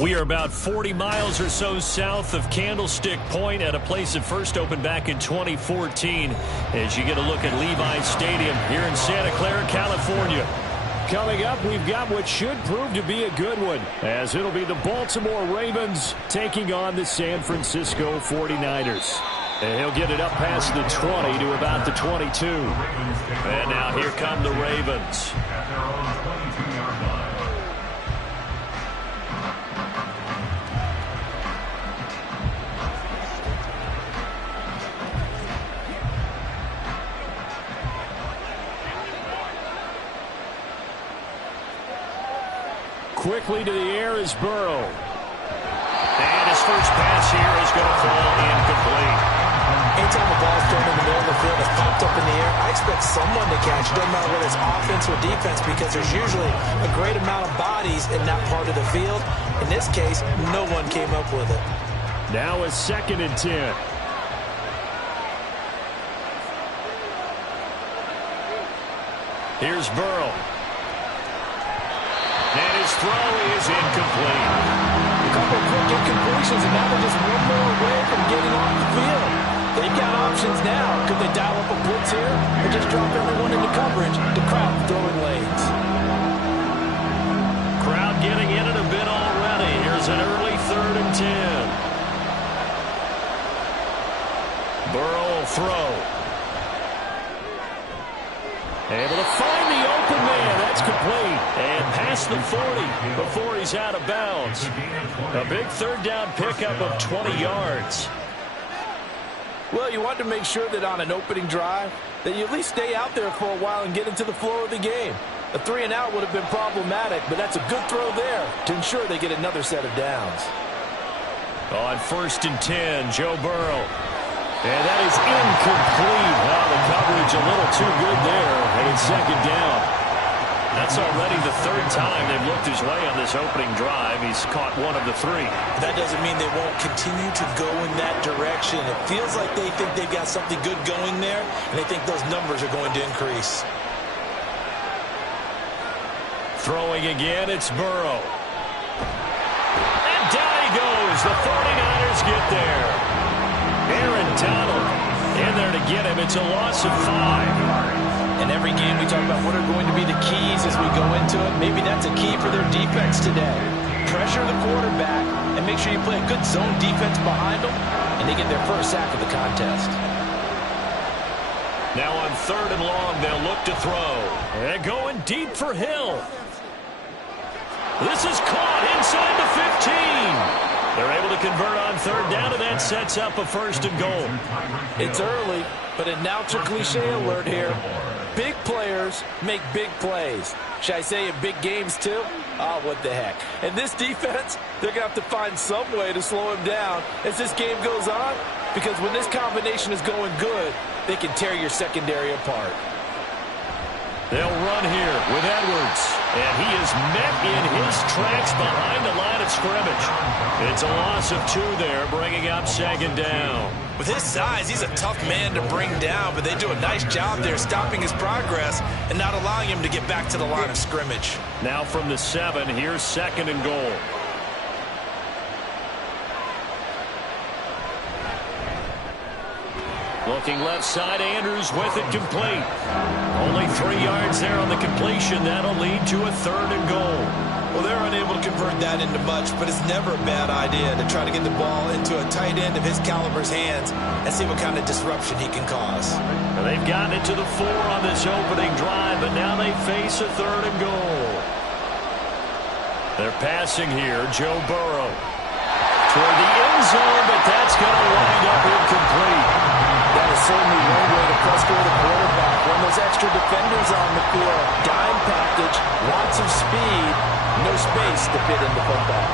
We are about 40 miles or so south of Candlestick Point at a place that first opened back in 2014 as you get a look at Levi's Stadium here in Santa Clara, California. Coming up, we've got what should prove to be a good one, as it'll be the Baltimore Ravens taking on the San Francisco 49ers. And he'll get it up past the 20 to about the 22. And now here come the Ravens. Quickly to the air is Burrow. And his first pass here is going to fall incomplete. Anytime the ball's thrown in the middle of the field, it's popped up in the air, I expect someone to catch it. Doesn't matter whether it's offense or defense, because there's usually a great amount of bodies in that part of the field. In this case, no one came up with it. Now a 2nd and 10. Here's Burrow. And his throw is incomplete. A couple of quick incompletions, and now they're just one more away from getting off the field. They've got options now. Could they dial up a blitz here or just drop everyone into coverage to crowd the throwing lanes? Crowd getting in it a bit already. Here's an early 3rd and 10. Burrow will throw. Able to find the open man. That's complete. And past the 40 before he's out of bounds. A big 3rd down pickup of 20 yards. Well, you want to make sure that on an opening drive that you at least stay out there for a while and get into the flow of the game. A 3-and-out would have been problematic, but that's a good throw there to ensure they get another set of downs. On 1st and 10, Joe Burrow. And that is incomplete. Wow, the coverage a little too good there, and it's 2nd down. That's already the 3rd time they've looked his way on this opening drive. He's caught one of the 3. That doesn't mean they won't continue to go in that direction. It feels like they think they've got something good going there, and they think those numbers are going to increase. Throwing again, it's Burrow. And down he goes. The 49ers get there. Aaron Donald in there to get him. It's a loss of 5. In every game we talk about what are going to be the keys as we go into it. Maybe that's a key for their defense today. Pressure the quarterback and make sure you play a good zone defense behind them, and they get their first sack of the contest. Now on 3rd and long, they'll look to throw. And going deep for Hill. This is caught inside the 15. They're able to convert on 3rd down, and that sets up a 1st and goal. It's early, but announcer cliche alert here. Big players make big plays. Should I say in big games too? Oh, what the heck. And this defense, they're going to have to find some way to slow him down as this game goes on, because when this combination is going good, they can tear your secondary apart. They'll run here with Edwards. And he is met in his tracks behind the line of scrimmage. It's a loss of 2 there, bringing up 2nd down. With his size, he's a tough man to bring down, but they do a nice job there stopping his progress and not allowing him to get back to the line of scrimmage. Now from the 7, here's 2nd and goal. Looking left side, Andrews with it complete. Only 3 yards there on the completion. That'll lead to a 3rd and goal. Well, they're unable to convert that into much, but it's never a bad idea to try to get the ball into a tight end of his caliber's hands and see what kind of disruption he can cause. Well, they've gotten it to the 4 on this opening drive, but now they face a 3rd and goal. They're passing here, Joe Burrow. Toward the end zone, but that's going to wind up incomplete. That is certainly one way to frustrate a quarterback. When those extra defenders on the field, dime package, lots of speed, no space to fit in the football.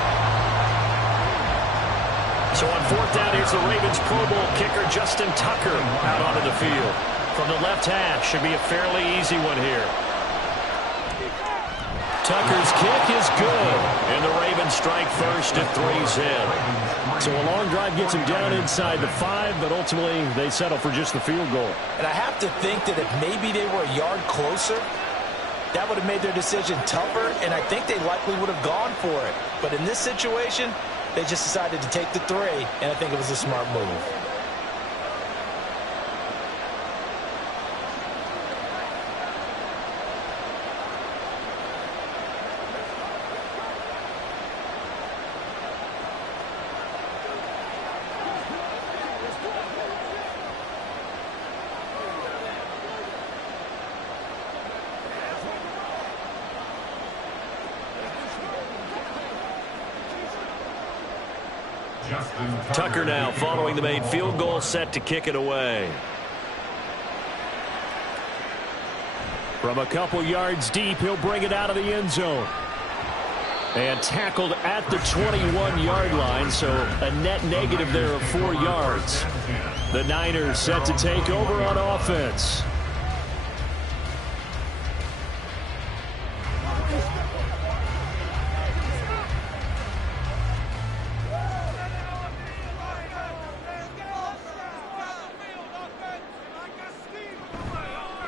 So on 4th down, here's the Ravens Pro Bowl kicker Justin Tucker out onto the field. From the left half, should be a fairly easy one here. Tucker's kick is good, and the Ravens strike first at 3's in. So a long drive gets him down inside the 5, but ultimately they settle for just the field goal. And I have to think that if maybe they were a yard closer, that would have made their decision tougher, and I think they likely would have gone for it. But in this situation, they just decided to take the 3, and I think it was a smart move. Tucker now following the made field goal, set to kick it away. From a couple yards deep, he'll bring it out of the end zone. And tackled at the 21-yard line, so a net negative there of 4 yards. The Niners set to take over on offense.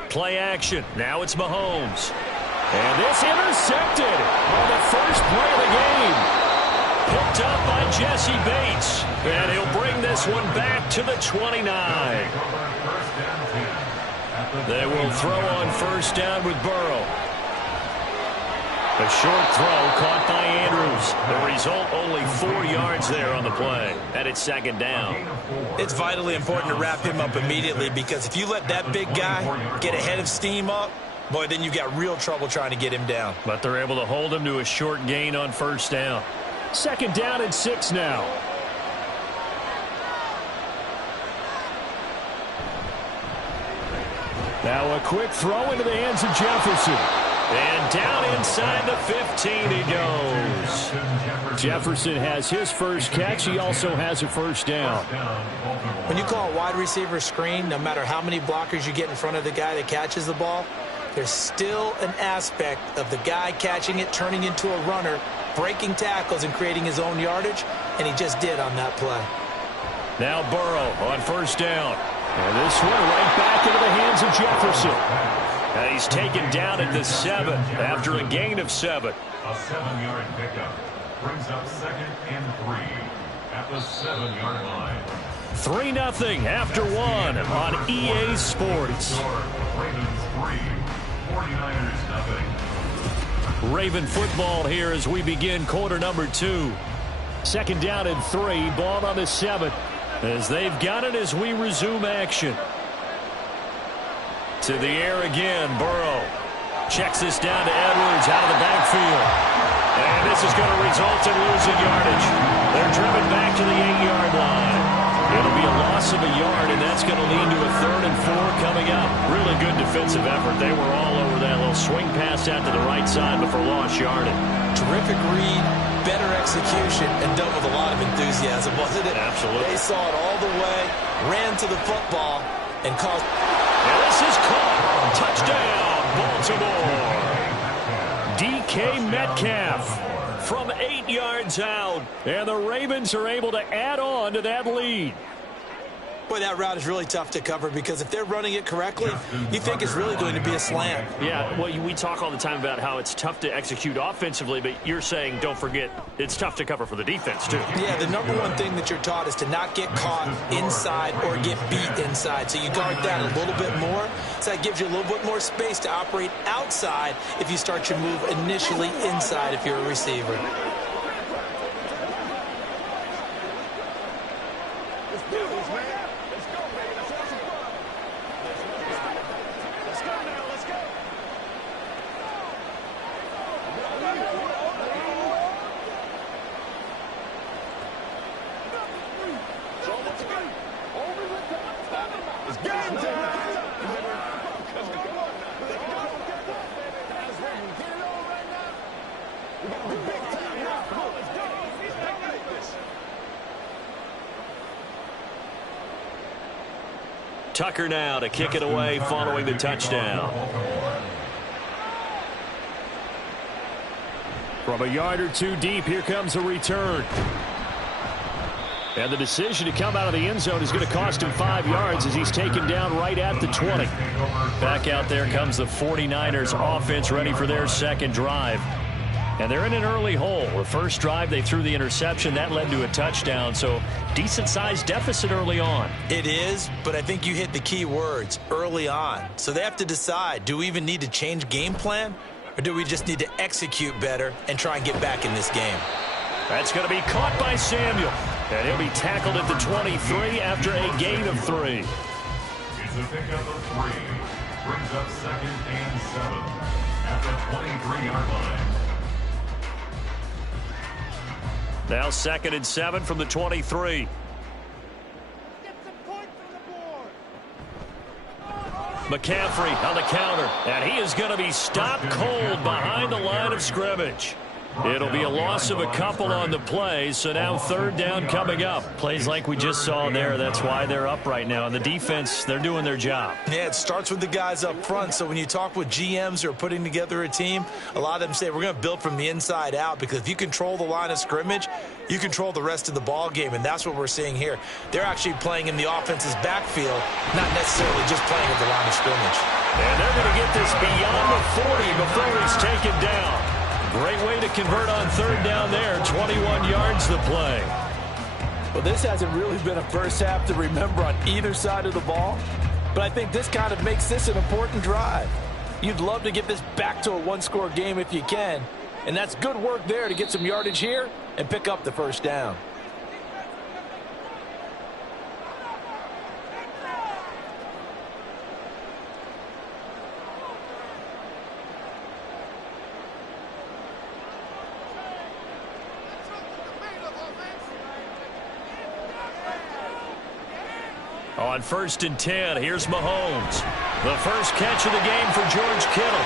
Play action. Now it's Mahomes. And this intercepted on the first play of the game. Picked up by Jesse Bates. And he'll bring this one back to the 29. They will throw on first down with Burrow. A short throw caught by Andrews. The result, only 4 yards there on the play. And it's second down. It's vitally important to wrap him up immediately, because if you let that big guy get ahead of steam up, boy, then you've got real trouble trying to get him down. But they're able to hold him to a short gain on first down. Second down and 6 now. Now a quick throw into the hands of Jefferson. And down inside the 15 he goes. Jefferson has his first catch. He also has a first down. When you call a wide receiver screen, no matter how many blockers you get in front of the guy that catches the ball, there's still an aspect of the guy catching it, turning into a runner, breaking tackles and creating his own yardage, and he just did on that play. Now Burrow on first down. And this one right back into the hands of Jefferson. And he's taken down at the 7 after a gain of 7. A 7-yard pickup brings up 2nd and 3 at the 7-yard line. 3-0 after 1 on EA Sports. Ravens 3, 49ers 0. Raven football here as we begin quarter number 2. Second down and 3, ball on the 7. As they've got it as we resume action. To the air again, Burrow. Checks this down to Edwards out of the backfield. And this is going to result in losing yardage. They're driven back to the 8-yard line. It'll be a loss of a yard, and that's going to lead to a 3rd and 4 coming up. Really good defensive effort. They were all over that little swing pass out to the right side before lost yardage. Terrific read, better execution, and done with a lot of enthusiasm, wasn't it? Absolutely. They saw it all the way, ran to the football, and caused... And this is caught. Touchdown, Baltimore. DK Metcalf from 8 yards out. And the Ravens are able to add on to that lead. Boy, that route is really tough to cover, because if they're running it correctly, you think it's really going to be a slant. Yeah, well, we talk all the time about how it's tough to execute offensively, but you're saying, don't forget, it's tough to cover for the defense, too. Yeah, the number one thing that you're taught is to not get caught inside or get beat inside. So you guard that a little bit more. So that gives you a little bit more space to operate outside if you start your move initially inside if you're a receiver. Tucker now to kick it away following the touchdown. From a yard or 2 deep, here comes a return. And the decision to come out of the end zone is going to cost him 5 yards as he's taken down right at the 20. Back out there comes the 49ers offense, ready for their second drive. And they're in an early hole. The first drive, they threw the interception. That led to a touchdown, so decent-sized deficit early on. It is, but I think you hit the key words, early on. So they have to decide, do we even need to change game plan, or do we just need to execute better and try and get back in this game? That's going to be caught by Samuel. And he'll be tackled at the 23 after a gain of 3. It's a pickup of 3. Brings up 2nd and 7 at the 23-yard line. Now 2nd and 7 from the 23. McCaffrey on the counter, and he is going to be stopped cold behind the line of scrimmage. It'll be a loss of a couple on the play, so now 3rd down coming up. Plays like we just saw there, that's why they're up right now. And the defense, they're doing their job. Yeah, it starts with the guys up front. So when you talk with GMs who are putting together a team, a lot of them say we're going to build from the inside out, because if you control the line of scrimmage, you control the rest of the ball game, and that's what we're seeing here. They're actually playing in the offense's backfield, not necessarily just playing at the line of scrimmage. And they're going to get this beyond the 40 before he's taken down. Great way to convert on third down there. 21 yards the play. Well, this hasn't really been a first half to remember on either side of the ball, but I think this kind of makes this an important drive. You'd love to get this back to a one-score game if you can, and that's good work there to get some yardage here and pick up the first down. On 1st and 10, here's Mahomes. The first catch of the game for George Kittle.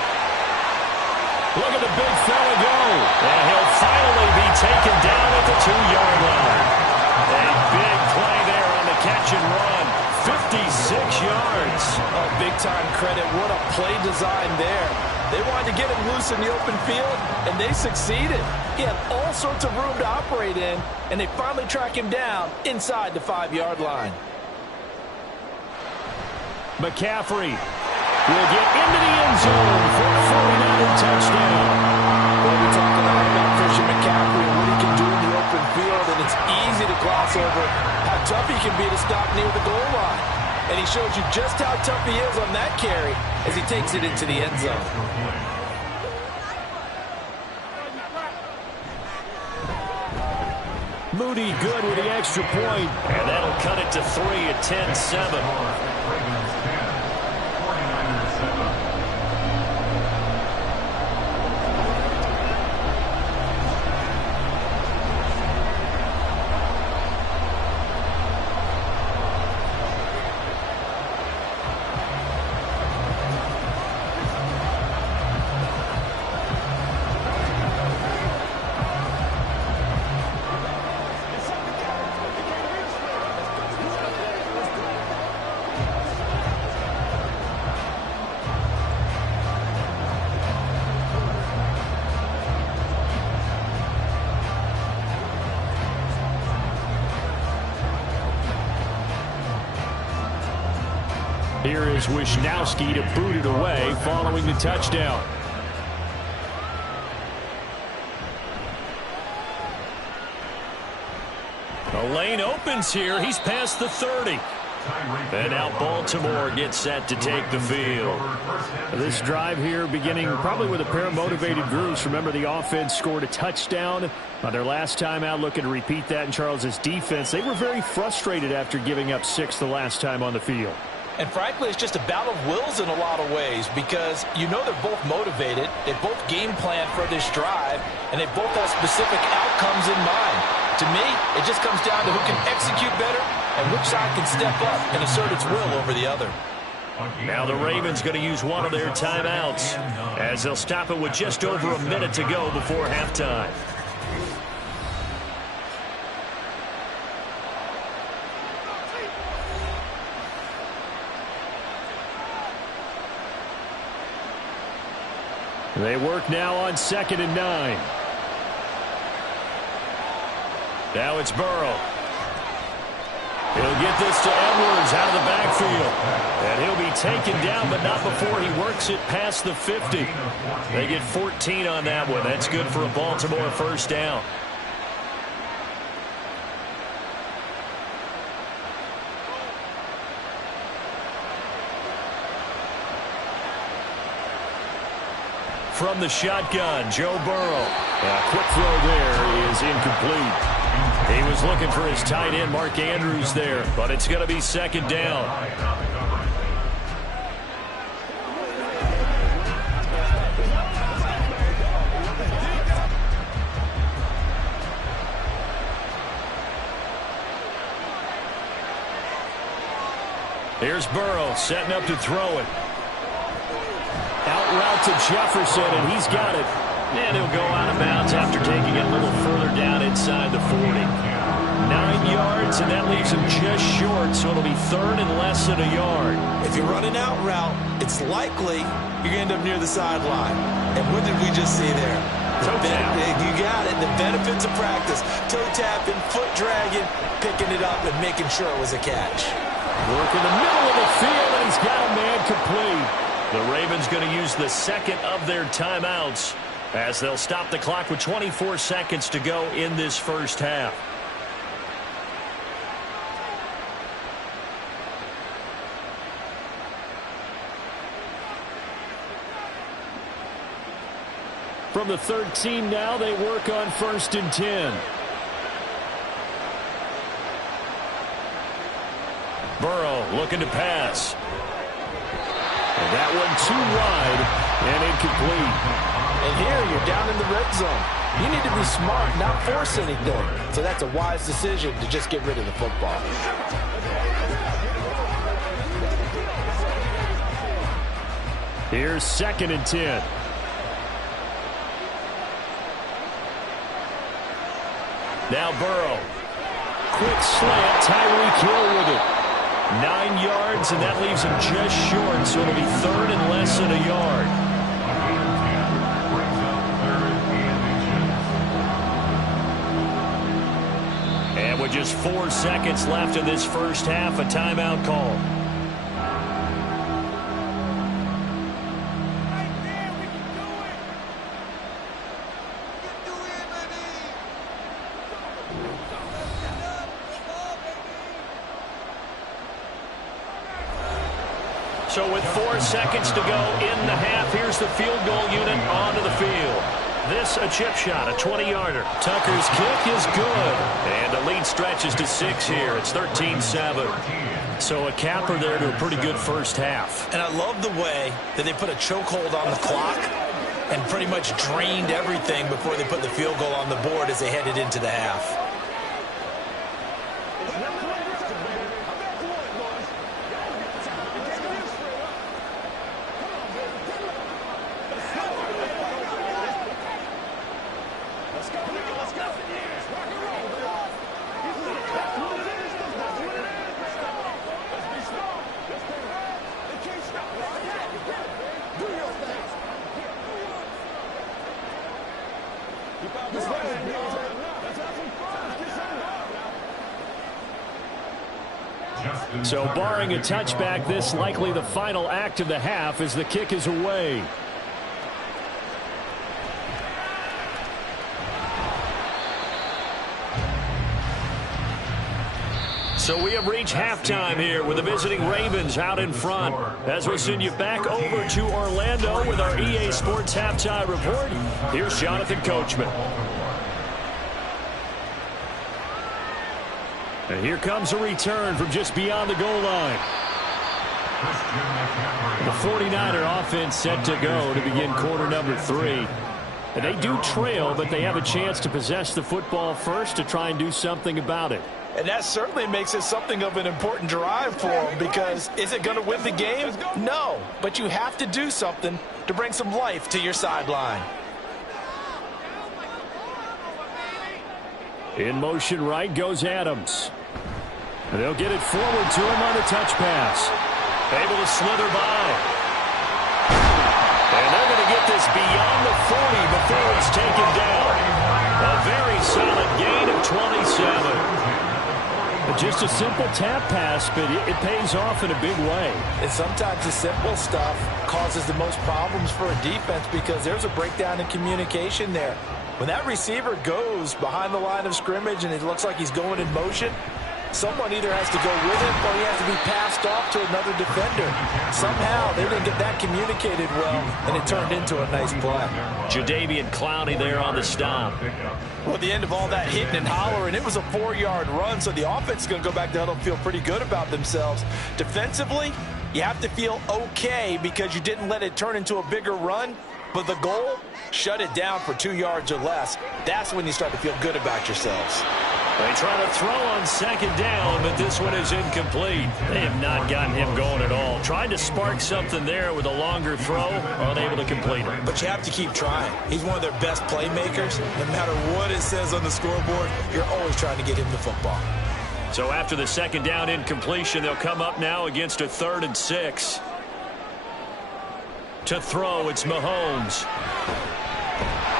Look at the big fella go. And he'll finally be taken down at the 2-yard line. A big play there on the catch and run. 56 yards. Oh, big-time credit. What a play design there. They wanted to get him loose in the open field, and they succeeded. He had all sorts of room to operate in, and they finally track him down inside the 5-yard line. McCaffrey will get into the end zone for a 49er touchdown. Well, we're talking a lot about Christian McCaffrey and what he can do in the open field, and it's easy to gloss over how tough he can be to stop near the goal line. And he shows you just how tough he is on that carry as he takes it into the end zone. Moody good with the extra point. And that'll cut it to 3 at 10-7. Here is Wisnowski to boot it away following the touchdown. The lane opens here. He's past the 30. And now Baltimore gets set to take the field. This drive here beginning probably with a pair of motivated groups. Remember, the offense scored a touchdown on their last time out, looking to repeat that in Charles' defense. They were very frustrated after giving up 6 the last time on the field. And frankly, it's just a battle of wills in a lot of ways because you know they're both motivated, they both game plan for this drive, and they both have specific outcomes in mind. To me, it just comes down to who can execute better and which side can step up and assert its will over the other. Now the Ravens going to use one of their timeouts as they'll stop it with just over a minute to go before halftime. They work now on 2nd and 9. Now it's Burrow. He'll get this to Edwards out of the backfield. And he'll be taken down, but not before he works it past the 50. They get 14 on that one. That's good for a Baltimore first down. From the shotgun, Joe Burrow. A quick throw there is incomplete. He was looking for his tight end, Mark Andrews, there, but it's going to be 2nd down. Here's Burrow setting up to throw it. Out route to Jefferson, and he's got it. And he'll go out of bounds after taking it a little further down inside the 40. 9 yards, and that leaves him just short, so it'll be 3rd and less than a yard. If you're running out route, it's likely you're going to end up near the sideline. And what did we just see there? You got it. The benefits of practice. Toe tapping, foot dragging, picking it up, and making sure it was a catch. Work in the middle of the field, and he's got a man complete. The Ravens going to use the 2nd of their timeouts as they'll stop the clock with 24 seconds to go in this first half. From the 13 now, they work on 1st and 10. Burrow looking to pass. And that one too wide and incomplete. And here you're down in the red zone. You need to be smart, not force anything. So that's a wise decision to just get rid of the football. Here's 2nd and 10. Now Burrow. Quick slant, Tyreek Hill with it. 9 yards, and that leaves him just short, so it'll be 3rd and less than a yard. And with just 4 seconds left in this first half, a timeout call. So with 4 seconds to go in the half, here's the field goal unit onto the field. This a chip shot, a 20-yarder. Tucker's kick is good. And the lead stretches to 6 here. It's 13-7. So a capper there to a pretty good first half. And I love the way that they put a chokehold on the clock and pretty much drained everything before they put the field goal on the board as they headed into the half. So barring a touchback, this likely the final act of the half as the kick is away. So we have reached halftime here with the visiting Ravens out in front. As we send you back over to Orlando with our EA Sports Halftime Report, here's Jonathan Coachman. And here comes a return from just beyond the goal line. The 49er offense set to go to begin quarter number 3. And they do trail, but they have a chance to possess the football first to try and do something about it. And that certainly makes it something of an important drive for them, because is it going to win the game? No, but you have to do something to bring some life to your sideline. In motion right goes Adams. And they'll get it forward to him on the touch pass. Able to slither by. And they're going to get this beyond the 40 before it's taken down. A very solid gain of 27. Just a simple tap pass, but it pays off in a big way. And sometimes the simple stuff causes the most problems for a defense because there's a breakdown in communication there. When that receiver goes behind the line of scrimmage and it looks like he's going in motion, someone either has to go with him or he has to be passed off to another defender. Somehow they didn't get that communicated well, and it turned into a nice play. Jadeveon Clowney there on the stop. Well, at the end of all that hitting and hollering, it was a 4-yard run, so the offense is going to go back down and feel pretty good about themselves. Defensively, you have to feel okay because you didn't let it turn into a bigger run, but the goal, shut it down for 2 yards or less. That's when you start to feel good about yourselves. They try to throw on second down, but this one is incomplete. They have not gotten him going at all. Tried to spark something there with a longer throw, unable to complete it. But you have to keep trying. He's one of their best playmakers. No matter what it says on the scoreboard, you're always trying to get him the football. So after the second down incompletion, they'll come up now against a 3rd and 6. To throw, it's Mahomes.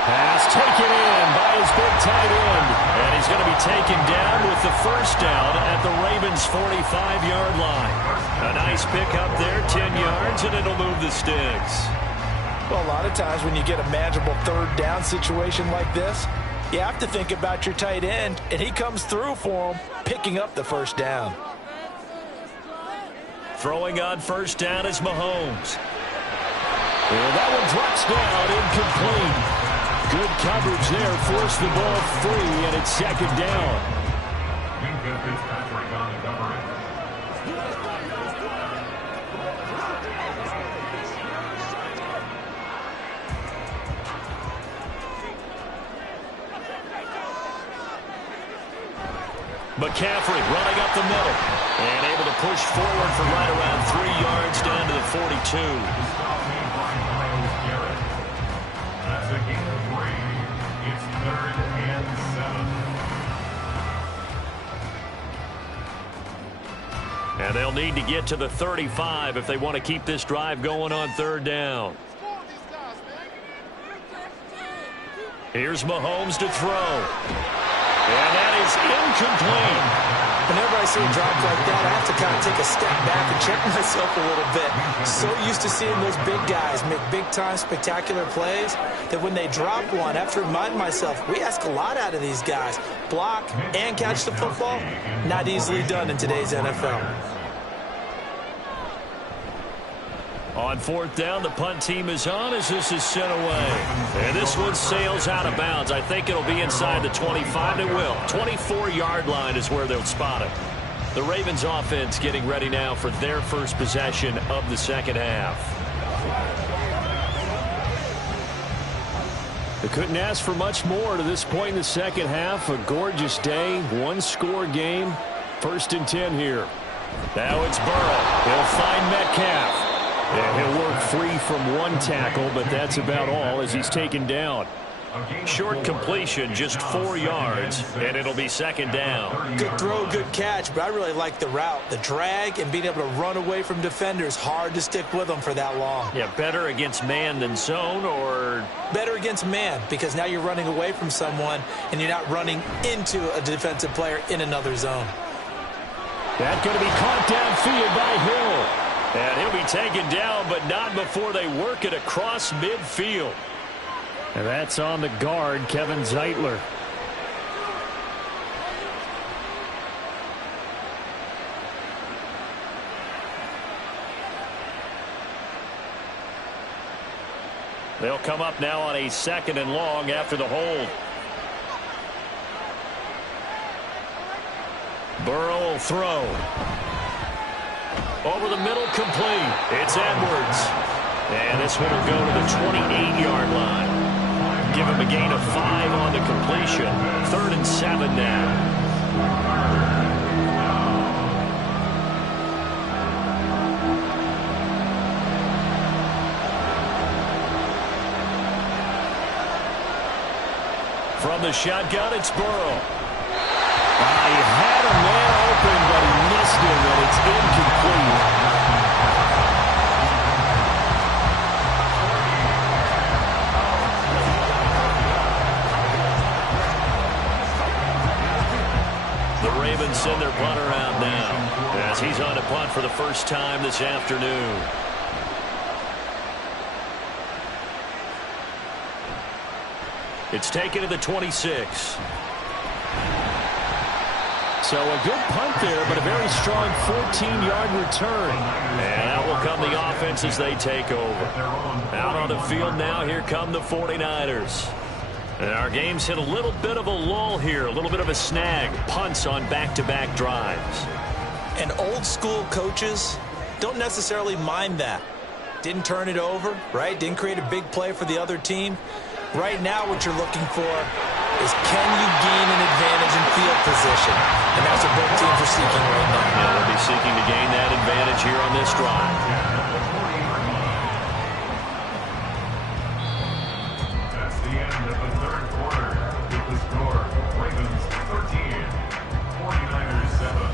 Pass taken in by his big tight end. And he's going to be taken down with the first down at the Ravens' 45-yard line. A nice pick up there, 10 yards, and it'll move the sticks. Well, a lot of times when you get a manageable third down situation like this, you have to think about your tight end, and he comes through for him, picking up the first down. Throwing on first down is Mahomes. Well, that one drops down, incomplete. Good coverage there, forced the ball free, and it's second down. Minka Fitzpatrick on the coverage. McCaffrey running up the middle and able to push forward for right around 3 yards down to the 42. Stopping by Myles Garrett. That's a gain of 3. It's 3rd and 7. And they'll need to get to the 35 if they want to keep this drive going on third down. Here's Mahomes to throw. And that is incomplete. Whenever I see a drop like that, I have to kind of take a step back and check myself a little bit. So used to seeing those big guys make big-time spectacular plays that when they drop one, I have to remind myself, we ask a lot out of these guys. Block and catch the football, not easily done in today's NFL. On fourth down, the punt team is on as this is sent away. And this one sails out of bounds. I think it'll be inside the 25. It will. 24-yard line is where they'll spot it. The Ravens offense getting ready now for their first possession of the second half. They couldn't ask for much more to this point in the second half. A gorgeous day, one-score game. 1st and 10 here. Now it's Burrow. He'll find Metcalf. And he'll work free from one tackle, but that's about all as he's taken down. Short completion, just 4 yards, and it'll be second down. Good throw, good catch, but I really like the route. The drag and being able to run away from defenders, hard to stick with them for that long. Yeah, better against man than zone, or? Better against man, because now you're running away from someone and you're not running into a defensive player in another zone. That's going to be caught downfield by Hill. And he'll be taken down, but not before they work it across midfield. And that's on the guard, Kevin Zeitler. They'll come up now on a 2nd and long after the hold. Burrow will throw. Over the middle, complete. It's Edwards. And this one will go to the 28-yard line. Give him a gain of 5 on the completion. 3rd and 7 now. From the shotgun, it's Burrow. He had a man open, but he missed him, and it's incomplete. The Ravens send their punter out now as he's on to punt for the first time this afternoon. It's taken to the 26. So a good punt there, but a very strong 14-yard return. And out will come the offense as they take over. Out on the field now, here come the 49ers. And our game's hit a little bit of a lull here, a little bit of a snag. Punts on back-to-back drives. And old-school coaches don't necessarily mind that. Didn't turn it over, right? Didn't create a big play for the other team. Right now what you're looking for is can you gain an advantage in field position? And that's what both teams are seeking right now. Yeah, they'll be seeking to gain that advantage here on this drive. That's the end of the 3rd quarter. With the score, Ravens 13, 49ers 7.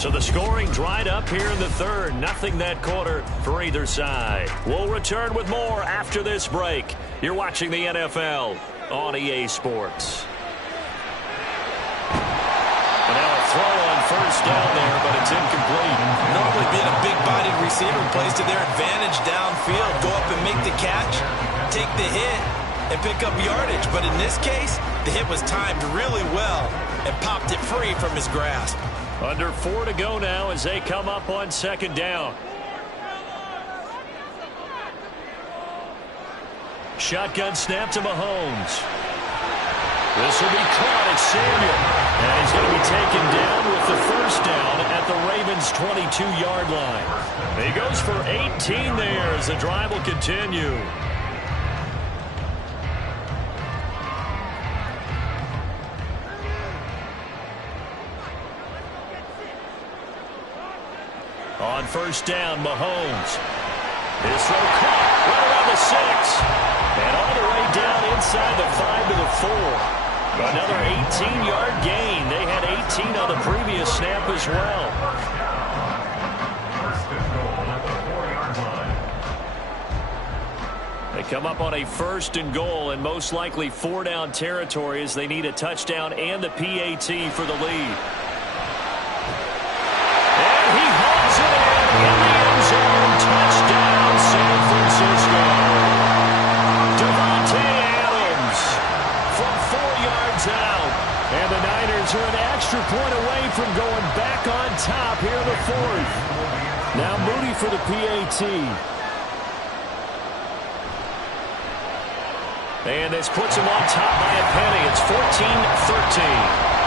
So the scoring dried up here in the 3rd. Nothing that quarter for either side. We'll return with more after this break. You're watching the NFL on EA Sports. And now a throw on first down there, but it's incomplete. No receiver plays to their advantage downfield. Go up and make the catch, take the hit, and pick up yardage. But in this case, the hit was timed really well and popped it free from his grasp. Under 4 to go now as they come up on second down. Shotgun snap to Mahomes. This will be caught at Samuel. And he's going to be taken down with the first down at the Ravens' 22-yard line. He goes for 18 there as the drive will continue. On first down, Mahomes. His throw caught right around the 6. And all the way down inside the 5 to the 4. Another 18-yard gain. They had 18 on the previous snap as well. First and goal at the 4-yard line. They come up on a first and goal and most likely 4-down territory as they need a touchdown and the PAT for the lead. And he hauls it in the end zone. Touchdown, San Francisco. Davante Adams from 4 yards out. And the Niners are an extra point away from going back on top here in the 4th. Now Moody for the PAT. And this puts him on top by a penny. It's 14-13.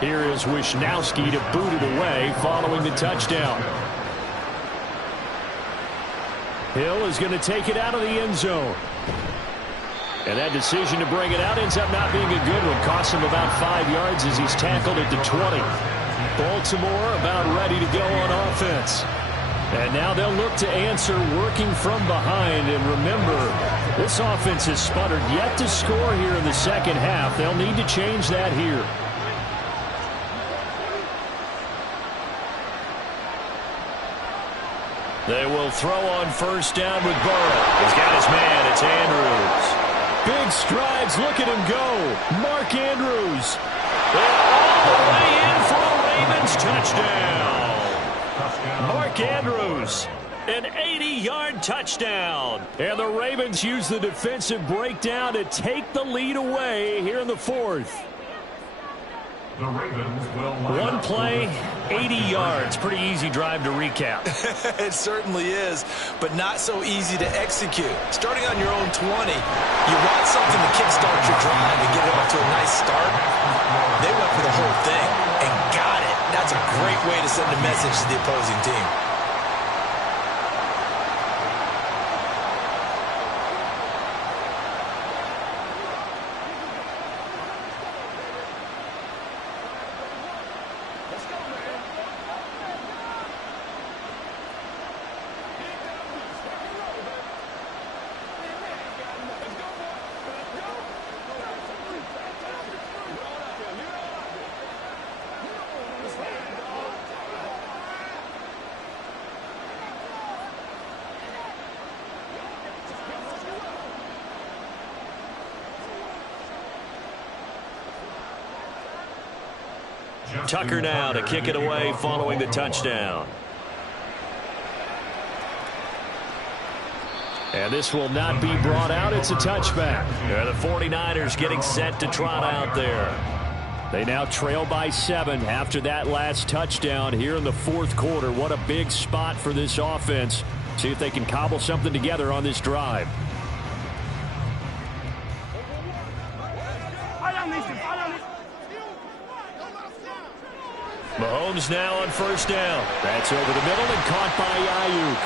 Here is Wisnowski to boot it away following the touchdown. Hill is going to take it out of the end zone. And that decision to bring it out ends up not being a good one. Costs him about 5 yards as he's tackled at the 20. Baltimore about ready to go on offense. And now they'll look to answer working from behind. And remember, this offense has sputtered yet to score here in the second half. They'll need to change that here. They will throw on first down with Burrow. He's got his man. It's Andrews. Big strides. Look at him go. Mark Andrews. And all the way in for a Ravens touchdown. Mark Andrews. An 80-yard touchdown. And the Ravens use the defensive breakdown to take the lead away here in the 4th. The Ravens will One play, 80 yards. Pretty easy drive to recap. It certainly is, but not so easy to execute. Starting on your own 20, you want something to kickstart your drive and get it off to a nice start. They went for the whole thing and got it. That's a great way to send a message to the opposing team. Tucker now to kick it away following the touchdown. And this will not be brought out. It's a touchback. The 49ers getting set to trot out there. They now trail by 7 after that last touchdown here in the 4th quarter. What a big spot for this offense. See if they can cobble something together on this drive. Mahomes now on first down. That's over the middle and caught by Ayuk.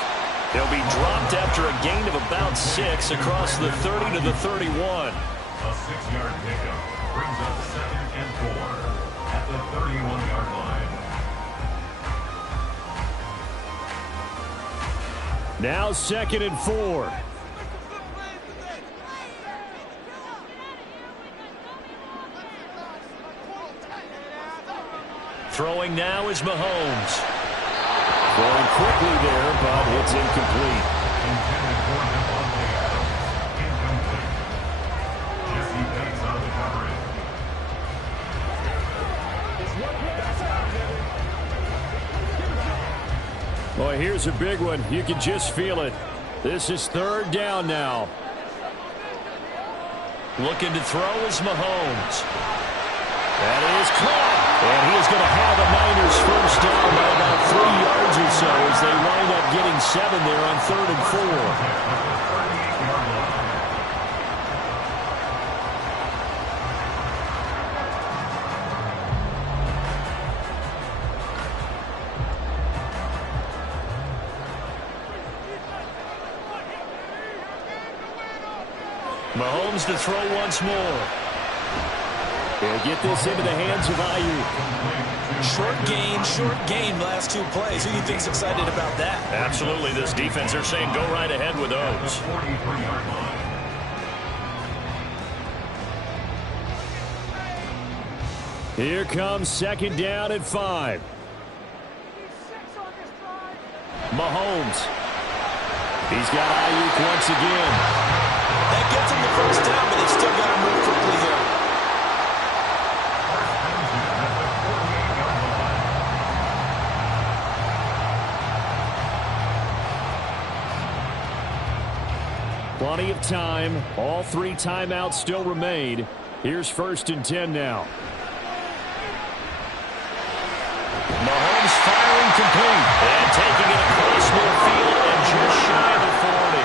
He'll be dropped after a gain of about 6 across the 30 to the 31. A 6-yard pickup brings up 2nd and 4 at the 31-yard line. Now 2nd and 4. Throwing now is Mahomes. Going quickly there, but it's incomplete. Intended for Devontae Adams. Incomplete. Jesse Bates on the coverage. Boy, here's a big one. You can just feel it. This is 3rd down now. Looking to throw is Mahomes. That is caught. And he is going to have a Niners first down by about 3 yards or so as they wind up getting 7 there on 3rd and 4. Mahomes to throw once more. They'll get this into the hands of Ayuk. Short gain last 2 plays. Who do you think's excited about that? Absolutely, this defense, they're saying go right ahead with those. 43-yard line. Here comes 2nd down and 5. Mahomes. He's got Ayuk once again. That gets him the first down, but they've still got to move quickly here. Plenty of time. All 3 timeouts still remain. Here's 1st and 10 now. Mahomes firing complete. And taking it across midfield and just shy of the 40.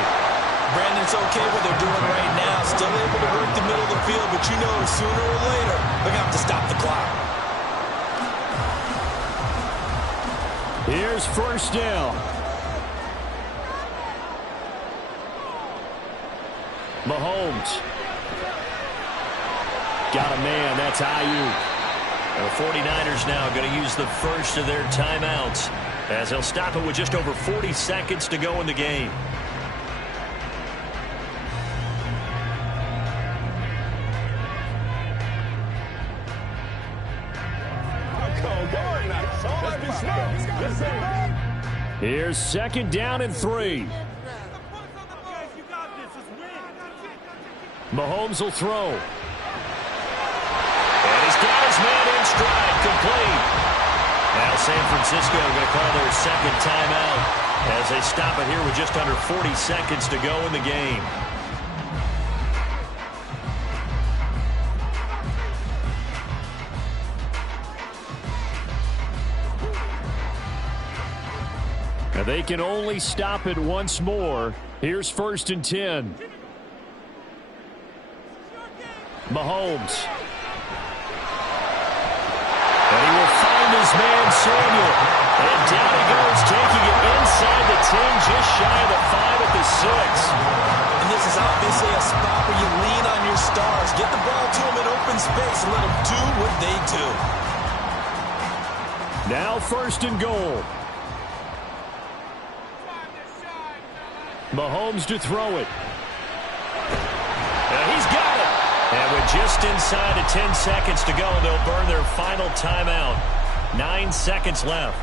Brandon, it's okay what they're doing right now. Still able to work the middle of the field, but you know sooner or later they're going to have to stop the clock. Here's 1st down. Mahomes. Got a man. That's Ayuk. The 49ers now going to use the first of their timeouts as they'll stop it with just over 40 seconds to go in the game. Here's 2nd down and 3. Mahomes will throw. And he's got his man in stride, complete. Now San Francisco going to call their 2nd timeout as they stop it here with just under 40 seconds to go in the game. Now they can only stop it once more. Here's 1st and 10. Mahomes. And he will find his man Samuel. And down he goes, taking it inside the 10, just shy of the 5 at the 6. And this is obviously a spot where you lean on your stars. Get the ball to them in open space and let them do what they do. Now 1st and goal. Mahomes to throw it. And he's got it. And with just inside of 10 seconds to go, they'll burn their final timeout. 9 seconds left.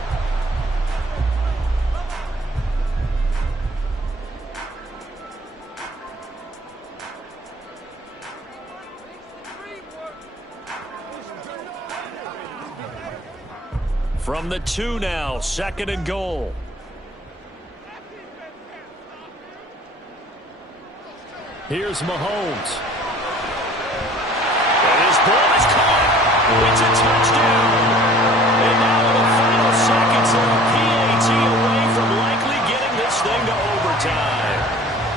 From the 2 now, 2nd and goal. Here's Mahomes. And his ball is caught. It's a touchdown. And now in the final seconds, a PAT away from likely getting this thing to overtime.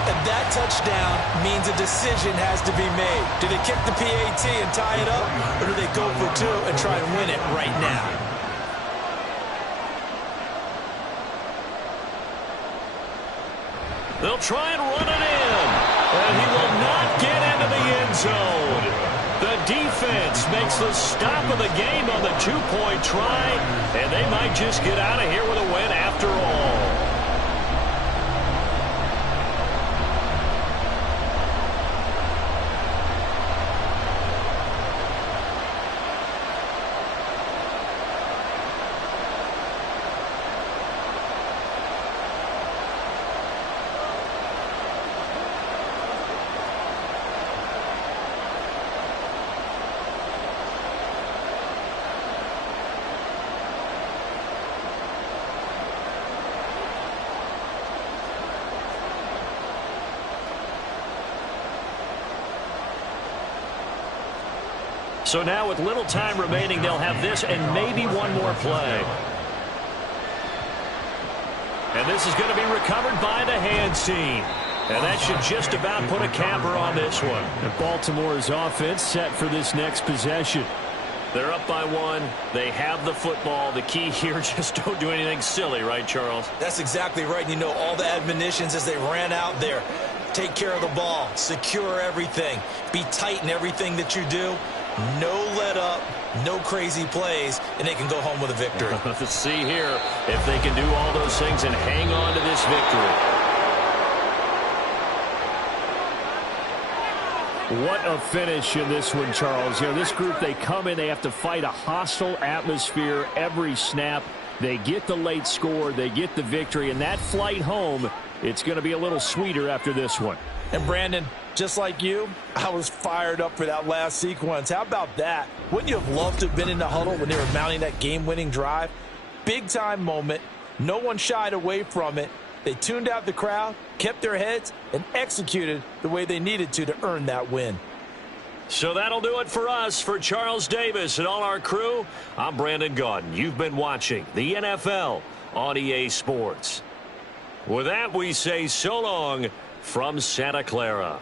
And that touchdown means a decision has to be made. Do they kick the PAT and tie it up, or do they go for 2 and try and win it right now? They'll try and run it in. And he will not get into the end zone. The defense makes the stop of the game on the two-point try, and they might just get out of here with a win after all. So now with little time remaining, they'll have this and maybe one more play. And this is going to be recovered by the hands team. And that should just about put a capper on this one. And Baltimore's offense set for this next possession. They're up by one. They have the football. The key here, just don't do anything silly, right, Charles? That's exactly right. You know, all the admonitions as they ran out there. Take care of the ball. Secure everything. Be tight in everything that you do. No let up, no crazy plays, and they can go home with a victory. Let's see here if they can do all those things and hang on to this victory. What a finish in this one, Charles. You know, this group, they come in, they have to fight a hostile atmosphere every snap. They get the late score, they get the victory, and that flight home, it's going to be a little sweeter after this one. And Brandon, just like you, I was fired up for that last sequence. How about that? Wouldn't you have loved to have been in the huddle when they were mounting that game-winning drive? Big-time moment. No one shied away from it. They tuned out the crowd, kept their heads, and executed the way they needed to earn that win. So that'll do it for us. For Charles Davis and all our crew, I'm Brandon Gaudin. You've been watching the NFL on EA Sports. With that, we say so long from Santa Clara.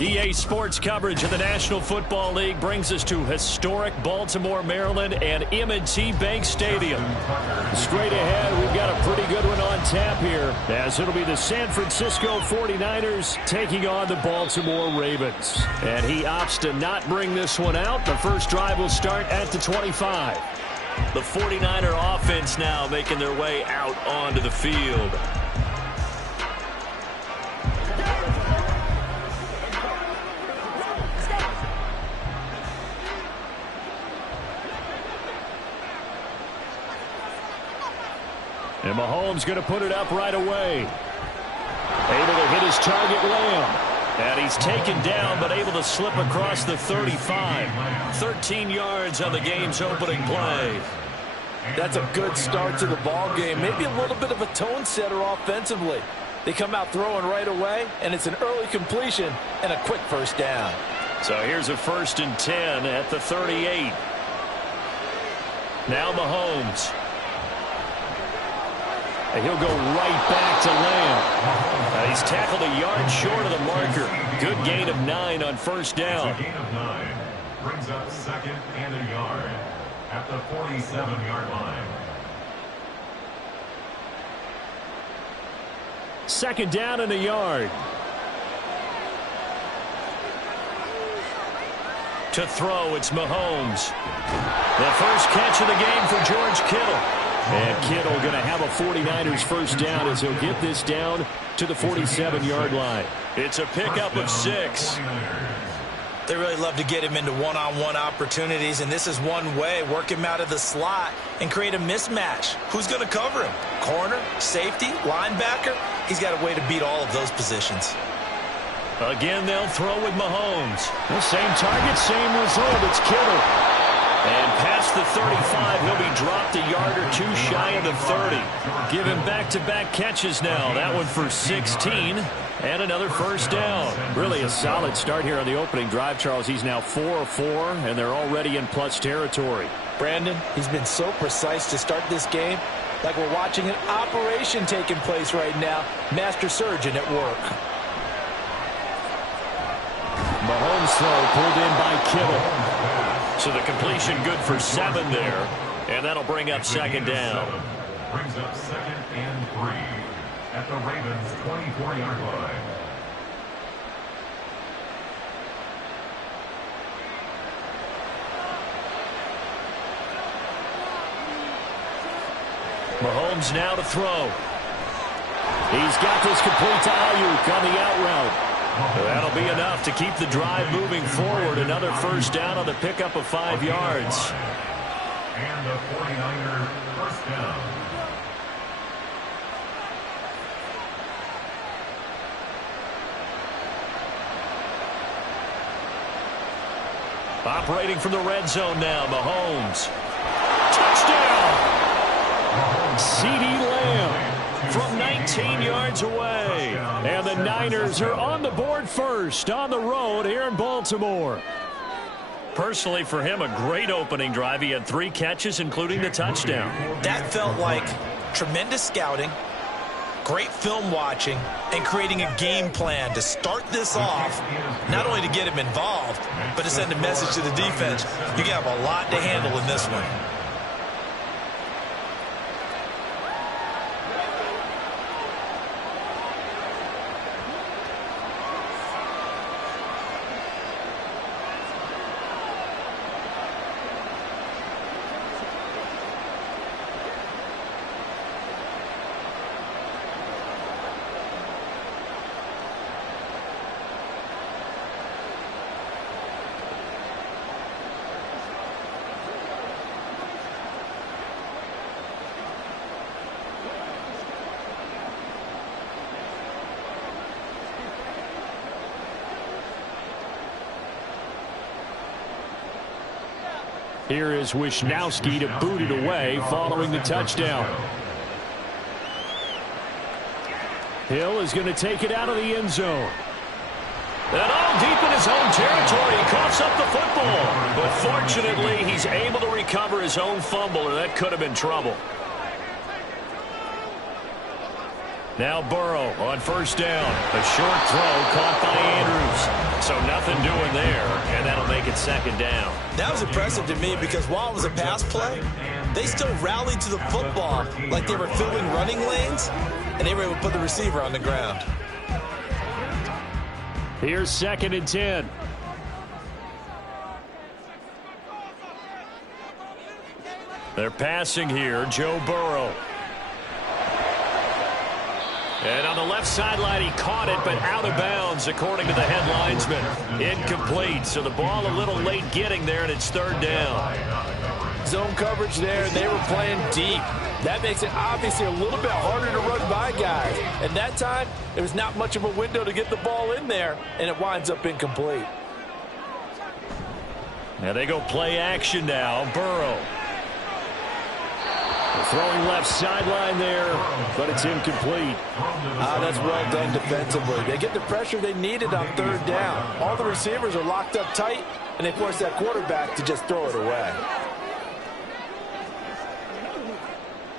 EA Sports coverage of the National Football League brings us to historic Baltimore, Maryland, and M&T Bank Stadium. Straight ahead, we've got a pretty good one on tap here, as it'll be the San Francisco 49ers taking on the Baltimore Ravens. And he opts to not bring this one out. The first drive will start at the 25. The 49er offense now making their way out onto the field. And Mahomes going to put it up right away. Able to hit his target, Lamb. And he's taken down, but able to slip across the 35. 13 yards on the game's opening play. That's a good start to the ball game. Maybe a little bit of a tone setter offensively. They come out throwing right away, and it's an early completion and a quick first down. So here's a 1st and 10 at the 38. Now Mahomes. And he'll go right back to Lamb. He's tackled a yard short of the marker. Good gain of 9 on first down. Gain of 9 brings up 2nd and a yard at the 47-yard line. 2nd down and a yard. To throw, it's Mahomes. The first catch of the game for George Kittle. And Kittle going to have a 49ers first down as he'll get this down to the 47-yard line. It's a pickup of 6. They really love to get him into one-on-one opportunities, and this is one way. Work him out of the slot and create a mismatch. Who's going to cover him? Corner, safety, linebacker? He's got a way to beat all of those positions. Again, they'll throw with Mahomes. The same target, same result. It's Kittle. And past the 35, he'll be dropped a yard or 2 shy of the 30. Give him back-to-back catches now. That one for 16 and another first down. Really a solid start here on the opening drive, Charles. He's now 4 of 4, and they're already in plus territory. Brandon, he's been so precise to start this game, like we're watching an operation taking place right now. Master surgeon at work. Mahomes throw pulled in by Kittle. So the completion good for 7 there. And that'll bring up 2nd down. Brings up 2nd and 3 at the Ravens' 24-yard line. Mahomes now to throw. He's got this complete to Ayuk on the out route. That'll be enough to keep the drive moving forward. Another first down on the pickup of 5 yards. And the 49er first down. Operating from the red zone now, Mahomes. Touchdown! CeeDee Lamb from 19 yards away. And the Niners are on the board first on the road here in Baltimore. Personally, for him, a great opening drive. He had 3 catches, including the touchdown. That felt like tremendous scouting, great film watching, and creating a game plan to start this off, not only to get him involved, but to send a message to the defense. You have a lot to handle in this one. Here is Wisnowski to boot it away following the touchdown. Hill is going to take it out of the end zone. And all deep in his own territory, he coughs up the football. But fortunately, he's able to recover his own fumble, or that could have been trouble. Now Burrow on first down. A short throw caught by Andrews. So nothing doing there, and that'll make it second down. That was impressive to me because while it was a pass play, they still rallied to the football like they were filling running lanes, and they were able to put the receiver on the ground. Here's 2nd and 10. They're passing here, Joe Burrow. And on the left sideline, he caught it, but out of bounds, according to the head linesman. Incomplete, so the ball a little late getting there, and it's 3rd down. Zone coverage there, and they were playing deep. That makes it obviously a little bit harder to run by guys. And that time, there was not much of a window to get the ball in there, and it winds up incomplete. Now they go play action now, Burrow. Throwing left sideline there, but it's incomplete. That's well done defensively. They get the pressure they needed on 3rd down. All the receivers are locked up tight, and they force that quarterback to just throw it away.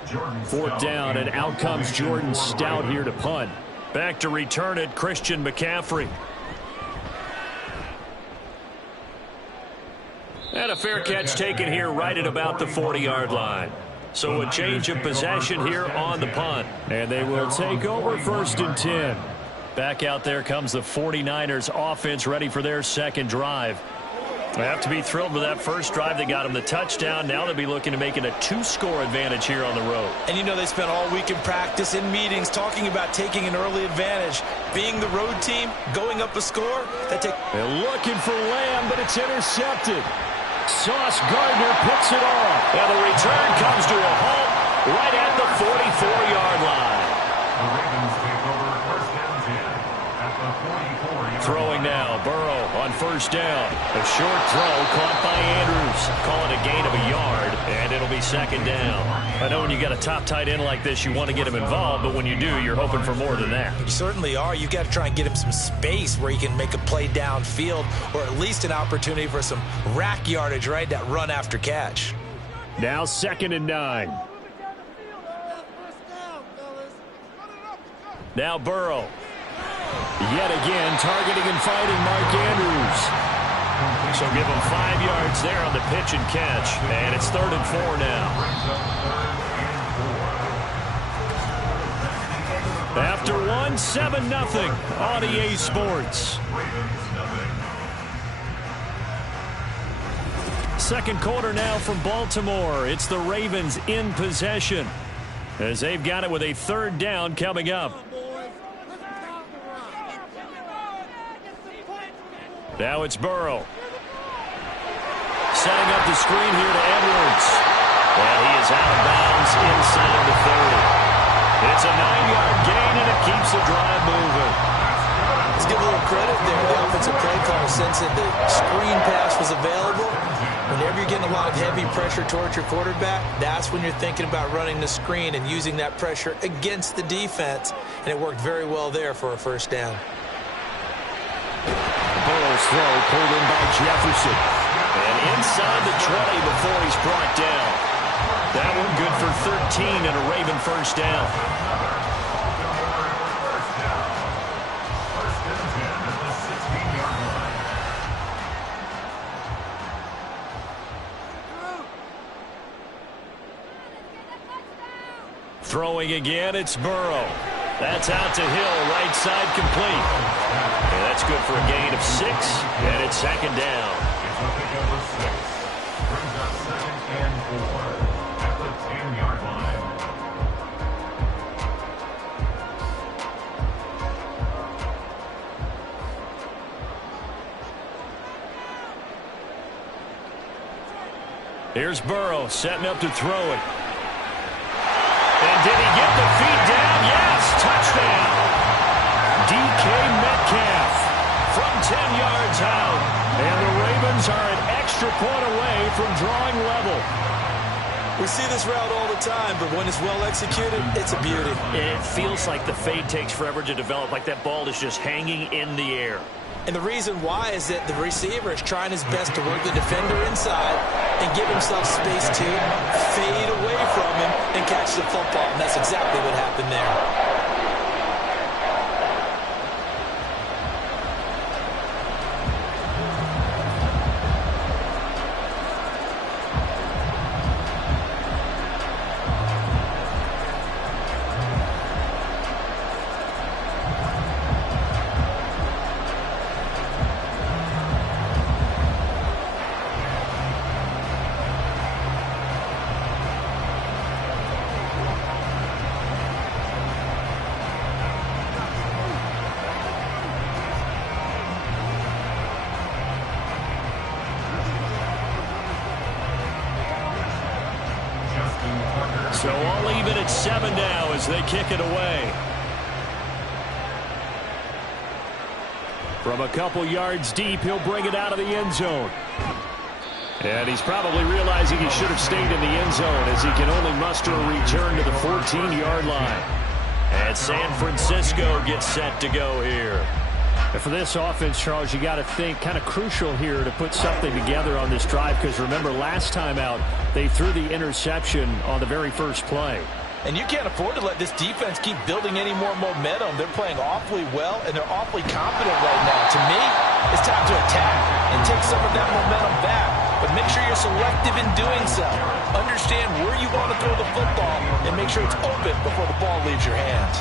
4th down, and out comes Jordan Stout here to punt. Back to return it, Christian McCaffrey. And a fair catch taken here right at about the 40-yard line. So a change of possession here on the punt. And they will take over 1st and 10. Back out there comes the 49ers offense ready for their second drive. They have to be thrilled with that first drive. They got them the touchdown. Now they'll be looking to make it a 2-score advantage here on the road. And you know they spent all week in practice, in meetings, talking about taking an early advantage. Being the road team, going up a score, they're looking for Lamb, but it's intercepted. Sauce Gardner picks it off. And the return comes to a halt right at the 44-yard line. The Ravens take over 1st and 10 at the 44-yard line. Throwing now, Burrow on first down. A short throw caught by Andrews. Call it a gain of a yard, and it'll be 2nd down. I know when you got a top tight end like this, you want to get him involved, but when you do, you're hoping for more than that. You certainly are. You got to try and get him some space where he can make a play downfield, or at least an opportunity for some rack yardage, right? That run after catch. Now 2nd and 9. Now Burrow. Yet again, targeting and fighting Mark Andrews. So give him 5 yards there on the pitch and catch. And it's 3rd and 4 now. After 1, 7-0 on EA Sports. Second quarter now from Baltimore. It's the Ravens in possession, as they've got it with a 3rd down coming up. Now it's Burrow. Setting up the screen here to Edwards. And he is out of bounds inside the 30. It's a 9-yard gain, and it keeps the drive moving. Let's give a little credit there. The offensive play caller sensed that the screen pass was available. Whenever you're getting a lot of heavy pressure towards your quarterback, that's when you're thinking about running the screen and using that pressure against the defense. And it worked very well there for a 1st down. Burrow's throw pulled in by Jefferson. And inside the 20 before he's brought down. That one good for 13 and a Raven 1st down. Throwing again, it's Burrow. That's out to Hill, right side complete. And that's good for a gain of 6, and it's 2nd down. Number 6 brings up 2nd and 4 at the 10-yard line. Here's Burrow setting up to throw it. And did he get the feet down? Yes, touchdown. DK Metcalf from 10 yards out. And the Ravens are an extra point away from drawing level. We see this route all the time, but when it's well executed, it's a beauty. It feels like the fade takes forever to develop, like that ball is just hanging in the air. And the reason why is that the receiver is trying his best to work the defender inside and give himself space to fade away from him and catch the football. And that's exactly what happened there. So all even at 7 now as they kick it away. From a couple yards deep, he'll bring it out of the end zone. And he's probably realizing he should have stayed in the end zone as he can only muster a return to the 14-yard line. And San Francisco gets set to go here. And for this offense, Charles, you got to think kind of crucial here to put something together on this drive, because remember last time out they threw the interception on the very first play. And you can't afford to let this defense keep building any more momentum. They're playing awfully well, and they're awfully confident right now. To me, it's time to attack and take some of that momentum back. But make sure you're selective in doing so. Understand where you want to throw the football and make sure it's open before the ball leaves your hands.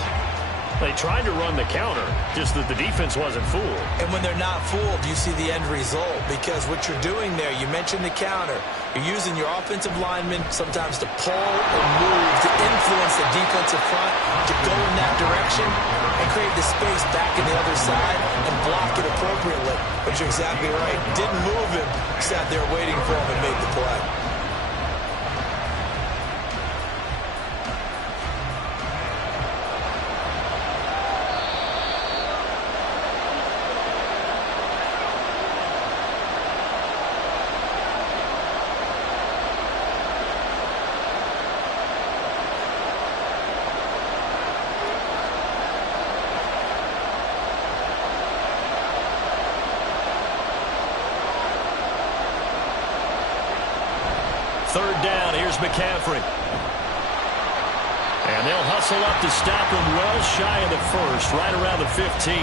They tried to run the counter, just that the defense wasn't fooled. And when they're not fooled, you see the end result, because what you're doing there, you mentioned the counter. You're using your offensive linemen sometimes to pull or move to influence the defensive front to go in that direction and create the space back in the other side and block it appropriately. But you're exactly right. Didn't move him, sat there waiting for him and made the play. Third down, here's McCaffrey. And they'll hustle up to stop him well shy of the first, right around the 15.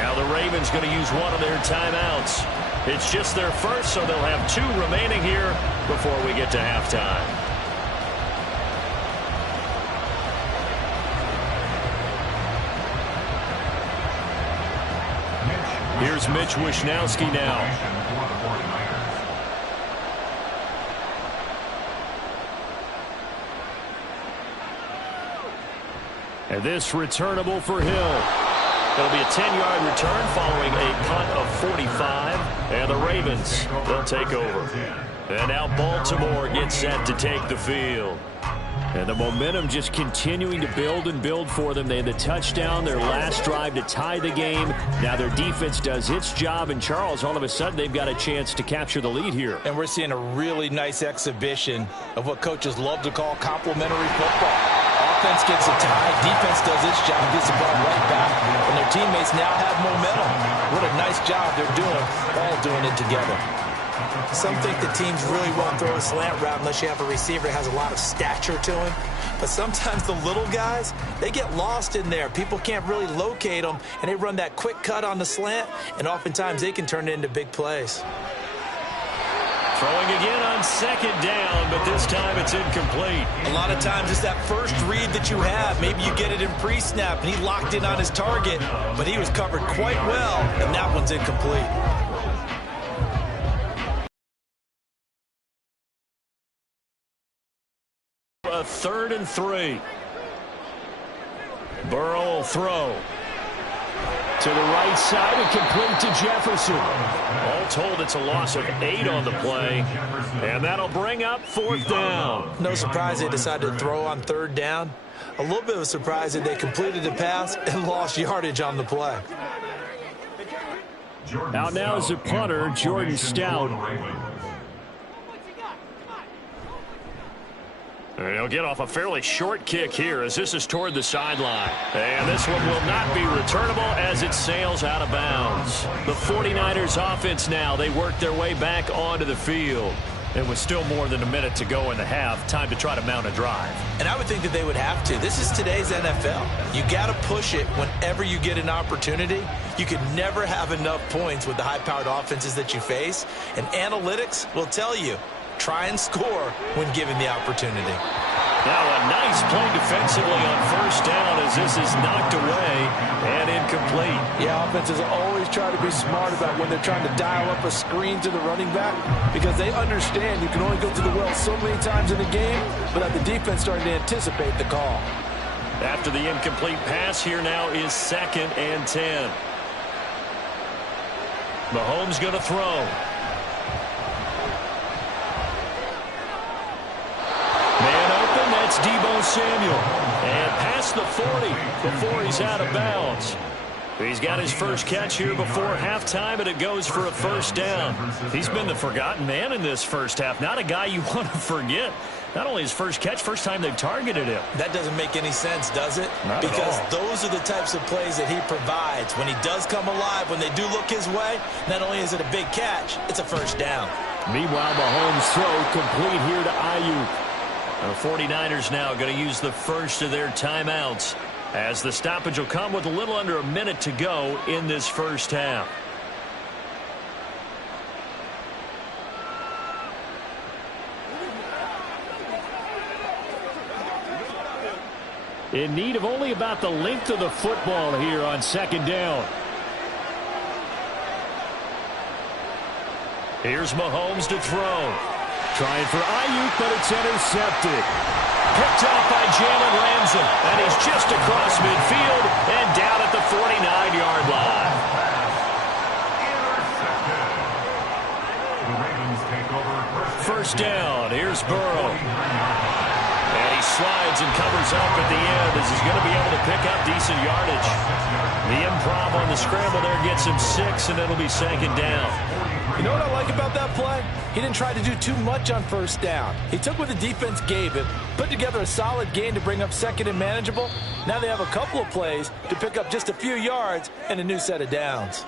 Now the Ravens going to use one of their timeouts. It's just their first, so they'll have 2 remaining here before we get to halftime. Here's Mitch Wishnowsky now. And this returnable for Hill. It'll be a 10-yard return following a punt of 45. And the Ravens, they'll take over. And now Baltimore gets set to take the field. And the momentum just continuing to build and build for them. They had the touchdown, their last drive to tie the game. Now their defense does its job. And Charles, all of a sudden, they've got a chance to capture the lead here. And we're seeing a really nice exhibition of what coaches love to call complementary football. Offense gets a tie, defense does its job, gets the ball right back, and their teammates now have momentum. What a nice job they're doing, all doing it together. Some think the teams really won't throw a slant route unless you have a receiver that has a lot of stature to him. But sometimes the little guys, they get lost in there. People can't really locate them, and they run that quick cut on the slant, and oftentimes they can turn it into big plays. Throwing again on second down, but this time it's incomplete. A lot of times it's that first read that you have. Maybe you get it in pre-snap, and he locked in on his target, but he was covered quite well, and that one's incomplete. A 3rd and 3. Burrow will throw. To the right side and complete to Jefferson. All told, it's a loss of 8 on the play. And that'll bring up 4th down. No surprise they decided to throw on 3rd down. A little bit of a surprise that they completed the pass and lost yardage on the play. Out now is the punter, Jordan Stout. And he'll get off a fairly short kick here as this is toward the sideline. And this one will not be returnable as it sails out of bounds. The 49ers offense now, they work their way back onto the field. And with still more than a minute to go in the half, time to try to mount a drive. And I would think that they would have to. This is today's NFL. You got to push it whenever you get an opportunity. You can never have enough points with the high-powered offenses that you face. And analytics will tell you, try and score when given the opportunity. Now a nice play defensively on 1st down as this is knocked away and incomplete. Yeah, offenses always try to be smart about when they're trying to dial up a screen to the running back, because they understand you can only go to the well so many times in a game without the defense starting to anticipate the call. After the incomplete pass, here now is 2nd and 10. Mahomes going to throw. Man open, It's Deebo Samuel. And past the 40 before he's out of bounds. He's got his first catch here before halftime, and it goes for a first down. He's been the forgotten man in this first half. Not a guy you want to forget. Not only his first catch, first time they've targeted him. That doesn't make any sense, does it? Not because at all. those are the types of plays that he provides. When he does come alive, when they do look his way, not only is it a big catch, it's a first down. Meanwhile, Mahomes' throw complete here to Ayuk. The 49ers now going to use the first of their timeouts, as the stoppage will come with a little under a minute to go in this first half. In need of only about the length of the football here on second down. Here's Mahomes to throw. Trying for Ayuk, but it's intercepted. Picked off by Jalen Ramsey. And he's just across midfield and down at the 49-yard line. The Ravens take over First down. Here's Burrow. And he slides and covers up at the end as he's going to be able to pick up decent yardage. The improv on the scramble there gets him 6, and it'll be second down. You know what I like about that play? He didn't try to do too much on first down. He took what the defense gave him, put together a solid gain to bring up second and manageable. Now they have a couple of plays to pick up just a few yards and a new set of downs.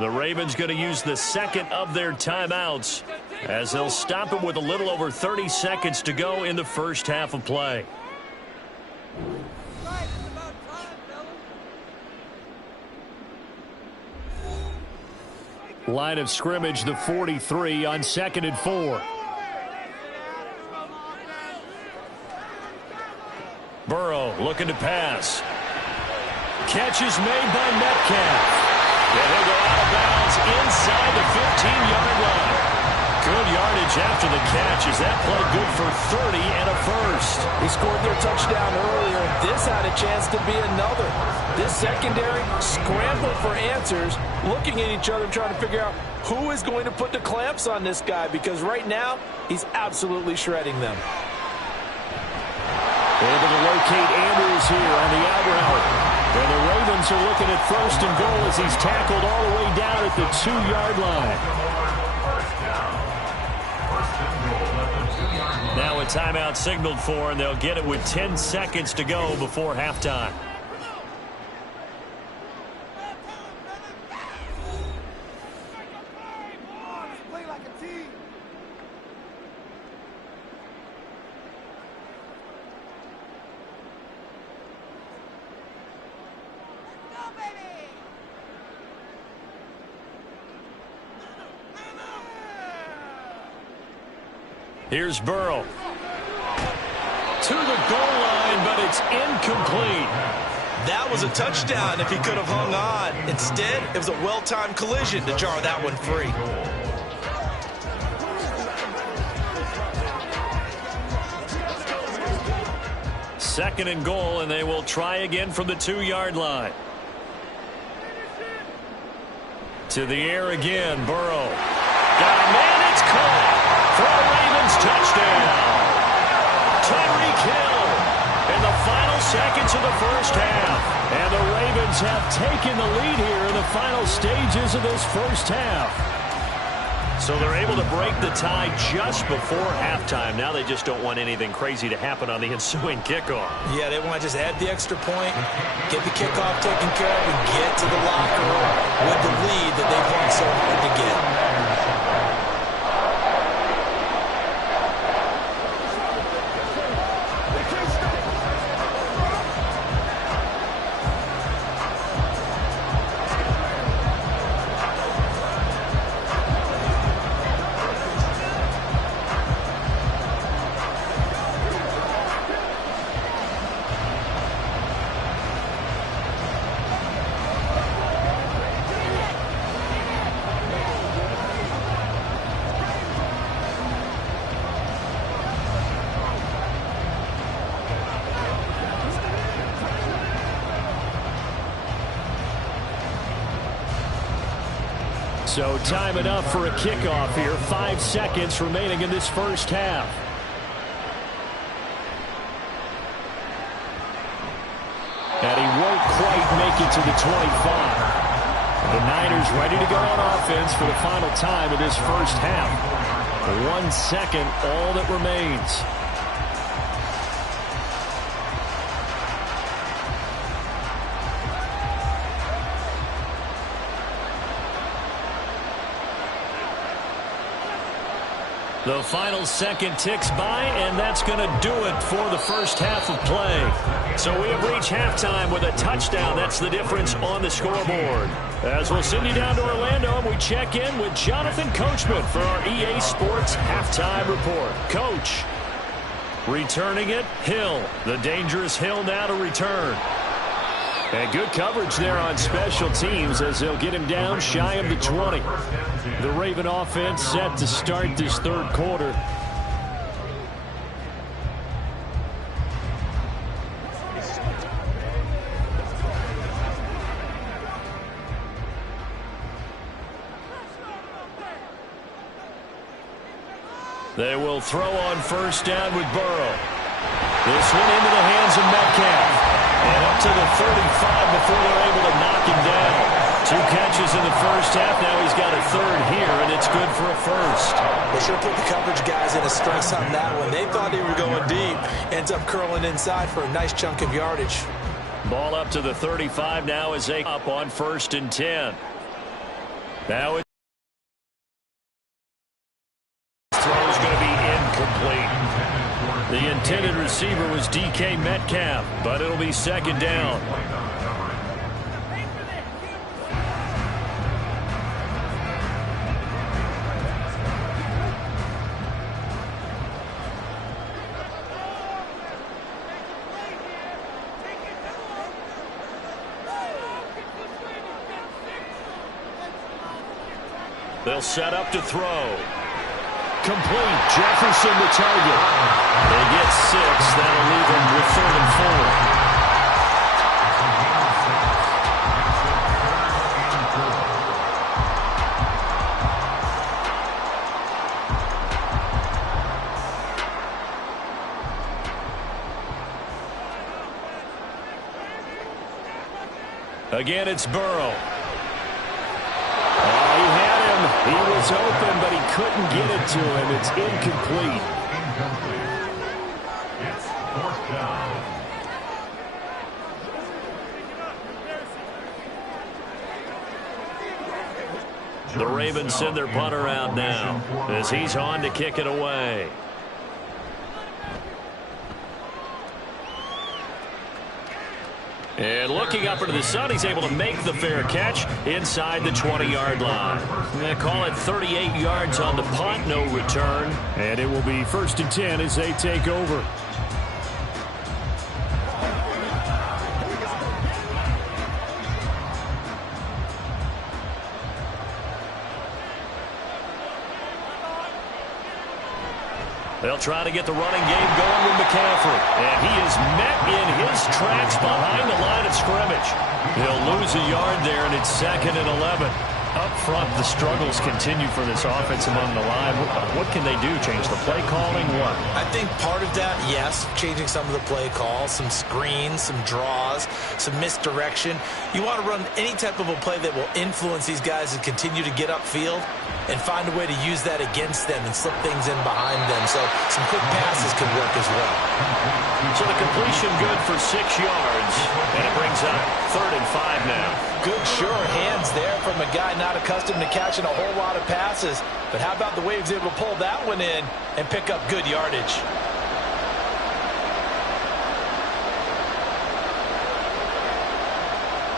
The Ravens going to use the second of their timeouts, as they'll stop it with a little over 30 seconds to go in the first half of play. Line of scrimmage, the 43 on 2nd and 4. Burrow looking to pass. Catch is made by Metcalf. And he'll go out of bounds inside the 15-yard line. Good yardage after the catch as that play good for 30 and a first. He scored their touchdown earlier, and this had a chance to be another. This secondary scrambled for answers, looking at each other, trying to figure out who is going to put the clamps on this guy, because right now, he's absolutely shredding them. Able to locate Andrews here on the out route. And the Ravens are looking at first and goal as he's tackled all the way down at the 2-yard line. Now a timeout signaled for, and they'll get it with 10 seconds to go before halftime. Here's Burrow. To the goal line, but it's incomplete. That was a touchdown if he could have hung on. Instead, it was a well-timed collision to jar that one free. Second and goal, and they will try again from the 2-yard line. To the air again, Burrow. Got a man, it's caught. For a Ravens touchdown. Tyreek Hill in the final seconds of the first half. And the Ravens have taken the lead here in the final stages of this first half. So they're able to break the tie just before halftime. Now they just don't want anything crazy to happen on the ensuing kickoff. Yeah, they want to just add the extra point, get the kickoff taken care of, and get to the locker room with the lead that they've worked so hard to get. So time enough for a kickoff here. 5 seconds remaining in this first half. take it to the 25. The Niners ready to go on offense for the final time of this first half. 1 second, all that remains. The final second ticks by, and that's going to do it for the first half of play. So we have reached halftime with a touchdown. That's the difference on the scoreboard. As we'll send you down to Orlando, and we check in with Jonathan Coachman for our EA Sports Halftime Report. Coach, returning it, Hill. The dangerous Hill now to return. And good coverage there on special teams as they'll get him down shy of the 20. The Raven offense set to start this third quarter. They will throw on first down with Burrow. This one into the hands of Metcalf. And up to the 35 before they're able to knock him down. 2 catches in the first half. Now he's got a third here, and it's good for a first. They sure put the coverage guys in a stress on that one. They thought they were going deep. Ends up curling inside for a nice chunk of yardage. Ball up to the 35 now as they up on 1st and 10. Now it's throw's going to be incomplete. The intended receiver was DK Metcalf, but it'll be 2nd down. They'll set up to throw. Complete. Jefferson the target. They get 6. That'll leave them with 3rd and 4. Again, it's Burrow. He was open, but he couldn't get it to him. It's incomplete. It's 4th down. The Ravens send their punter out now as he's on to kick it away. And looking up into the sun, he's able to make the fair catch inside the 20-yard line. They call it 38 yards on the punt, no return. And it will be 1st and 10 as they take over. They'll try to get the running game going with McCaffrey. And he is met in his tracks behind the line of scrimmage. He'll lose a yard there, and it's 2nd and 11. Up front, the struggles continue for this offense among the line. What can they do? Change the play calling? What? I think part of that, yes, changing some of the play calls, some screens, some draws, some misdirection. You want to run any type of a play that will influence these guys and continue to get upfield and find a way to use that against them and slip things in behind them. So some quick passes can work as well. So the completion good for 6 yards, and it brings up 3rd and 5 now. Good, sure hands there from a guy not accustomed to catching a whole lot of passes. But how about the way he was able to pull that one in and pick up good yardage?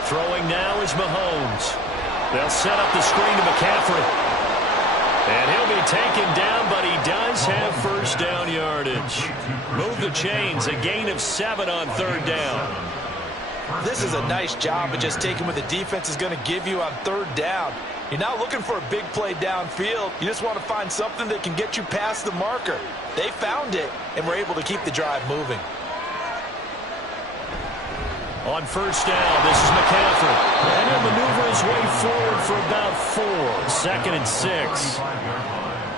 Throwing now is Mahomes. They'll set up the screen to McCaffrey. And he'll be taken down, but he does have 1st down yardage. Move the chains, a gain of 7 on 3rd down. This is a nice job of just taking what the defense is going to give you on 3rd down. You're not looking for a big play downfield. You just want to find something that can get you past the marker. They found it and were able to keep the drive moving. On 1st down, this is McCaffrey. And he'll maneuver his way forward for about 4. 2nd and 6.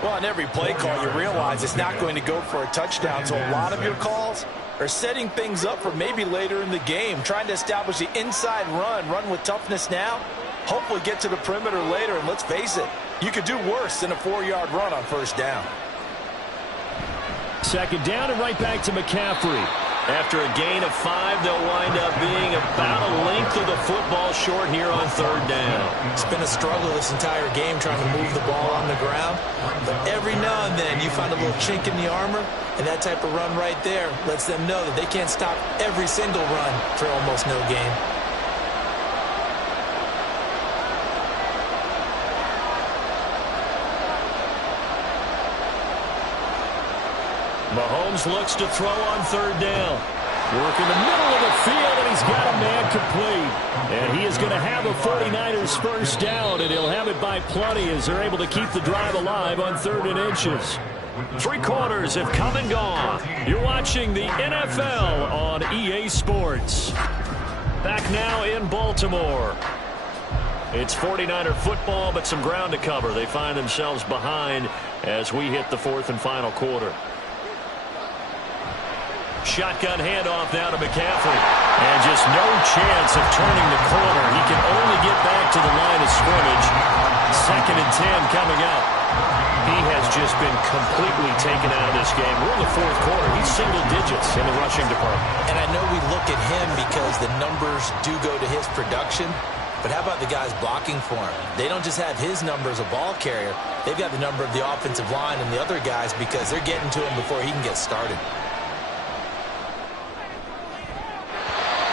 Well, on every play call, you realize it's not going to go for a touchdown. So a lot of your calls, or setting things up for maybe later in the game, trying to establish the inside run with toughness now, hopefully get to the perimeter later, and let's face it, you could do worse than a 4-yard run on first down. Second down and right back to McCaffrey. After a gain of 5, they'll wind up being about a length of the football short here on third down. It's been a struggle this entire game trying to move the ball on the ground. But every now and then you find a little chink in the armor, and that type of run right there lets them know that they can't stop every single run for almost no gain. Mahomes looks to throw on third down. Work in the middle of the field, and he's got a man complete. And he is going to have a 49ers first down, and he'll have it by plenty as they're able to keep the drive alive on 3rd and inches. 3 quarters have come and gone. You're watching the NFL on EA Sports. Back now in Baltimore. It's 49er football, but some ground to cover. They find themselves behind as we hit the 4th and final quarter. Shotgun handoff now to McCaffrey. And just no chance of turning the corner. He can only get back to the line of scrimmage. 2nd and 10 coming up. He has just been completely taken out of this game. We're in the 4th quarter. He's single digits in the rushing department. And I know we look at him because the numbers do go to his production. But how about the guys blocking for him? They don't just have his number as a ball carrier. They've got the number of the offensive line and the other guys because they're getting to him before he can get started.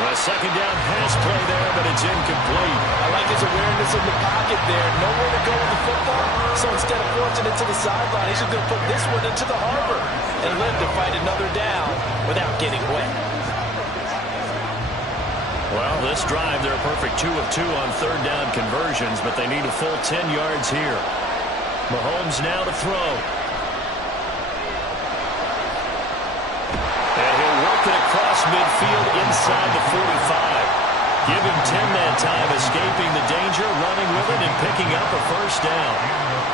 A second down pass play there, but it's incomplete. I like his awareness in the pocket there. Nowhere to go with the football. So instead of forcing it to the sideline, he's just going to put this one into the harbor and live to fight another down without getting wet. Well, this drive, they're a perfect 2 of 2 on third down conversions, but they need a full 10 yards here. Mahomes now to throw. Across midfield inside the 45. Give him 10 that time, escaping the danger, running with it, and picking up a first down.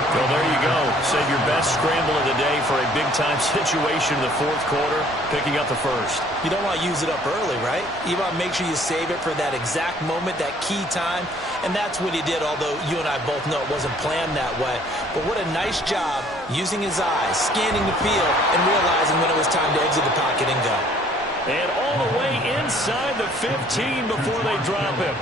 Well, there you go. Save your best scramble of the day for a big-time situation in the 4th quarter, picking up the first. You don't want to use it up early, right? You want to make sure you save it for that exact moment, that key time, and that's what he did, although you and I both know it wasn't planned that way. But what a nice job using his eyes, scanning the field, and realizing when it was time to exit the pocket and go. And all the way inside the 15 before they drop him.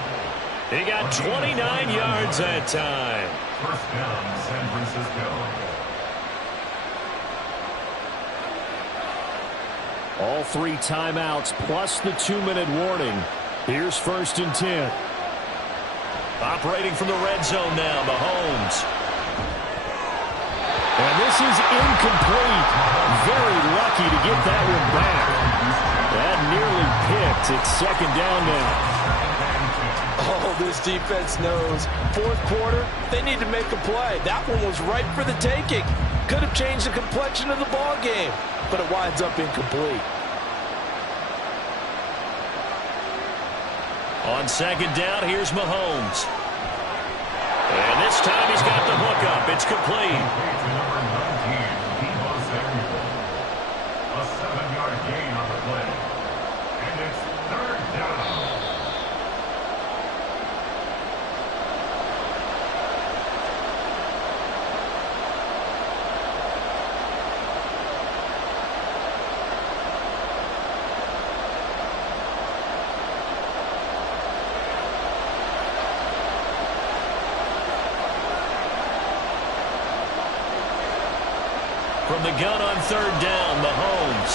He got 29 yards that time. First down, San Francisco. All 3 timeouts plus the 2-minute warning. Here's 1st and 10. Operating from the red zone now, Mahomes. And this is incomplete. Very lucky to get that one back. That nearly picked. It's 2nd down now. Oh, this defense knows. 4th quarter, they need to make a play. That one was ripe for the taking. Could have changed the complexion of the ball game, but it winds up incomplete. On 2nd down, here's Mahomes. And this time he's got the hook up. It's complete. Number 19, Deebo Samuel. A 7-yard gain on the play. And it's 3rd down. From the gun on 3rd down, Mahomes.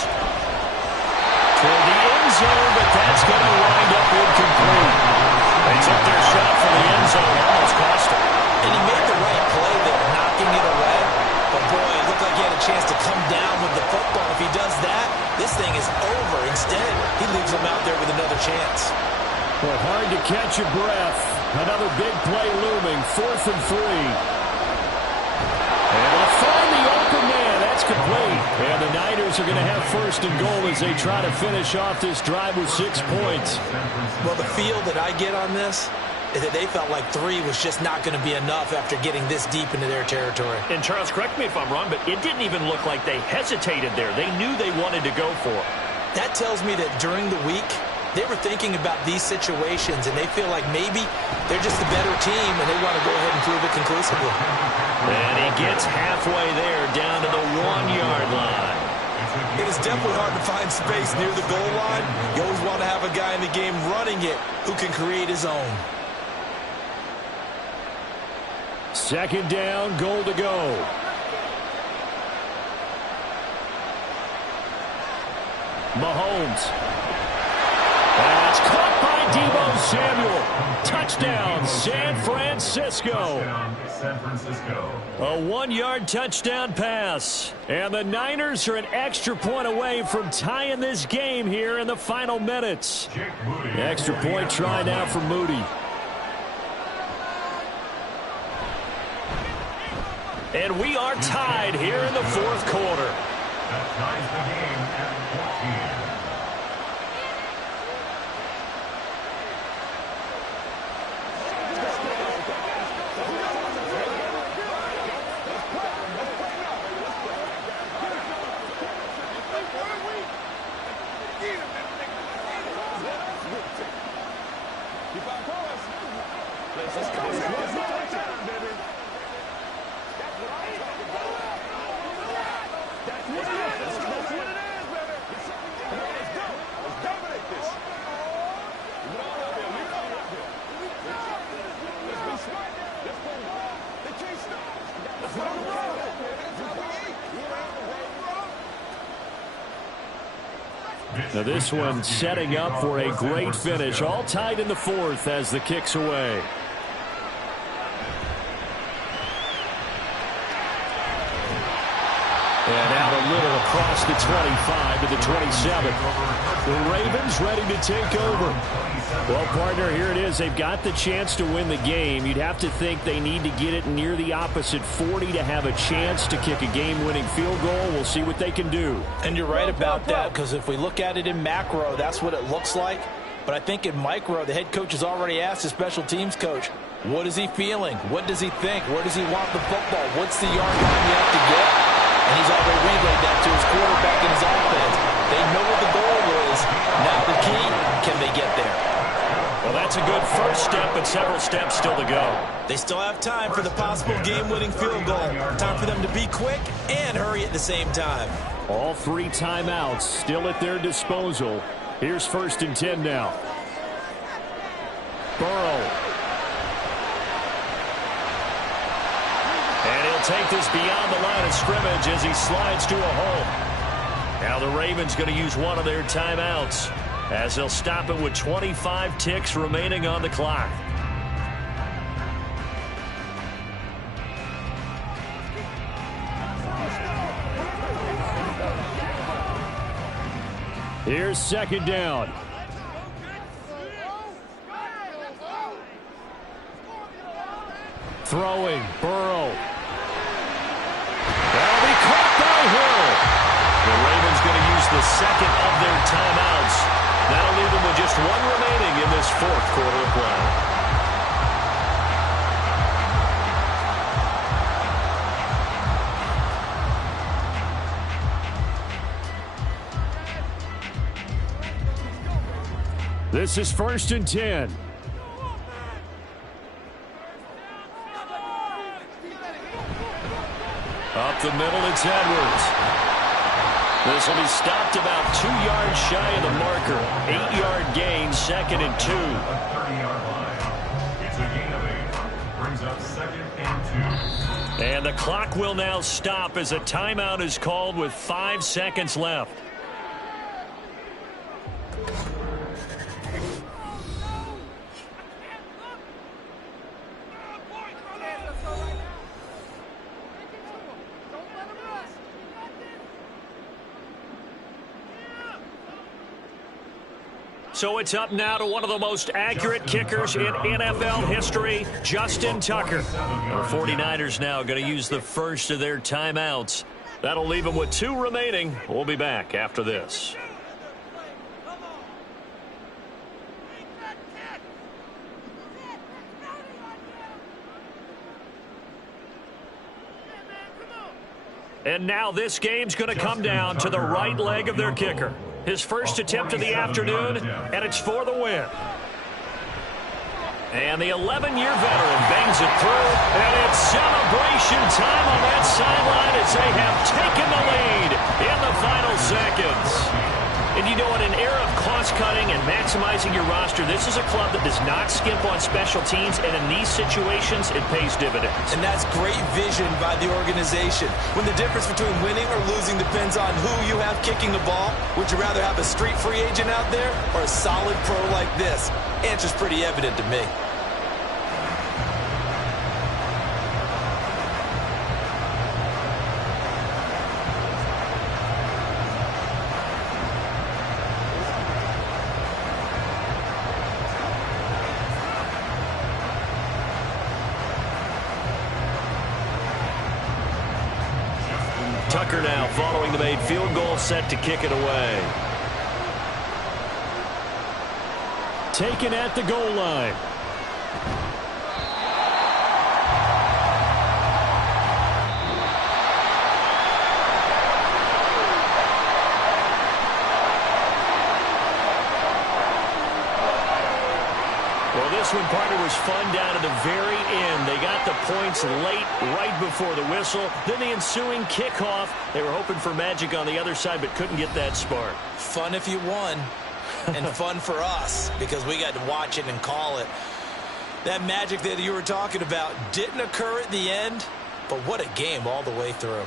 Toward the end zone, but that's going to wind up incomplete. They took their shot for the end zone, almost cost him. And he made the right play there, knocking it away. But boy, it looked like he had a chance to come down with the football. If he does that, this thing is over. Instead, he leaves him out there with another chance. Well, hard to catch your breath. Another big play looming. 4th and 3. And they'll find the open man. That's complete. And the Niners are going to have 1st and goal as they try to finish off this drive with 6 points. Well, the feel that I get on this is that they felt like 3 was just not going to be enough after getting this deep into their territory. And Charles, correct me if I'm wrong, but it didn't even look like they hesitated there. They knew they wanted to go for it. That tells me that during the week, they were thinking about these situations, and they feel like maybe they're just the better team, and they want to go ahead and prove it conclusively. And he gets halfway there, down to the 1-yard line. It is definitely hard to find space near the goal line. You always want to have a guy in the game running it who can create his own. Second down, goal to go. Mahomes. That's caught by Deebo Samuel. Touchdown, San Francisco. San Francisco. A 1-yard touchdown pass. And the Niners are an extra point away from tying this game here in the final minutes. Extra point try now for Moody. And we are tied here in the fourth quarter. That ties the game at 14. Now this one setting up for a great finish. All tied in the fourth as the kick's away. And out a little across the 25 to the 27. The Ravens ready to take over. Well, partner, here it is. They've got the chance to win the game. You'd have to think they need to get it near the opposite 40 to have a chance to kick a game-winning field goal. We'll see what they can do. And you're right about that, because if we look at it in macro, that's what it looks like. But I think in micro, the head coach has already asked the special teams coach, what is he feeling? What does he think? Where does he want the football? What's the yard line you have to get? And he's already relayed that to his quarterback and his offense. They know what the goal is. Now the key, can they get there? Well, that's a good first step, but several steps still to go. They still have time for the possible game-winning field goal. Time for them to be quick and hurry at the same time. All three timeouts still at their disposal. Here's 1st and 10 now. Burrow. And he'll take this beyond the line of scrimmage as he slides to a hole. Now the Ravens going to use one of their timeouts as they'll stop it with 25 ticks remaining on the clock. Here's 2nd down. Throwing, Burrow. That'll be caught by Hill. The Ravens going to use the second of their timeouts. That'll leave them with just one remaining in this fourth quarter of play. This is 1st and 10. Up the middle, it's Edwards. This will be stopped about 2 yards shy of the marker. 8-yard gain, 2nd and 2. 30-yard line. It's a gain of 8. Brings up 2nd and 2. And the clock will now stop as a timeout is called with 5 seconds left. So it's up now to one of the most accurate kickers in NFL history, Justin Tucker. The 49ers now going to use the first of their timeouts. That'll leave them with 2 remaining. We'll be back after this. And now this game's going to come down to the right leg of their kicker. His first attempt of the afternoon, and it's for the win. And the 11-year veteran bangs it through, and it's celebration time on that sideline as they have taken the lead in the final seconds. And you know, in an era of cost-cutting and maximizing your roster, this is a club that does not skimp on special teams, and in these situations, it pays dividends. And that's great vision by the organization. When the difference between winning or losing depends on who you have kicking the ball, would you rather have a street free agent out there or a solid pro like this? Answer's pretty evident to me. Tucker now following the made field goal, set to kick it away. Taken at the goal line. Well, this one, partner, was fun down to the very end. They got the points late, right before the whistle. Then the ensuing kickoff. They were hoping for magic on the other side, but couldn't get that spark. Fun if you won, and fun for us because we got to watch it and call it. That magic that you were talking about didn't occur at the end, but what a game all the way through.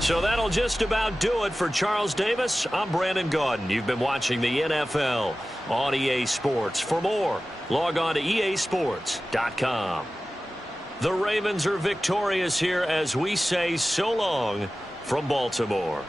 So that'll just about do it for Charles Davis. I'm Brandon Gaudin. You've been watching the NFL on EA Sports. For more, log on to easports.com. The Ravens are victorious here as we say so long from Baltimore.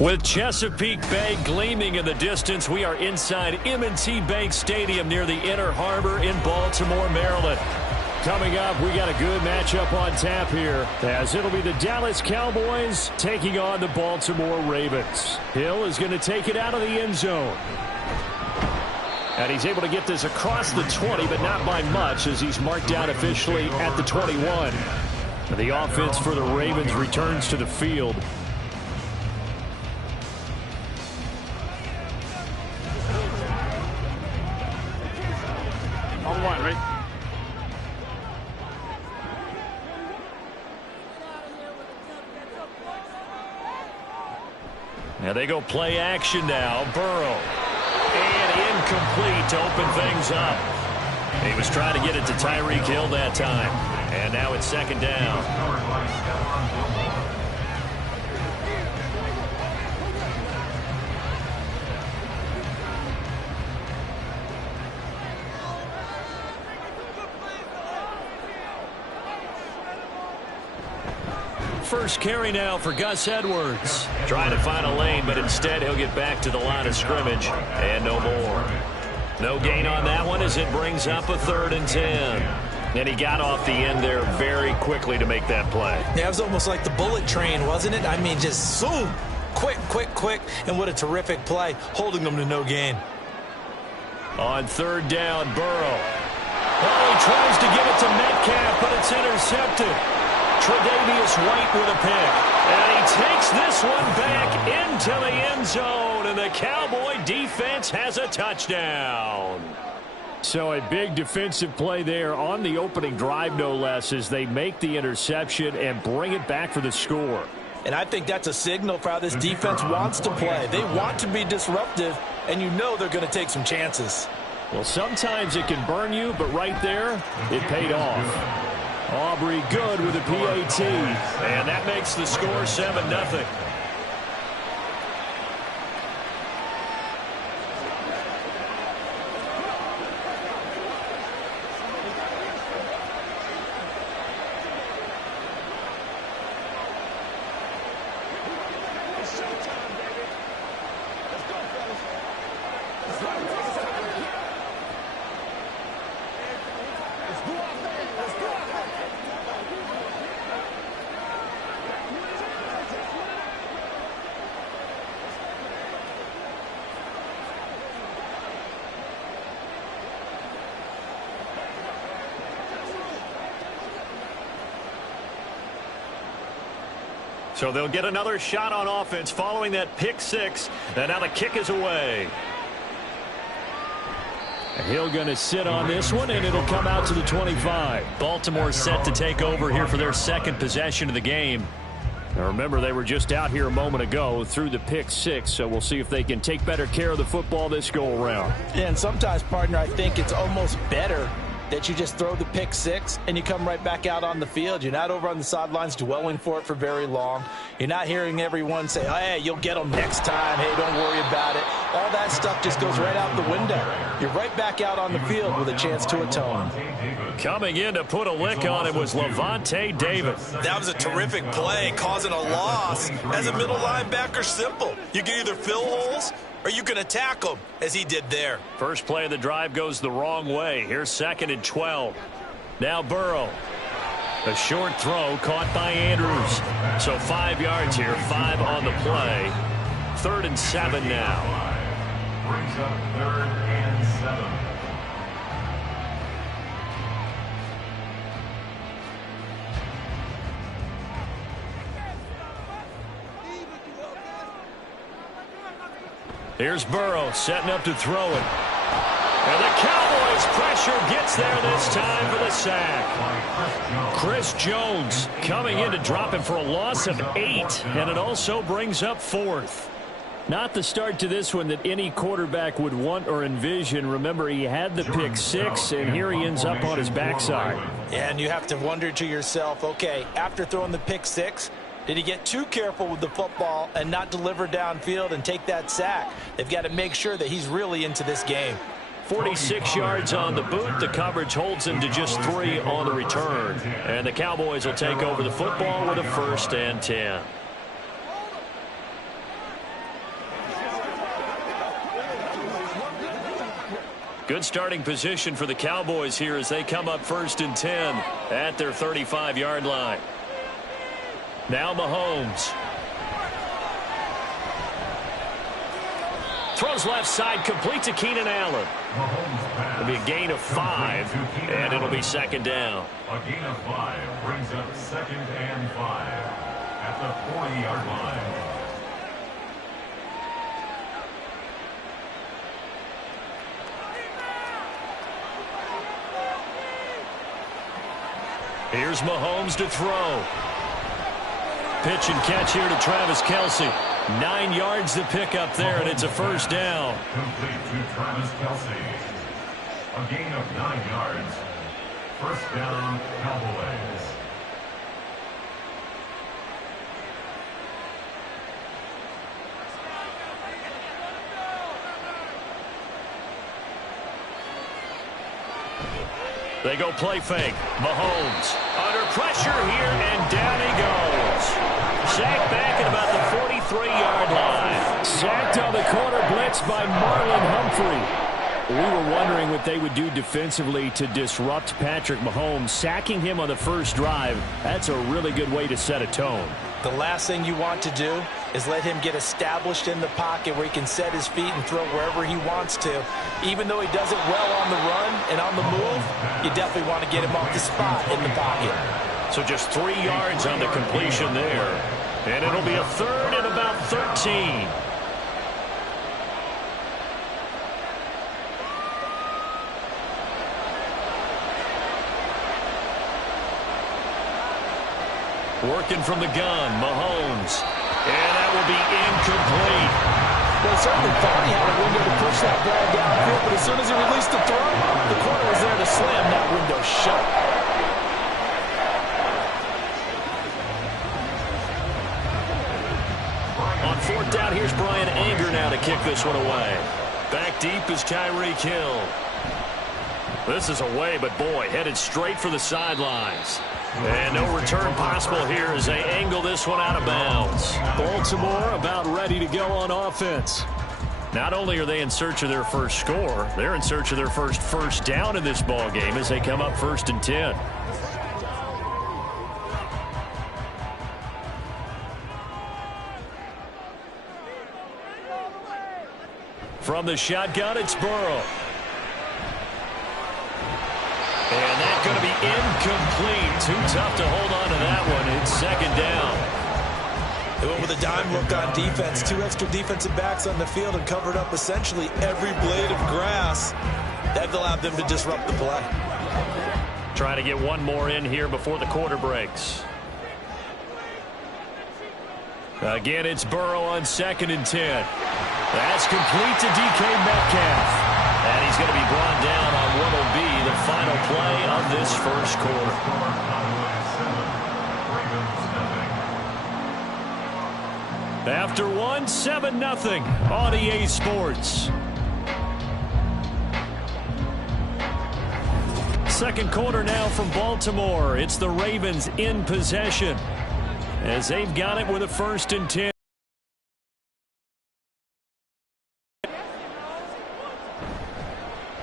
With Chesapeake Bay gleaming in the distance, we are inside M&T Bank Stadium near the Inner Harbor in Baltimore, Maryland. Coming up, we got a good matchup on tap here, as it'll be the Dallas Cowboys taking on the Baltimore Ravens. Hill is going to take it out of the end zone. And he's able to get this across the 20, but not by much, as he's marked down officially at the 21. The offense for the Ravens returns to the field. On one, right? Now they go play action now. Burrow. And incomplete to open things up. He was trying to get it to Tyreek Hill that time. And now it's second down. First carry now for Gus Edwards. Trying to find a lane, but instead he'll get back to the line of scrimmage. And no more. No gain on that one as it brings up a 3rd and 10. And he got off the end there very quickly to make that play. Yeah, it was almost like the bullet train, wasn't it? I mean, just zoom. Quick, quick, quick. And what a terrific play, holding them to no gain. On 3rd down, Burrow. Oh, he tries to give it to Metcalf, but it's intercepted. Tre'Davious White with a pick. And he takes this one back into the end zone. And the Cowboy defense has a touchdown. So a big defensive play there on the opening drive, no less, as they make the interception and bring it back for the score. And I think that's a signal for how this defense wants to play. They want to be disruptive, and you know they're going to take some chances. Well, sometimes it can burn you, but right there, it paid off. Aubrey good with a PAT. And that makes the score 7-0. So they'll get another shot on offense following that pick 6. And now the kick is away. Hill going to sit on this one, and it'll come out to the 25. Baltimore set to take over here for their second possession of the game. Now remember, they were just out here a moment ago through the pick 6, so we'll see if they can take better care of the football this go-around. Yeah, and sometimes, partner, I think it's almost better that you just throw the pick 6 and you come right back out on the field. You're not over on the sidelines dwelling for it for very long. You're not hearing everyone say, oh, hey, you'll get them next time. Hey, don't worry about it. All that stuff just goes right out the window. You're right back out on the field with a chance to atone. Coming in to put a lick on it was Lavonte David. That was a terrific play, causing a loss. As a middle linebacker, simple. You can either fill holes or you can attack them, as he did there. First play of the drive goes the wrong way. Here's 2nd and 12. Now Burrow. A short throw caught by Andrews. So 5 yards here, 5 on the play. 3rd and 7 now. Brings up 3rd and 7. Here's Burrow setting up to throw it. And the Cowboys pressure gets there this time for the sack. Chris Jones coming in to drop him for a loss of 8. And it also brings up 4th. Not the start to this one that any quarterback would want or envision. Remember, he had the pick 6, and here he ends up on his backside. Yeah, and you have to wonder to yourself, okay, after throwing the pick 6, did he get too careful with the football and not deliver downfield and take that sack? They've got to make sure that he's really into this game. 46 yards on the boot. The coverage holds him to just 3 on the return. And the Cowboys will take over the football with a 1st and 10. Good starting position for the Cowboys here as they come up 1st and 10 at their 35-yard line. Now Mahomes. Throws left side, complete to Keenan Allen. It'll be a gain of 5, and it'll be 2nd down. A gain of 5 brings up 2nd and 5 at the 40-yard line. Here's Mahomes to throw. Pitch and catch here to Travis Kelce. 9 yards to pick up there, and it's a 1st down. Complete to Travis Kelce. A gain of 9 yards. 1st down, Cowboys. They go play fake. Mahomes under pressure here, and down he goes. Sacked back at about the 43-yard line. Sacked on the corner blitz by Marlon Humphrey. We were wondering what they would do defensively to disrupt Patrick Mahomes. Sacking him on the first drive, that's a really good way to set a tone. The last thing you want to do is let him get established in the pocket where he can set his feet and throw wherever he wants to. Even though he does it well on the run and on the move, you definitely want to get him off the spot in the pocket. So just 3 yards on the completion there. And it'll be a 3rd and about 13. Working from the gun, Mahomes. And that will be incomplete. Well, he certainly thought he had a window to push that ball downfield, but as soon as he released the throw, the corner was there to slam that window shut. On 4th down, here's Brian Anger now to kick this one away. Back deep is Tyreek Hill. This is away, but boy, headed straight for the sidelines. And no return possible here as they angle this one out of bounds. Baltimore about ready to go on offense. Not only are they in search of their first score, they're in search of their first down in this ball game as they come up 1st and 10. From the shotgun, it's Burrow. And that's going to be incomplete. Too tough to hold on to that one. It's 2nd down. They went with a dime look on defense. 2 extra defensive backs on the field and covered up essentially every blade of grass. That allowed them to disrupt the play. Trying to get one more in here before the quarter breaks. Again, it's Burrow on 2nd and 10. That's complete to DK Metcalf. And he's going to be brought down on what will be the final play of this first quarter. After 7-0 on EA Sports. Second quarter now from Baltimore. It's the Ravens in possession as they've got it with a 1st and 10.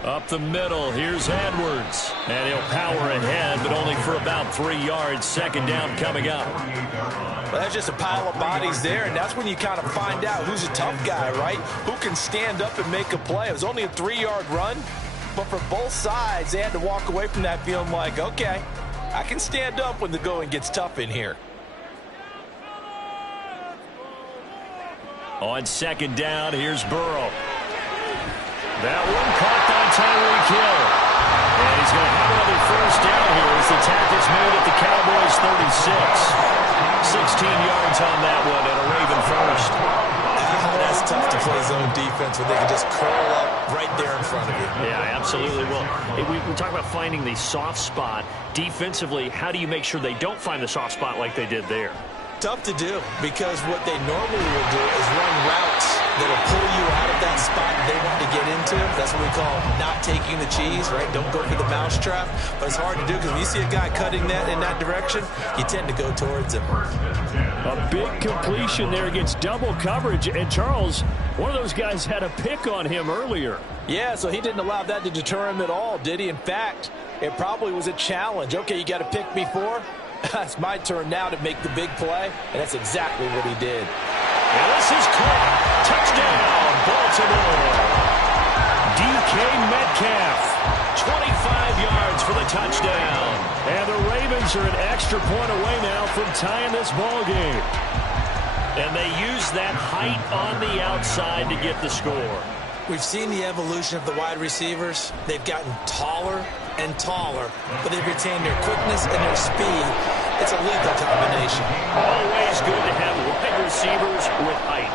Up the middle, here's Edwards. And he'll power ahead, but only for about 3 yards. 2nd down coming up. Well, that's just a pile of bodies there, and that's when you kind of find out who's a tough guy, right? Who can stand up and make a play. It was only a 3-yard run, but for both sides, they had to walk away from that feeling like, okay, I can stand up when the going gets tough in here. On 2nd down, here's Burrow. That one caught by Tyreek Hill. And he's going to have another 1st down here as the tackle's made at the Cowboys' 36. 16 yards on that one and a Raven first. That's tough to play zone defense when they can just curl up right there in front of you. Yeah, absolutely. Well, we talk about finding the soft spot. Defensively, how do you make sure they don't find the soft spot like they did there? Tough to do because what they normally will do is run routes that will pull you out of that spot they want to get into. That's what we call not taking the cheese, right? Don't go for the mousetrap. But it's hard to do because when you see a guy cutting that in that direction, you tend to go towards him. A big completion there against double coverage. And Charles, one of those guys had a pick on him earlier. Yeah, so he didn't allow that to deter him at all, did he? In fact, it probably was a challenge. Okay, you got to pick me four. It's my turn now to make the big play, and that's exactly what he did. And this is caught. Touchdown, Baltimore. DK Metcalf, 25 yards for the touchdown. And the Ravens are an extra point away now from tying this ball game. And they use that height on the outside to get the score. We've seen the evolution of the wide receivers. They've gotten taller and taller, but they've retained their quickness and their speed. It's a lethal combination. Always good to have wide receivers with height.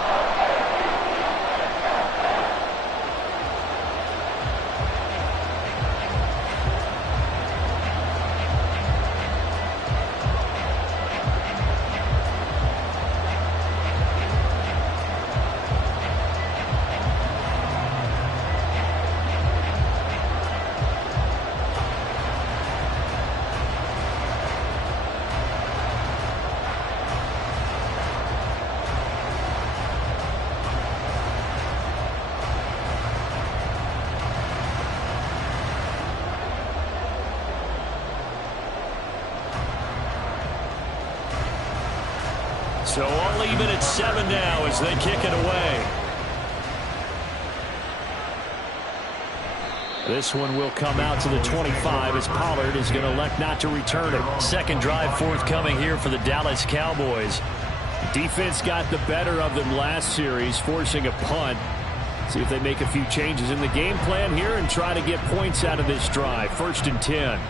So all even at 7 now as they kick it away. This one will come out to the 25 as Pollard is going to elect not to return it. Second drive forthcoming here for the Dallas Cowboys. Defense got the better of them last series, forcing a punt. See if they make a few changes in the game plan here and try to get points out of this drive. 1st and 10.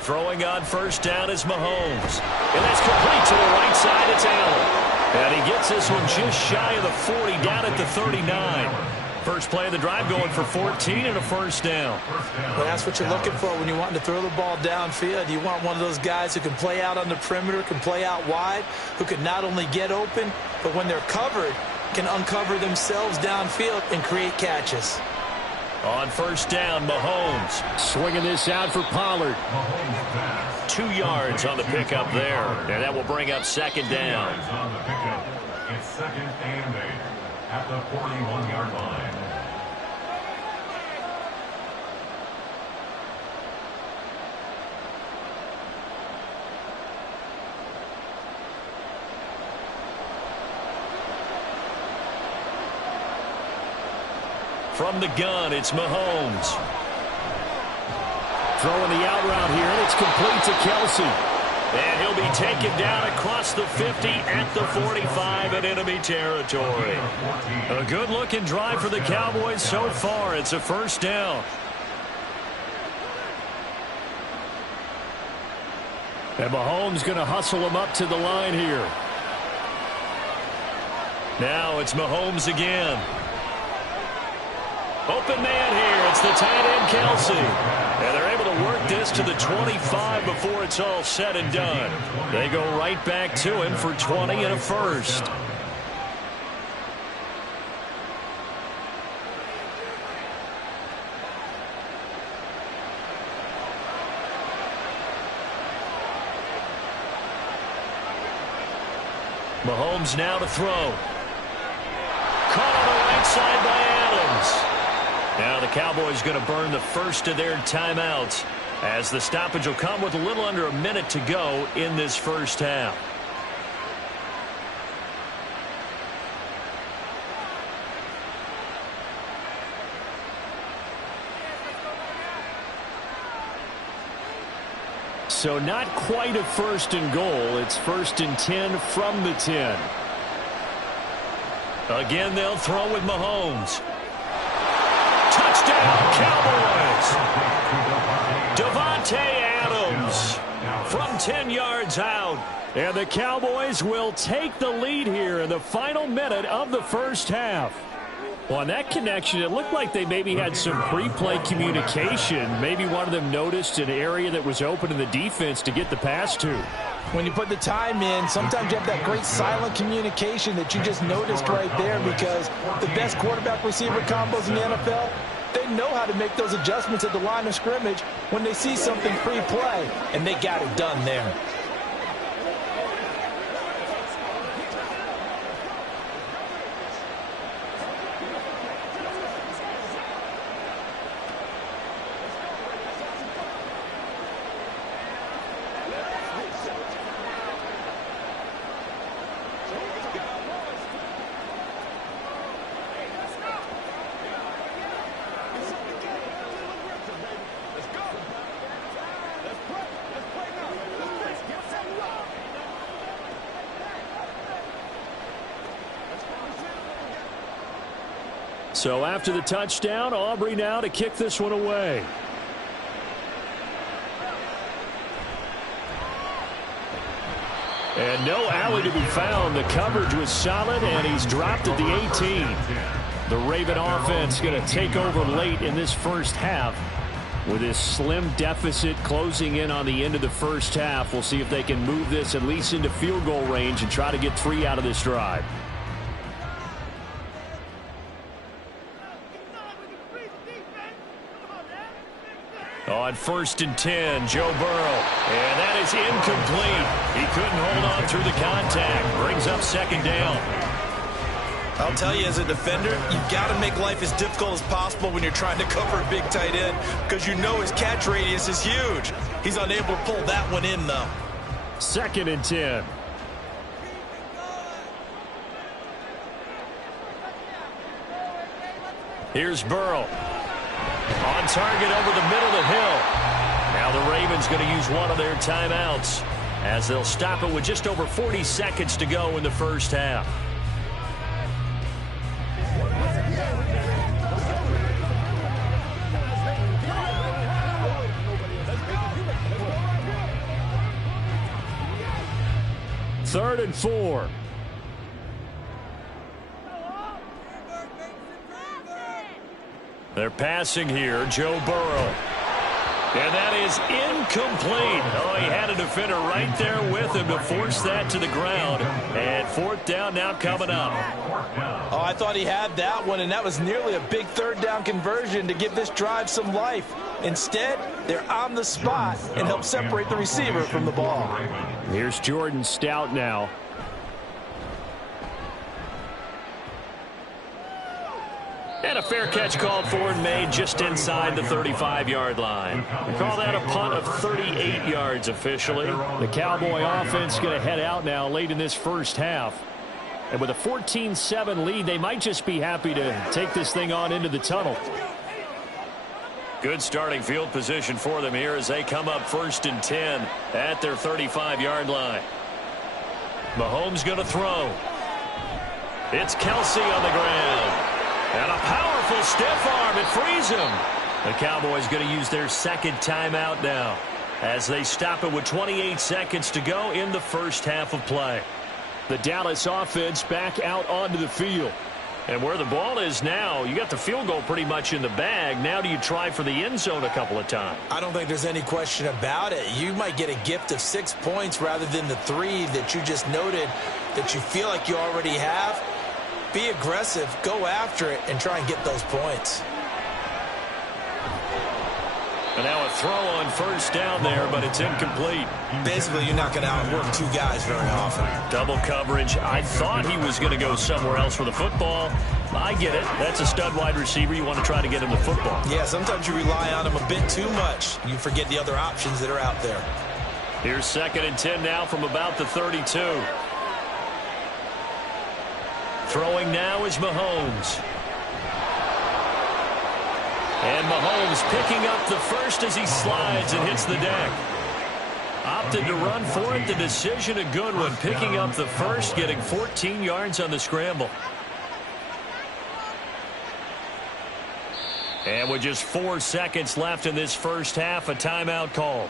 Throwing on first down is Mahomes. And that's complete to the right side. It's Allen. And he gets this one just shy of the 40, down at the 39. First play of the drive going for 14 and a first down. Well, that's what you're looking for when you want to throw the ball downfield. You want one of those guys who can play out on the perimeter, can play out wide, who can not only get open, but when they're covered, can uncover themselves downfield and create catches. On first down, Mahomes. Swinging this out for Pollard. 2 yards on the pickup there. And that will bring up second down. On the pickup. It's 2nd and 8 at the 41-yard line. From the gun, it's Mahomes. Throwing the out route here, and it's complete to Kelsey. And he'll be taken down across the 50 at the 45 in enemy territory. A good-looking drive for the Cowboys so far. It's a first down. And Mahomes going to hustle him up to the line here. Now it's Mahomes again. Open man here. It's the tight end, Kelsey. And they're able to work this to the 25 before it's all said and done. They go right back to him for 20 and a first. Mahomes now to throw. Caught on the right side by Adams. Now the Cowboys going to burn the first of their timeouts as the stoppage will come with a little under a minute to go in this first half. So not quite a 1st and goal. It's 1st and 10 from the 10. Again, they'll throw with Mahomes. Touchdown, Cowboys! Davante Adams from 10 yards out. And the Cowboys will take the lead here in the final minute of the first half. Well, on that connection, it looked like they maybe had some pre-play communication. Maybe one of them noticed an area that was open in the defense to get the pass to. When you put the time in, sometimes you have that great silent communication that you just noticed right there, because the best quarterback-receiver combos in the NFL, they know how to make those adjustments at the line of scrimmage when they see something pre-play, and they got it done there. So after the touchdown, Aubrey now to kick this one away. And no alley to be found. The coverage was solid, and he's dropped at the 18. The Raven offense going to take over late in this first half. With this slim deficit closing in on the end of the first half, we'll see if they can move this at least into field goal range and try to get 3 out of this drive. On 1st and 10, Joe Burrow. And that is incomplete. He couldn't hold on through the contact. Brings up 2nd down. I'll tell you, as a defender, you've got to make life as difficult as possible when you're trying to cover a big tight end because you know his catch radius is huge. He's unable to pull that one in, though. 2nd and 10. Here's Burrow. On target over the middle of Hill. Now the Ravens going to use one of their timeouts as they'll stop it with just over 40 seconds to go in the first half. Third and 4. They're passing here, Joe Burrow. And that is incomplete. Oh, he had a defender right there with him to force that to the ground. And 4th down now coming up. Oh, I thought he had that one, and that was nearly a big 3rd down conversion to give this drive some life. Instead, they're on the spot and help separate the receiver from the ball. Here's Jordan Stout now. And a fair catch called for and made just inside the 35-yard line. We call that a punt of 38 yards officially. The Cowboy offense going to head out now late in this first half. And with a 14-7 lead, they might just be happy to take this thing on into the tunnel. Good starting field position for them here as they come up 1st and 10 at their 35-yard line. Mahomes going to throw. It's Kelsey on the ground. And a powerful stiff arm. It frees him. The Cowboys going to use their 2nd timeout now as they stop it with 28 seconds to go in the first half of play. The Dallas offense back out onto the field. And where the ball is now, you got the field goal pretty much in the bag. Now do you try for the end zone a couple of times? I don't think there's any question about it. You might get a gift of 6 points rather than the 3 that you just noted that you feel like you already have. Be aggressive, go after it, and try and get those points. And now a throw on 1st down there, but it's incomplete. Basically, you're not going to outwork 2 guys very often. Double coverage. I thought he was going to go somewhere else for the football. I get it. That's a stud wide receiver. You want to try to get him the football. Yeah, sometimes you rely on him a bit too much. You forget the other options that are out there. Here's 2nd and 10 now from about the 32. Throwing now is Mahomes. And Mahomes picking up the first as he slides and hits the deck. Opted to run for it. The decision a good one. Picking up the first, getting 14 yards on the scramble. And with just 4 seconds left in this first half, a timeout call.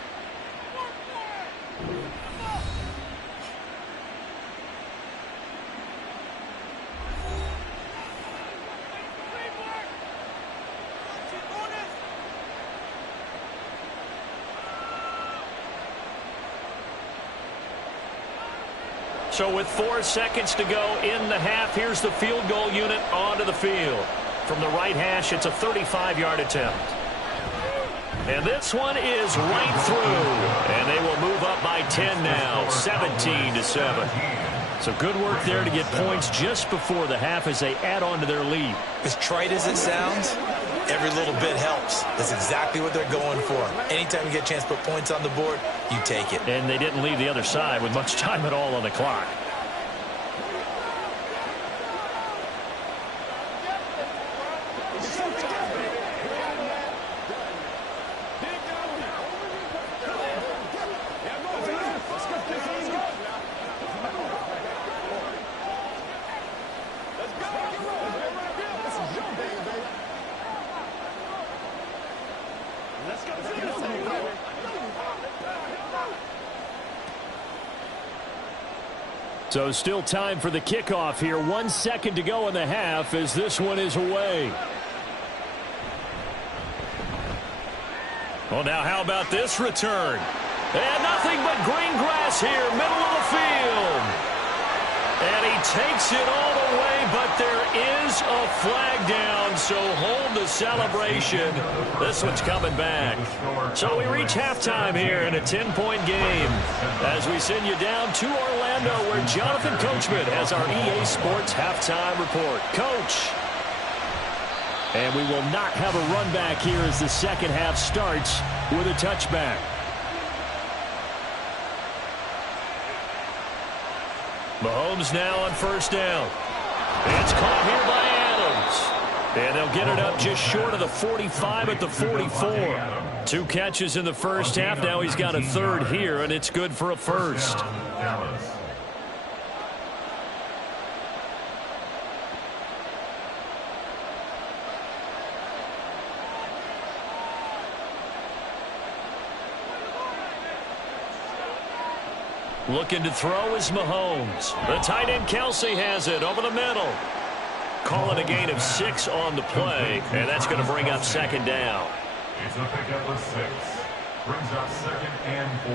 So with 4 seconds to go in the half, here's the field goal unit onto the field. From the right hash, it's a 35-yard attempt. And this one is right through. And they will move up by 10 now, 17-7. So good work there to get points just before the half as they add on to their lead. As trite as it sounds, every little bit helps. That's exactly what they're going for. Anytime you get a chance to put points on the board, you take it. And they didn't leave the other side with much time at all on the clock. So still time for the kickoff here. 1 second to go in the half as this one is away. Well, now how about this return? And nothing but green grass here, middle of the field. And he takes it all the way, but there is a flag down, so hold the celebration. This one's coming back. So we reach halftime here in a 10-point game as we send you down to Orlando where Jonathan Coachman has our EA Sports halftime report. Coach. And we will not have a run back here as the second half starts with a touchback. Mahomes now on first down. It's caught here by Adams. And they'll get it up just short of the 45 at the 44. 2 catches in the first half. Now he's got a third here, and it's good for a first. Looking to throw is Mahomes. The tight end Kelce has it over the middle. Calling a gain of 6 on the play, and that's going to bring up second down. It's a pickup of 6. Brings up 2nd and 4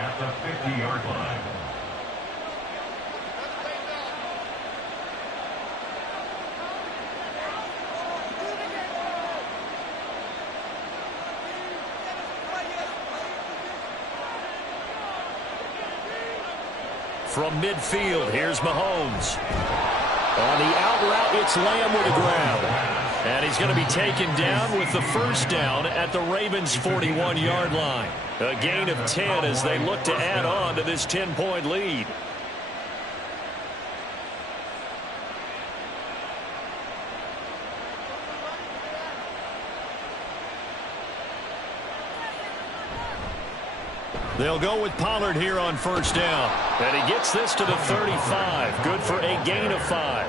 at the 50-yard line. From midfield, here's Mahomes. On the out route, it's Lamb with the ground. And he's going to be taken down with the first down at the Ravens' 41-yard line. A gain of 10 as they look to add on to this 10-point lead. They'll go with Pollard here on first down. And he gets this to the 35. Good for a gain of 5.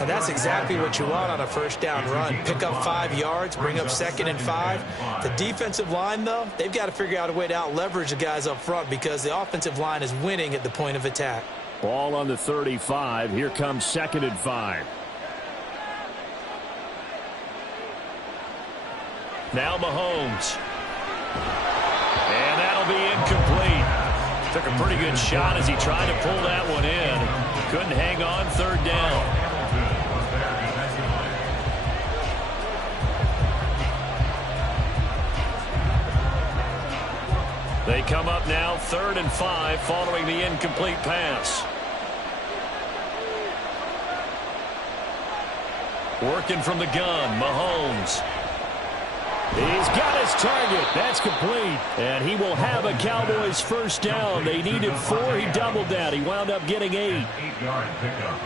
And that's exactly what you want on a first down run. Pick up 5 yards, bring up 2nd and 5. The defensive line, though, they've got to figure out a way to out-leverage the guys up front because the offensive line is winning at the point of attack. Ball on the 35. Here comes 2nd and 5. Now Mahomes. And that'll be incomplete. Took a pretty good shot as he tried to pull that one in. Couldn't hang on third down. They come up now 3rd and 5 following the incomplete pass. Working from the gun, Mahomes. He's got his target. That's complete. And he will have a Cowboys first down. They needed 4. He doubled that. He wound up getting 8.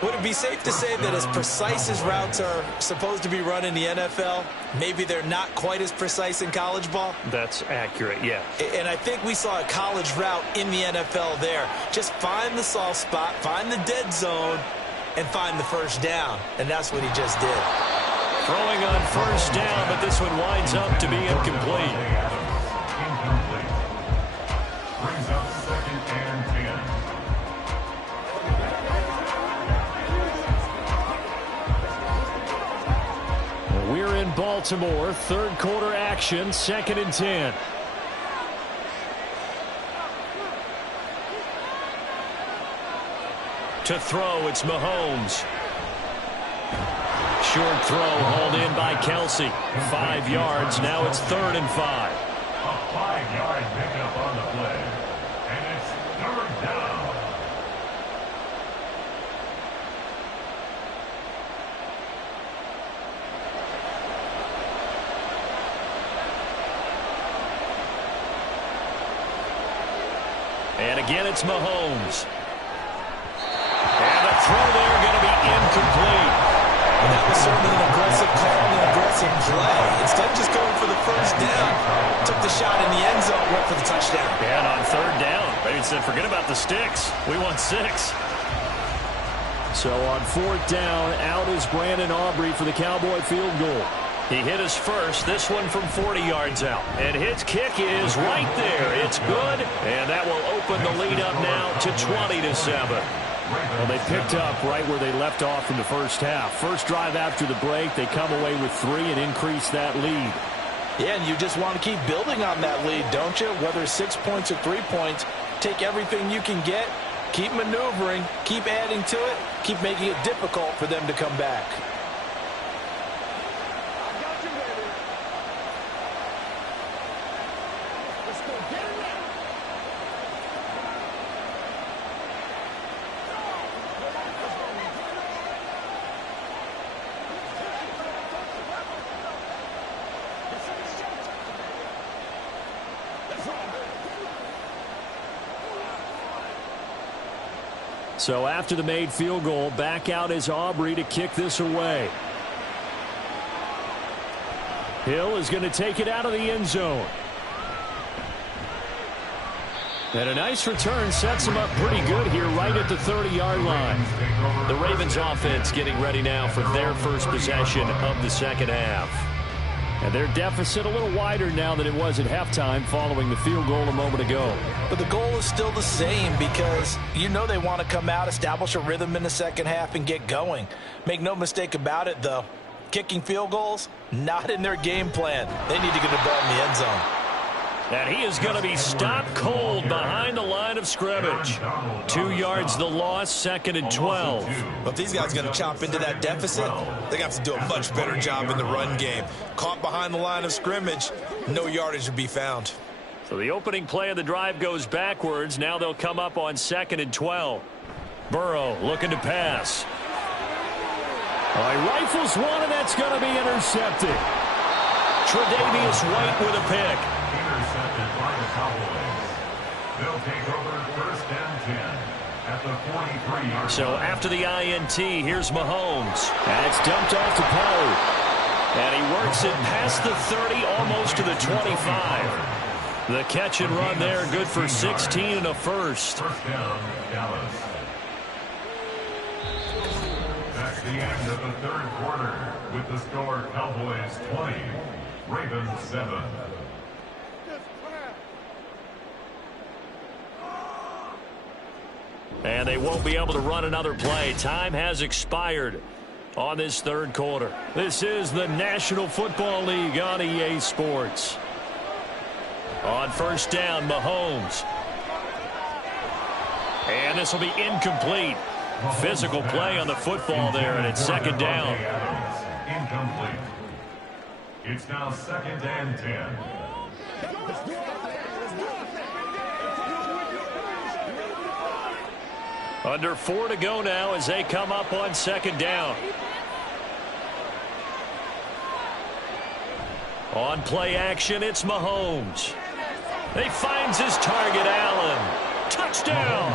Would it be safe to say that as precise as routes are supposed to be run in the NFL, maybe they're not quite as precise in college ball? That's accurate, yeah. And I think we saw a college route in the NFL there. Just find the soft spot, find the dead zone, and find the first down. And that's what he just did. Throwing on first down, but this one winds up to be incomplete. Brings up 2nd and 10. We're in Baltimore. 3rd quarter action. 2nd and 10. To throw, it's Mahomes. Short throw hauled in by Kelce. 5 yards. Now it's 3rd and 5. A 5-yard pickup on the play. And it's 3rd down. And again, it's Mahomes. And the throw there going to be incomplete. And that was certainly an aggressive call and an aggressive play. Instead of just going for the first down, took the shot in the end zone, went for the touchdown. And on 3rd down, they said, forget about the sticks. We want 6. So on 4th down, out is Brandon Aubrey for the Cowboy field goal. He hit his first, this one from 40 yards out. And his kick is right there. It's good, and that will open the lead up now to 20-7. Well, they picked up right where they left off in the first half. First drive after the break, they come away with 3 and increase that lead. Yeah, and you just want to keep building on that lead, don't you? Whether it's 6 points or 3 points, take everything you can get, keep maneuvering, keep adding to it, keep making it difficult for them to come back. So after the made field goal, back out is Aubrey to kick this away. Hill is going to take it out of the end zone. And a nice return sets him up pretty good here right at the 30-yard line. The Ravens offense getting ready now for their first possession of the second half. And their deficit a little wider now than it was at halftime following the field goal a moment ago. But the goal is still the same because you know they want to come out, establish a rhythm in the second half, and get going. Make no mistake about it, though. Kicking field goals, not in their game plan. They need to get the ball in the end zone. And he is going to be stopped cold behind the line of scrimmage. 2 yards the loss, 2nd and 12. But if these guys are going to chop into that deficit, they're going to have to do a much better job in the run game. Caught behind the line of scrimmage, no yardage to be found. So the opening play of the drive goes backwards. Now they'll come up on 2nd and 12. Burrow looking to pass. He rifles one, and that's going to be intercepted. Tre'Davious White with a pick. Intercepted by the Cowboys. They'll take over 1st and 10 at the 43-yard line. So after the INT, here's Mahomes. That's dumped off to Pollard. And he works it past the 30, almost to the 25. The catch and run there, good for 16 and a first. First down, Dallas. That's the end of the 3rd quarter with the score Cowboys 20, Ravens 7. And they won't be able to run another play. Time has expired on this 3rd quarter. This is the National Football League on EA Sports. On 1st down, Mahomes. And this will be incomplete. Physical play on the football there, and it's 2nd down. Incomplete. It's now 2nd and 10. Under 4 to go now as they come up on 2nd down. On play action, it's Mahomes. He finds his target, Allen. Touchdown!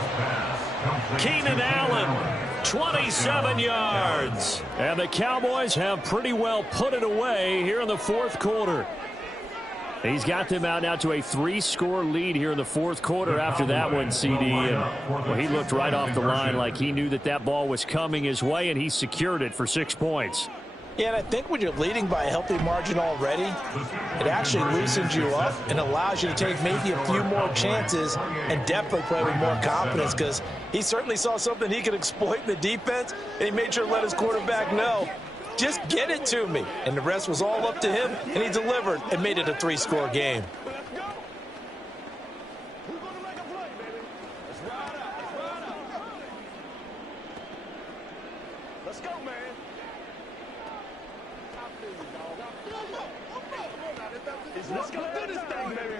Keenan Allen, 27 yards. And the Cowboys have pretty well put it away here in the 4th quarter. He's got them out now to a 3-score lead here in the 4th quarter after that one, CD. And, well, he looked right off the line like he knew that that ball was coming his way, and he secured it for 6 points. Yeah, and I think when you're leading by a healthy margin already, it actually loosens you up and allows you to take maybe a few more chances and definitely play with more confidence because he certainly saw something he could exploit in the defense, and he made sure to let his quarterback know, just get it to me. And the rest was all up to him, and he delivered and made it a 3-score game. Let's go, man. Let's go do this thing, baby.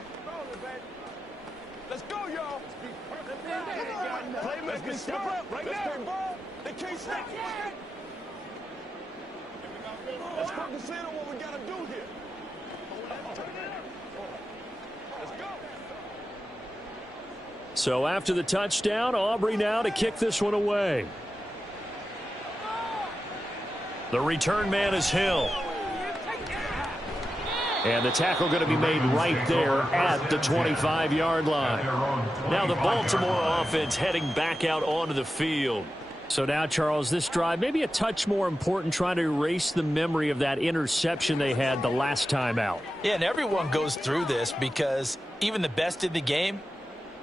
Let's go, y'all. Playmakers, step up right now. They can't stop. Let's focus in on what we got to do here. Let's go. So after the touchdown, Aubrey now to kick this one away. The return man is Hill. And the tackle going to be made right there at the 25-yard line. Now the Baltimore offense heading back out onto the field. So now, Charles, this drive maybe a touch more important, trying to erase the memory of that interception they had the last time out. Yeah, and everyone goes through this because even the best in the game,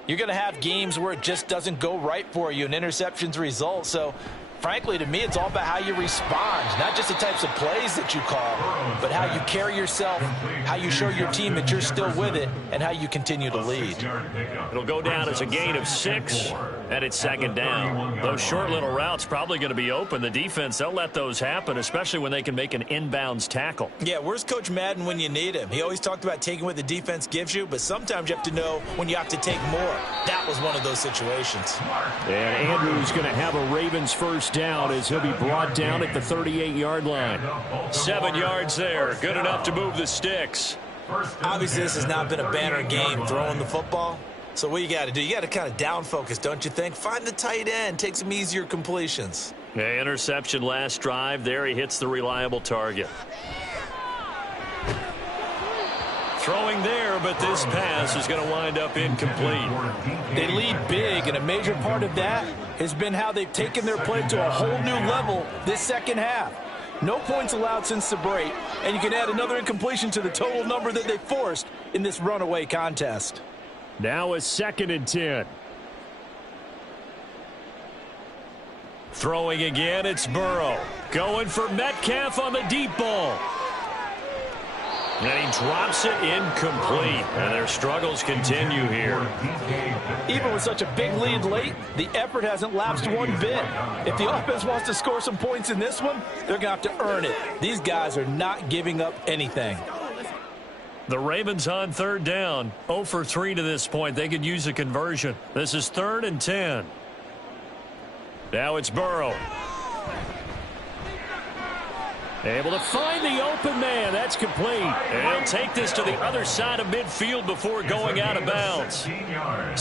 you're going to have games where it just doesn't go right for you and interceptions result. So, frankly, to me, it's all about how you respond, not just the types of plays that you call, but how you carry yourself, how you show your team that you're still with it, and how you continue to lead. It'll go down as a gain of 6, and it's second down. Those short little routes probably going to be open. The defense, they'll let those happen, especially when they can make an inbounds tackle. Yeah, where's Coach Madden when you need him? He always talked about taking what the defense gives you, but sometimes you have to know when you have to take more. That was one of those situations. And Andrews going to have a Ravens first down as he'll be brought down at the 38-yard line. 7 yards there. Good enough to move the sticks. Obviously, this has not been a banner game throwing the football. So what you got to do, you got to kind of down focus, don't you think? Find the tight end, take some easier completions. Yeah, interception last drive. There he hits the reliable target. Throwing there, but this pass is going to wind up incomplete. They lead big, and a major part of that has been how they've taken their play to a whole new level this second half. No points allowed since the break, and you can add another incompletion to the total number that they forced in this runaway contest. Now a 2nd and 10. Throwing again, it's Burrow. Going for Metcalf on the deep ball. And he drops it incomplete. And their struggles continue here. Even with such a big lead late, the effort hasn't lapsed one bit. If the offense wants to score some points in this one, they're going to have to earn it. These guys are not giving up anything. The Ravens on third down. 0 for 3 to this point. They could use a conversion. This is 3rd and 10. Now it's Burrow. Able to find the open man. That's complete. And he'll take this to the other side of midfield before going out of bounds.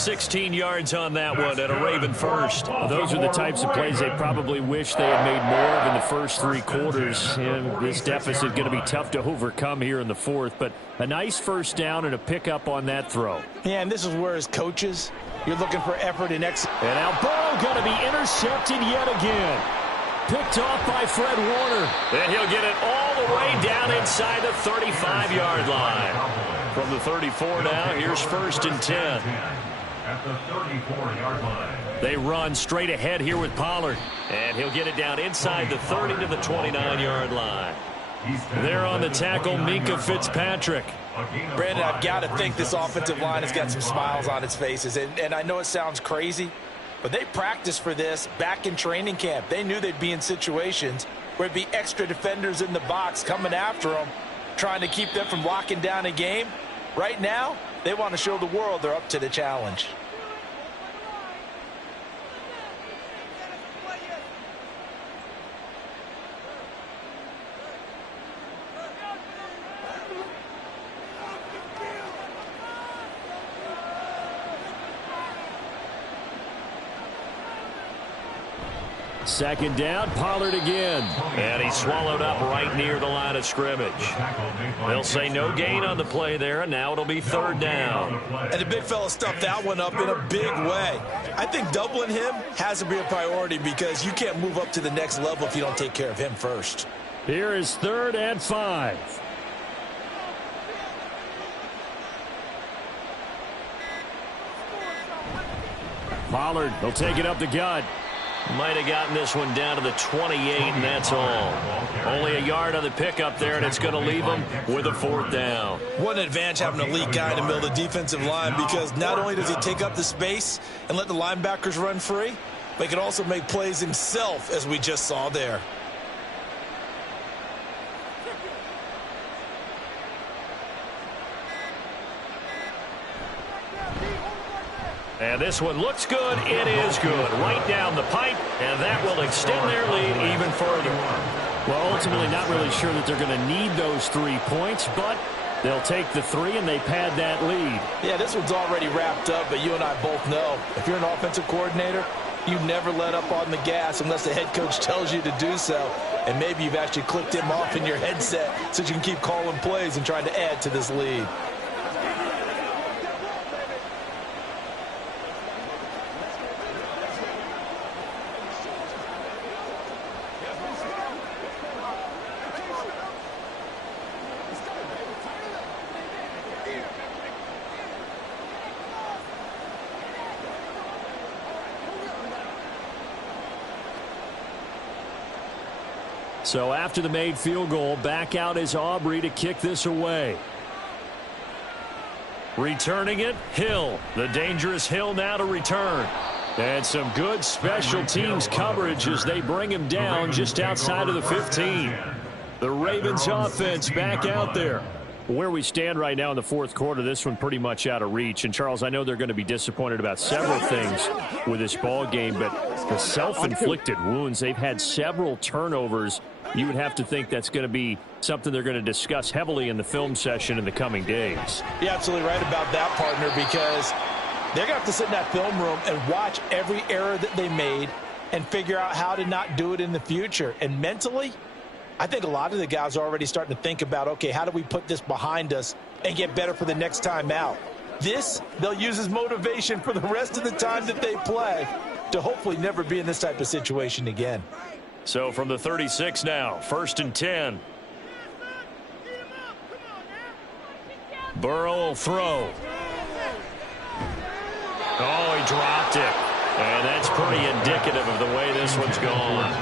16 yards on that one at a Raven first. Well, those are the types of plays they probably wish they had made more of in the first 3 quarters. And this deficit is going to be tough to overcome here in the 4th. But a nice first down and a pickup on that throw. Yeah, and this is where as coaches, you're looking for effort and execution. And now Burrow going to be intercepted yet again. Picked off by Fred Warner. And he'll get it all the way down inside the 35-yard line. From the 34 now, here's 1st and 10. At the 34-yard line. They run straight ahead here with Pollard. And he'll get it down inside the 30 to the 29-yard line. There on the tackle, Minkah Fitzpatrick. Brandon, I've got to think this offensive line has got some smiles on its faces. And I know it sounds crazy, but they practiced for this back in training camp. They knew they'd be in situations where it'd be extra defenders in the box coming after them, trying to keep them from locking down a game. Right now, they want to show the world they're up to the challenge. Second down, Pollard again. And he's swallowed up right near the line of scrimmage. They'll say no gain on the play there, and now it'll be 3rd down. And the big fella stuffed that one up in a big way. I think doubling him has to be a priority because you can't move up to the next level if you don't take care of him first. Here is 3rd and 5. Pollard will take it up the gut. Might have gotten this one down to the 28, and that's all. Only a yard on the pickup there, and it's going to leave them with a 4th down. What an advantage having an elite guy in the middle of the defensive line, because not only does he take up the space and let the linebackers run free, but he can also make plays himself, as we just saw there. And this one looks good. It is good. Right down the pipe, and that will extend their lead even further. Well, ultimately not really sure that they're going to need those 3 points, but they'll take the 3 and they pad that lead. Yeah, this one's already wrapped up, but you and I both know if you're an offensive coordinator, you never let up on the gas unless the head coach tells you to do so. And maybe you've actually clicked him off in your headset so you can keep calling plays and trying to add to this lead. So after the made field goal, back out is Aubrey to kick this away. Returning it, Hill. The dangerous Hill now to return. And some good special teams coverage as they bring him down just outside of the 15. The Ravens offense back out there. Where we stand right now in the fourth quarter, this one pretty much out of reach. And, Charles, I know they're going to be disappointed about several things with this ball game, but the self-inflicted wounds, they've had several turnovers. You would have to think that's going to be something they're going to discuss heavily in the film session in the coming days. You're absolutely right about that, partner, because they're going to have to sit in that film room and watch every error that they made and figure out how to not do it in the future. And mentally, I think a lot of the guys are already starting to think about, okay, how do we put this behind us and get better for the next time out? This, they'll use as motivation for the rest of the time that they play to hopefully never be in this type of situation again. So from the 36 now, 1st and 10. Burrow will throw. Oh, he dropped it. And that's pretty indicative of the way this one's gone.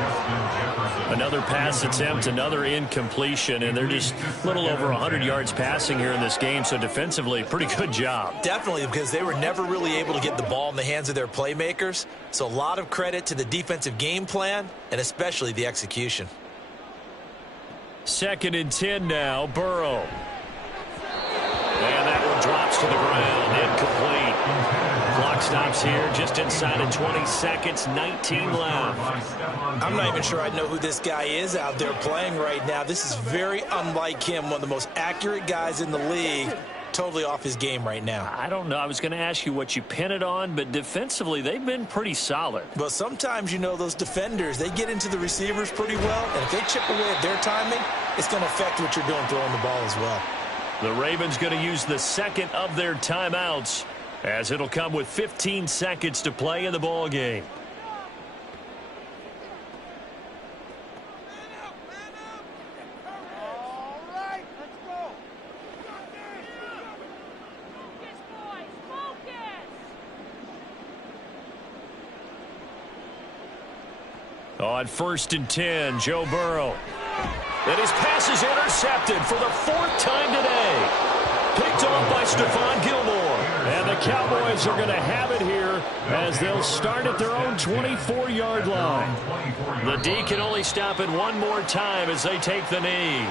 Another pass attempt, another incompletion, and they're just a little over 100 yards passing here in this game, so defensively, pretty good job. Definitely, because they were never really able to get the ball in the hands of their playmakers, so a lot of credit to the defensive game plan and especially the execution. 2nd and 10 now, Burrow. And that one drops to the ground, incomplete. Clock stops here just inside of 20 seconds, 19 left. I'm not even sure I know who this guy is out there playing right now. This is very unlike him, one of the most accurate guys in the league. Totally off his game right now. I don't know. I was going to ask you what you pin it on, but defensively, they've been pretty solid. Well, sometimes, you know, those defenders, they get into the receivers pretty well, and if they chip away at their timing, it's going to affect what you're doing throwing the ball as well. The Ravens going to use the second of their timeouts, as it'll come with 15 seconds to play in the ball game. On 1st and 10, Joe Burrow. And his pass is intercepted for the 4th time today. Picked off by Stephon Gilmore. And the Cowboys are going to have it here as they'll start at their own 24-yard line. The D can only stop it one more time as they take the knee.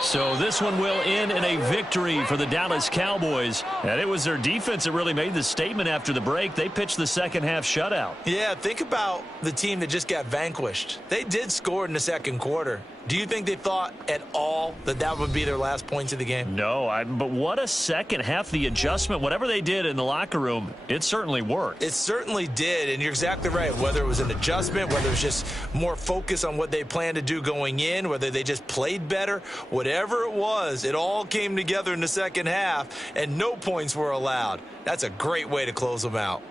So this one will end in a victory for the Dallas Cowboys. And it was their defense that really made the statement after the break. They pitched the second half shutout. Yeah, think about the team that just got vanquished. They did score in the second quarter. Do you think they thought at all that that would be their last points of the game? No, but what a second half. The adjustment, whatever they did in the locker room, it certainly worked. It certainly did, and you're exactly right. Whether it was an adjustment, whether it was just more focus on what they planned to do going in, whether they just played better, whatever it was, it all came together in the second half, and no points were allowed. That's a great way to close them out.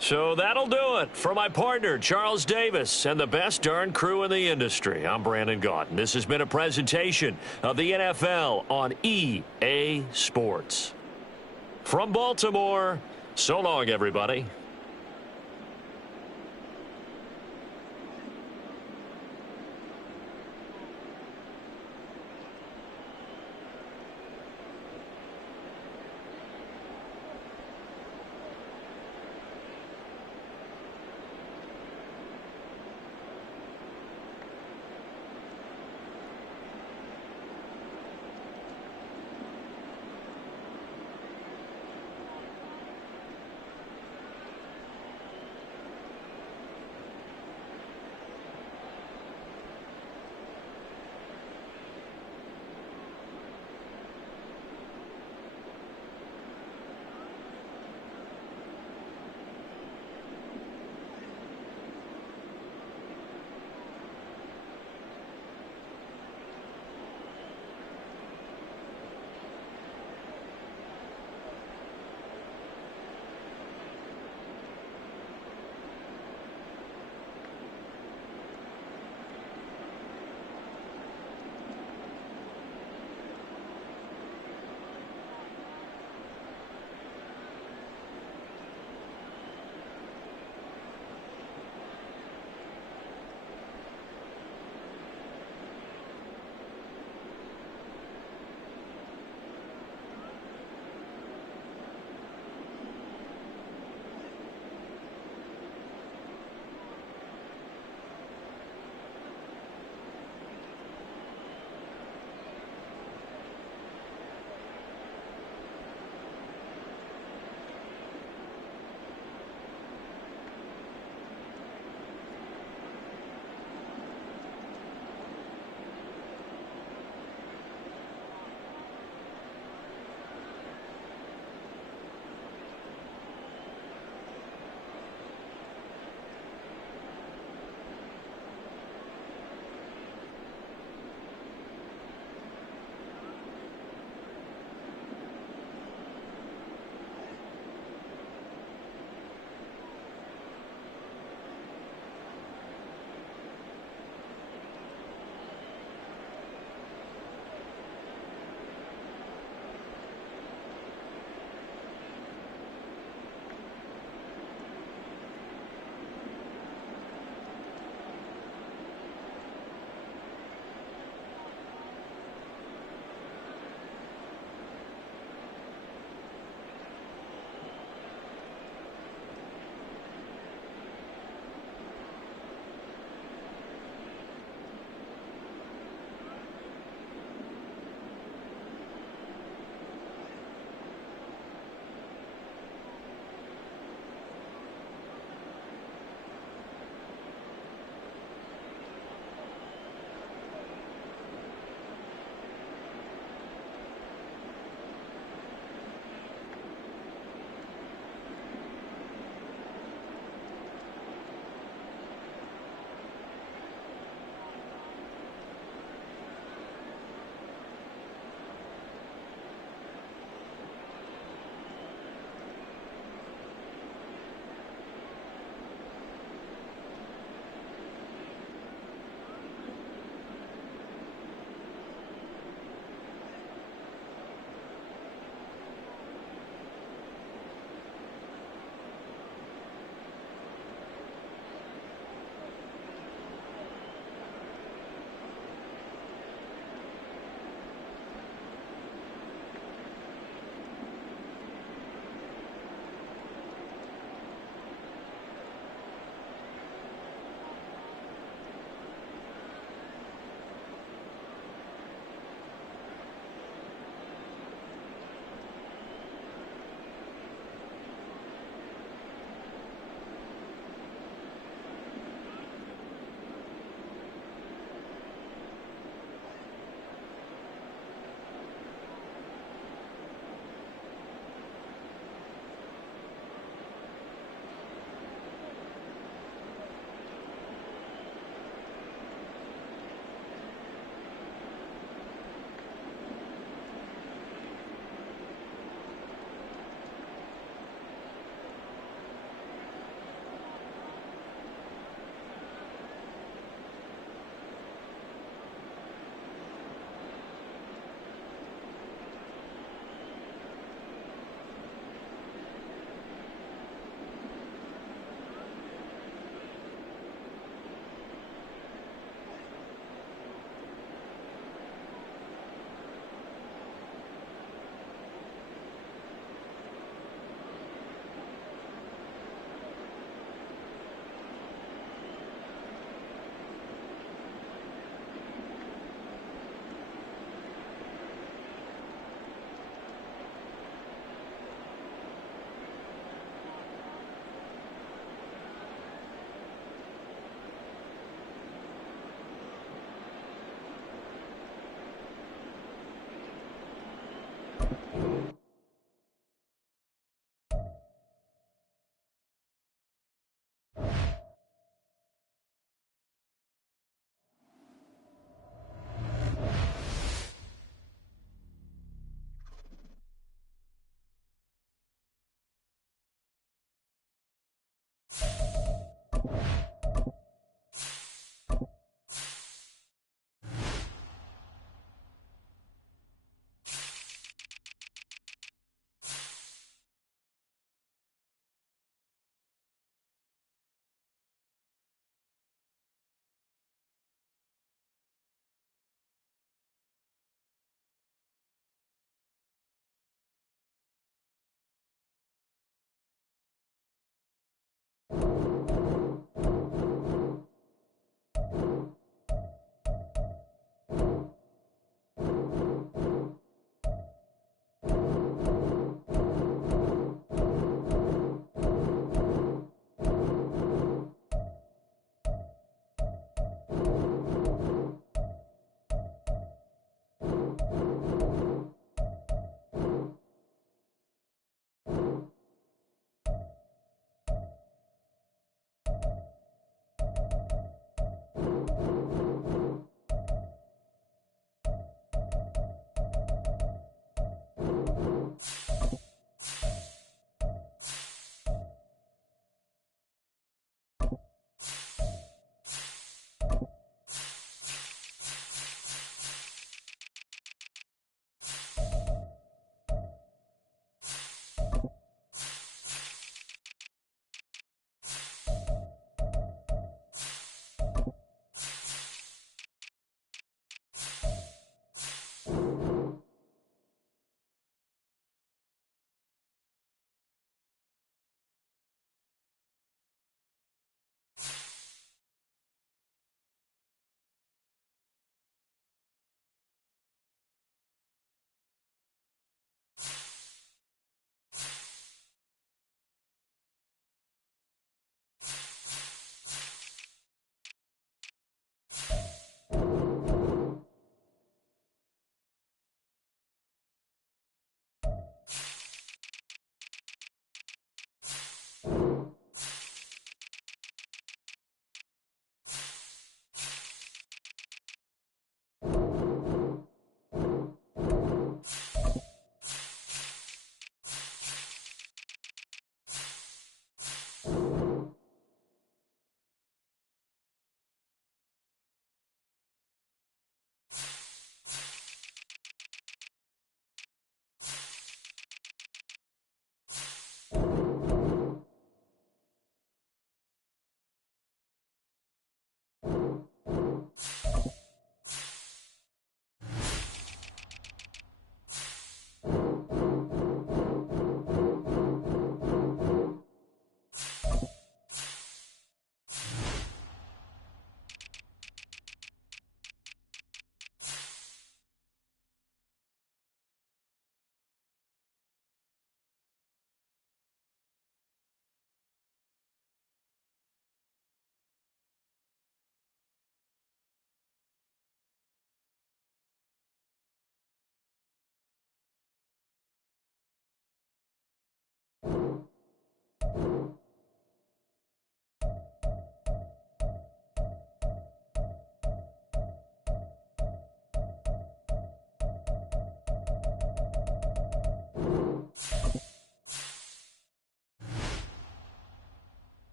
So that'll do it for my partner, Charles Davis, and the best darn crew in the industry. I'm Brandon Gaudin. This has been a presentation of the NFL on EA Sports. From Baltimore, so long, everybody.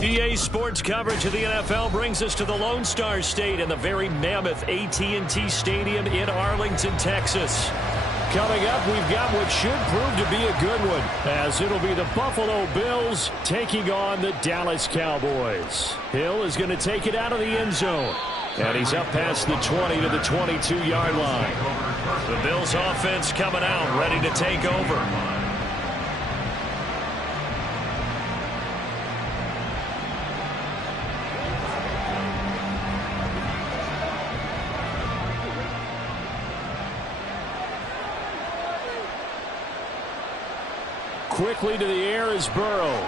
EA Sports coverage of the NFL brings us to the Lone Star State and the very mammoth AT&T Stadium in Arlington, Texas. Coming up, we've got what should prove to be a good one, as it'll be the Buffalo Bills taking on the Dallas Cowboys. Hill is going to take it out of the end zone, and he's up past the 20 to the 22-yard line. The Bills offense coming out, ready to take over. Quickly to the air is Burrow.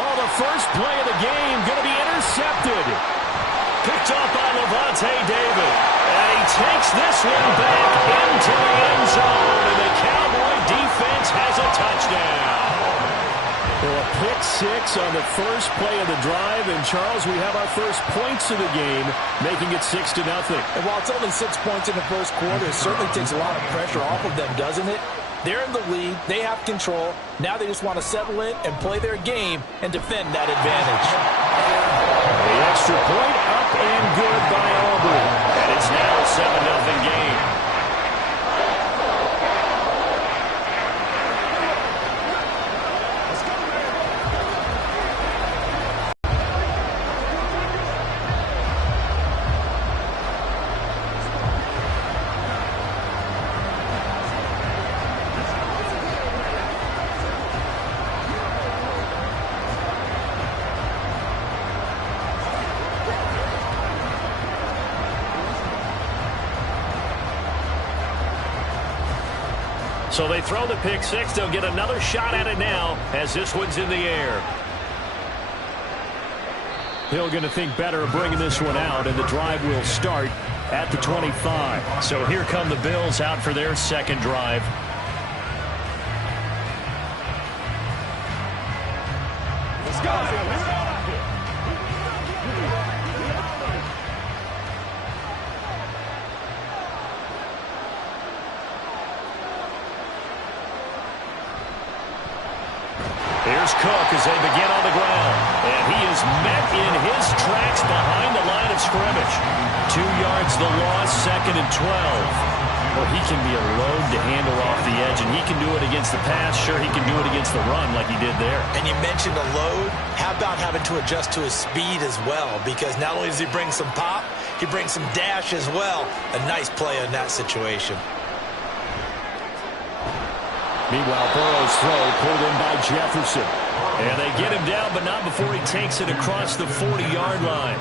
Oh, the first play of the game going to be intercepted. Picked up by Lavonte David. And he takes this one back into the end zone. And the Cowboy defense has a touchdown. Well, a pick six on the first play of the drive. And, Charles, we have our first points of the game, making it 6-0. And while it's only 6 points in the first quarter, it certainly takes a lot of pressure off of them, doesn't it? They're in the lead. They have control. Now they just want to settle in and play their game and defend that advantage. The extra point up and good by Aubrey. And it's now a 7-0 game. So they throw the pick six. They'll get another shot at it now as this one's in the air. Hill going to think better of bringing this one out, and the drive will start at the 25. So here come the Bills out for their second drive. Let's go. Here's Cook as they begin on the ground. And he is met in his tracks behind the line of scrimmage. 2 yards the loss, 2nd and 12. Well, he can be a load to handle off the edge, and he can do it against the pass. Sure, he can do it against the run like he did there. And you mentioned a load. How about having to adjust to his speed as well? Because not only does he bring some pop, he brings some dash as well. A nice play in that situation. Meanwhile, Burrow's throw pulled in by Jefferson. And they get him down, but not before he takes it across the 40-yard line.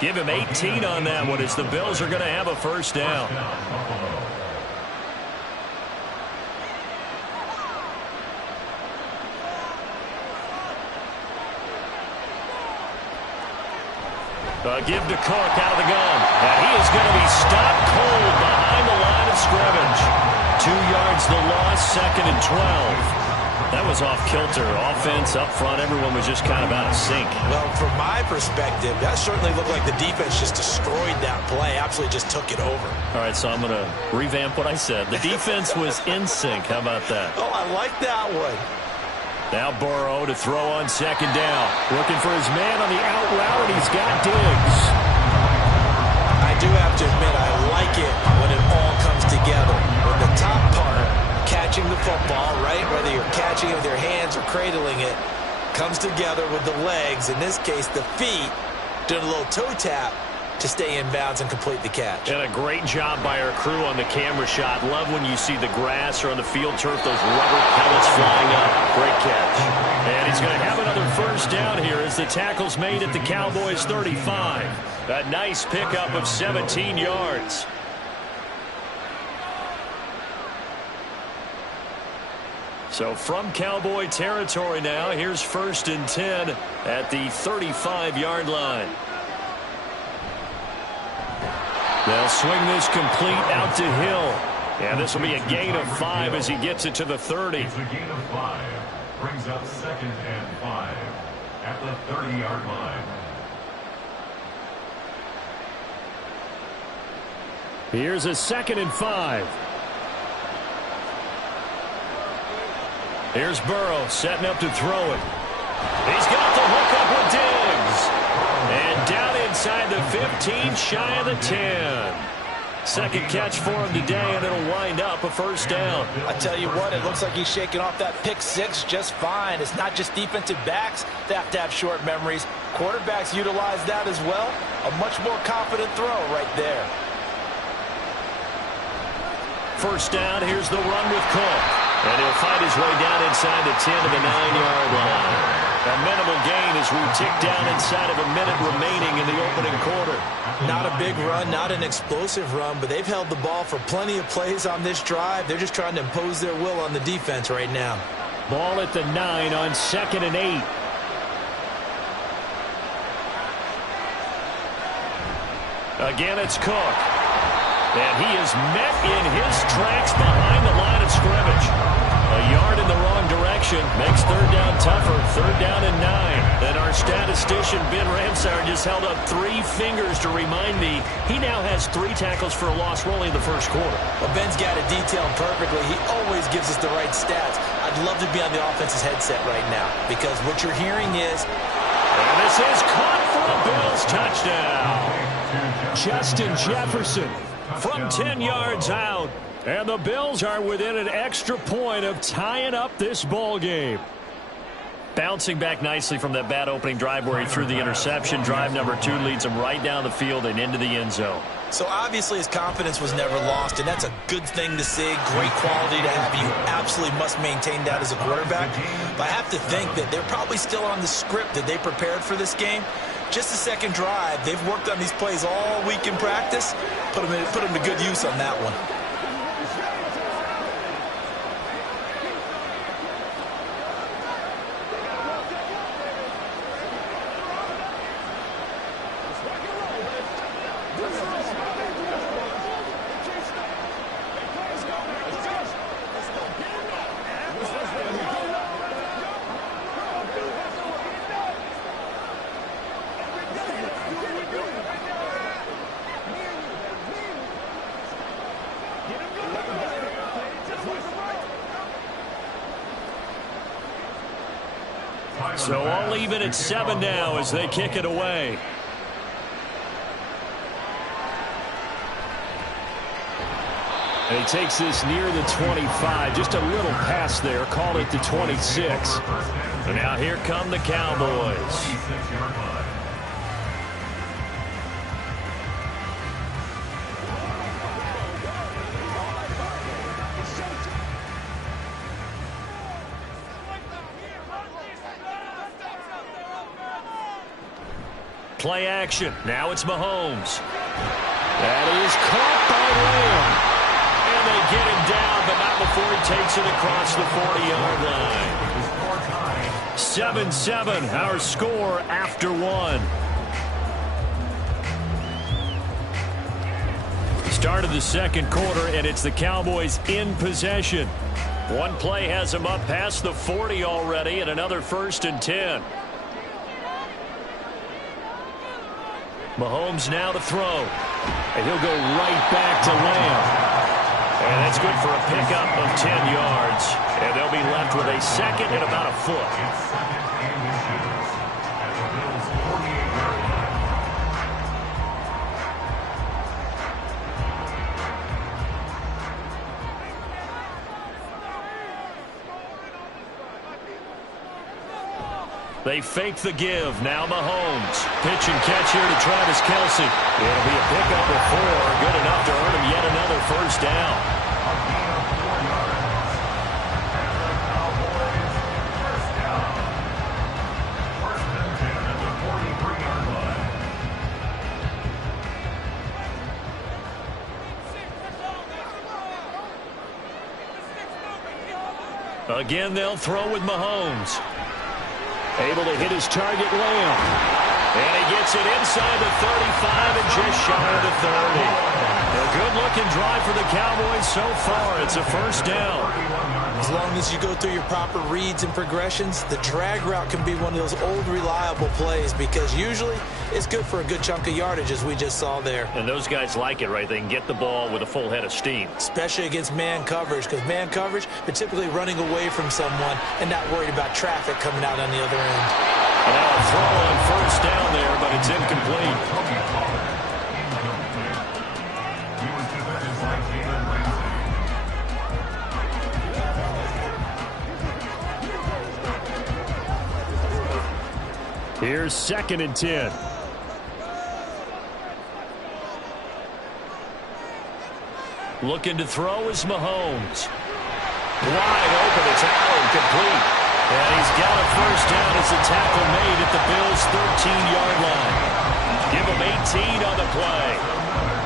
Give him 18 on that one as the Bills are going to have a first down. Give to Cook out of the gun. And he is going to be stopped cold behind the line of scrimmage. 2 yards the loss, 2nd and 12. That was off kilter. Offense up front, everyone was just kind of out of sync. Well, from my perspective, that certainly looked like the defense just destroyed that play, absolutely just took it over. All right, so I'm going to revamp what I said. The defense was in sync. How about that? Oh, I like that one. Now Burrow to throw on 2nd down. Looking for his man on the out route, and he's got Diggs. I do have to admit, I like it when it all comes together. When the top part, catching the football, right, whether you're catching it with your hands or cradling it, comes together with the legs, in this case the feet, doing a little toe tap to stay in bounds and complete the catch. And a great job by our crew on the camera shot. Love when you see the grass or on the field turf, those rubber pellets flying up. Great catch. And he's going to have another first down here as the tackle's made at the Cowboys 35. A nice pickup of 17 yards. So from Cowboy territory now, here's 1st and 10 at the 35-yard line. They'll swing this complete out to Hill. And this will be a gain of 5 as he gets it to the 30. It's a gain of 5. Brings up 2nd and 5 at the 30-yard line. Here's a 2nd and 5. Here's Burrow setting up to throw it. He's got the hook up with Diggs. And down inside the 15, shy of the 10. Second catch for him today, and it'll wind up a first down. I tell you what, it looks like he's shaking off that pick 6 just fine. It's not just defensive backs that have to have short memories. Quarterbacks utilize that as well. A much more confident throw right there. First down, here's the run with Cook. And he'll find his way down inside the 10 to the 9-yard line. A minimal gain as we tick down inside of a minute remaining in the opening quarter. Not a big run, not an explosive run, but they've held the ball for plenty of plays on this drive. They're just trying to impose their will on the defense right now. Ball at the 9 on 2nd and 8. Again, it's Cook. And he is met in his tracks behind the line of scrimmage. A yard in the wrong direction makes third down tougher. Third down and 9. And our statistician, Ben Ramsauer, just held up 3 fingers to remind me he now has 3 tackles for a loss. We're only in the first quarter. Well, Ben's got it detailed perfectly. He always gives us the right stats. I'd love to be on the offense's headset right now because what you're hearing is... And this is caught for a Bills touchdown. Justin Jefferson from 10 yards out. And the Bills are within an extra point of tying up this ball game. Bouncing back nicely from that bad opening drive where he threw the interception. Drive number 2 leads him right down the field and into the end zone. So obviously his confidence was never lost, and that's a good thing to see. Great quality to have. You absolutely must maintain that as a quarterback. But I have to think that they're probably still on the script that they prepared for this game. Just the second drive. They've worked on these plays all week in practice. Put them to good use on that one. So all even at 7 now as they kick it away. And he takes this near the 25. Just a little pass there. Called it the 26. And now here come the Cowboys. Play action. Now it's Mahomes. That is caught by Lamb. And they get him down, but not before he takes it across the 40-yard line. 7-7, our score after 1. Start of the second quarter, and it's the Cowboys in possession. One play has them up past the 40 already, and another 1st and 10. Mahomes now to throw. And he'll go right back to Lamb. And that's good for a pickup of 10 yards. And they'll be left with a 2nd and about a foot. They fake the give. Now Mahomes. Pitch and catch here to Travis Kelce. It'll be a pickup of 4. Good enough to earn him yet another first down. Again, they'll throw with Mahomes. Able to hit his target, Lamb. And he gets it inside the 35 and just shy of the 30. A good-looking drive for the Cowboys so far. It's a first down. As long as you go through your proper reads and progressions, the drag route can be one of those old reliable plays because usually it's good for a good chunk of yardage, as we just saw there. And those guys like it, right? They can get the ball with a full head of steam. Especially against man coverage, because man coverage, they're typically running away from someone and not worried about traffic coming out on the other end. And now a throw on first down there, but it's incomplete. Here's 2nd and 10. Looking to throw is Mahomes. Wide open, it's Allen, complete. And he's got a first down as the tackle made at the Bills' 13-yard line. Give him 18 on the play.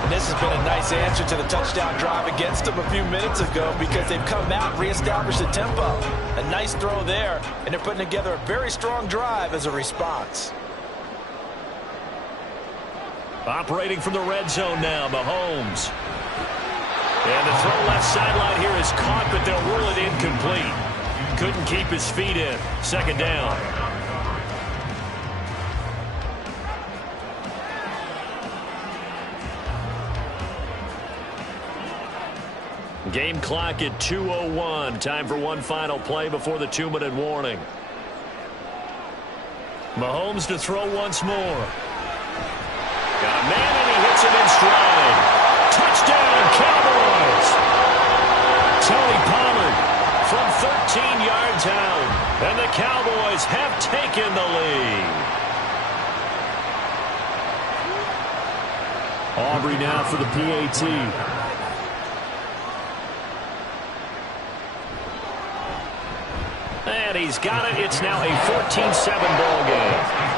And this has been a nice answer to the touchdown drive against them a few minutes ago because they've come out and reestablished the tempo. A nice throw there, and they're putting together a very strong drive as a response. Operating from the red zone now, Mahomes. And the throw left sideline here is caught, but they'll rule it incomplete. Couldn't keep his feet in. 2nd down. Game clock at 2:01. Time for one final play before the 2-minute warning. Mahomes to throw once more. Got a man, and he hits him in stride. Touchdown, Cowboys! Tony Pollard from 13 yards out. And the Cowboys have taken the lead. Aubrey now for the PAT. And he's got it. It's now a 14-7 ball game.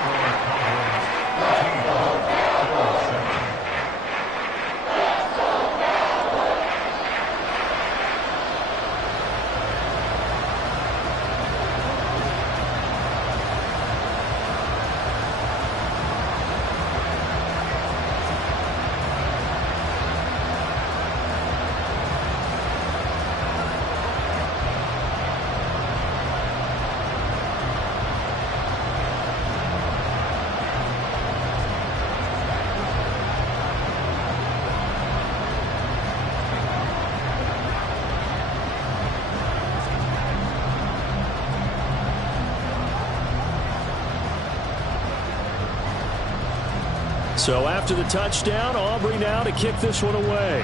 So after the touchdown, Aubrey now to kick this one away.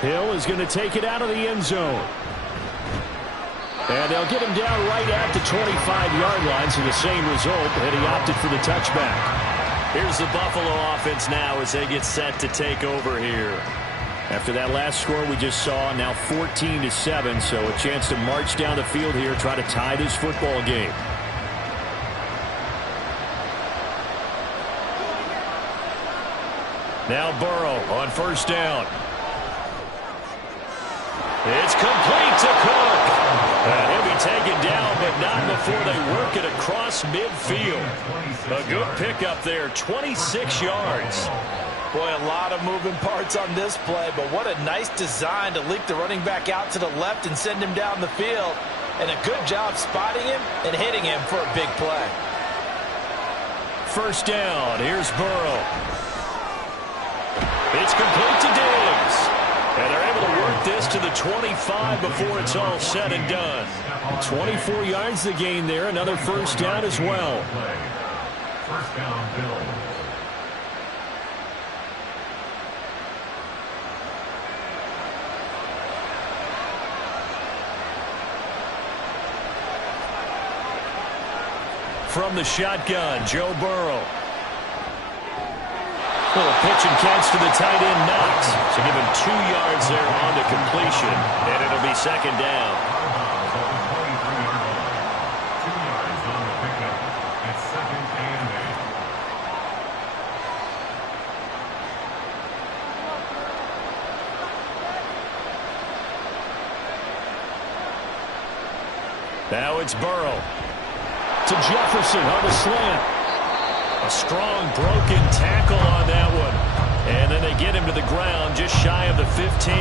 Hill is going to take it out of the end zone. And they'll get him down right at the 25-yard line, so the same result, and he opted for the touchback. Here's the Buffalo offense now as they get set to take over here. After that last score we just saw, now 14-7, so a chance to march down the field here, try to tie this football game. Now Burrow on first down. It's complete to Cook. And he'll be taken down, but not before they work it across midfield. A good pickup there, 26 yards. Boy, a lot of moving parts on this play, but what a nice design to leak the running back out to the left and send him down the field. And a good job spotting him and hitting him for a big play. First down, here's Burrow. It's complete to Diggs. And they're able to work this to the 25 before it's all said and done. 24 yards to gain there. Another first down as well. First down, Bill. from the shotgun, Joe Burrow. Little pitch and catch to the tight end, Knox. So give him 2 yards there on the completion, and it'll be second down. Now it's Burrow to Jefferson on the slant. A strong broken tackle on that one. And then they get him to the ground just shy of the 15.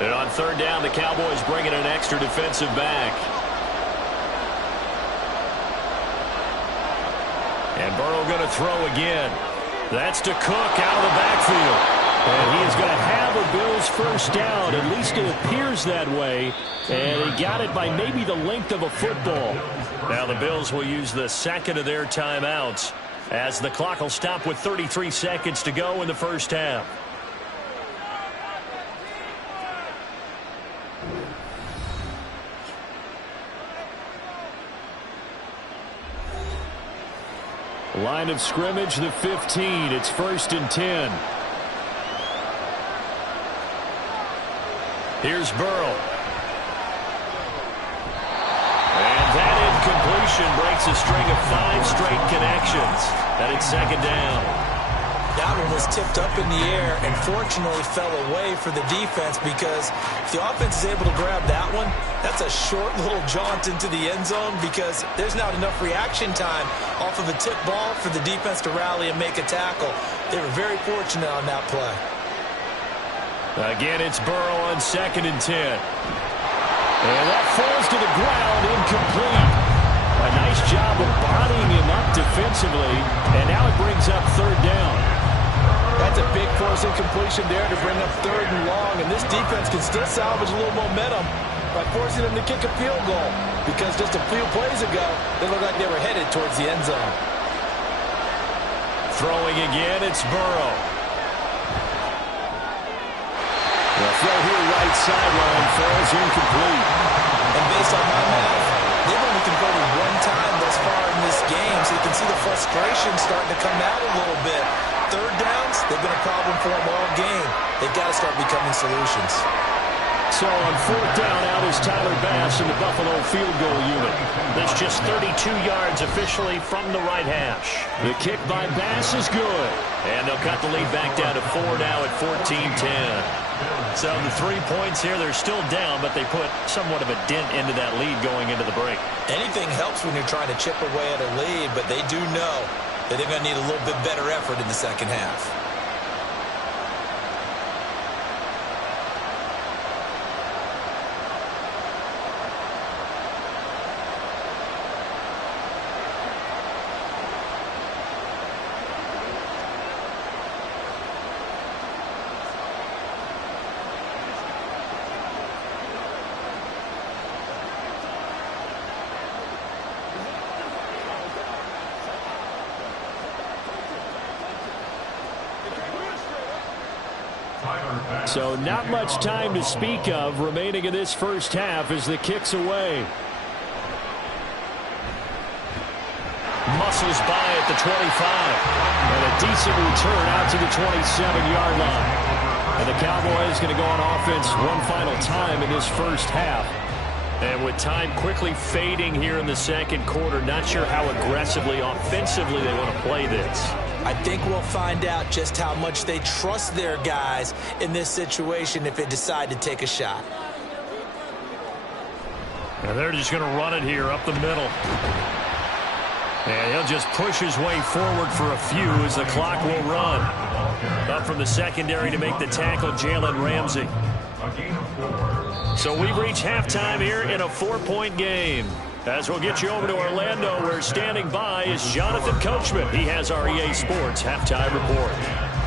And on third down, the Cowboys bring in an extra defensive back. And Burrow going to throw again. That's to Cook out of the backfield. And he is going to have a Bills first down. At least it appears that way. And he got it by maybe the length of a football. Now the Bills will use the second of their timeouts as the clock will stop with 33 seconds to go in the first half. Line of scrimmage, the 15. It's 1st and 10. Here's Burrow. And that incompletion breaks a string of 5 straight connections. And it's second down. That one was tipped up in the air and fortunately fell away for the defense, because if the offense is able to grab that one, that's a short little jaunt into the end zone, because there's not enough reaction time off of a tip ball for the defense to rally and make a tackle. They were very fortunate on that play. Again, it's Burrow on 2nd and 10. And that falls to the ground, incomplete. A nice job of bodying him up defensively, and now it brings up third down. That's a big force incompletion there to bring up 3rd and long, and this defense can still salvage a little momentum by forcing them to kick a field goal, because just a few plays ago, they looked like they were headed towards the end zone. Throwing again, it's Burrow. The throw here right sideline falls incomplete. And based on my math, they've only converted 1 time thus far in this game, so you can see the frustration starting to come out a little bit. 3rd downs, they've been a problem for them all game. They've got to start becoming solutions. So on 4th down, out is Tyler Bass in the Buffalo field goal unit. That's just 32 yards officially from the right hash. The kick by Bass is good. And they'll cut the lead back down to 4 now at 14-10. So the 3 points here, they're still down, but they put somewhat of a dent into that lead going into the break. Anything helps when you're trying to chip away at a lead, but they do know that they're going to need a little bit better effort in the second half. So not much time to speak of remaining in this first half as the kick's away. Muscles by at the 25. And a decent return out to the 27-yard line. And the Cowboys going to go on offense one final time in this first half. And with time quickly fading here in the second quarter, not sure how aggressively, offensively they want to play this. I think we'll find out just how much they trust their guys in this situation if they decide to take a shot. And they're just going to run it here up the middle. And he'll just push his way forward for a few as the clock will run. Up from the secondary to make the tackle, Jalen Ramsey. So we've reached halftime here in a 4-point game. As we'll get you over to Orlando, where standing by is Jonathan Coachman. He has our EA Sports halftime report.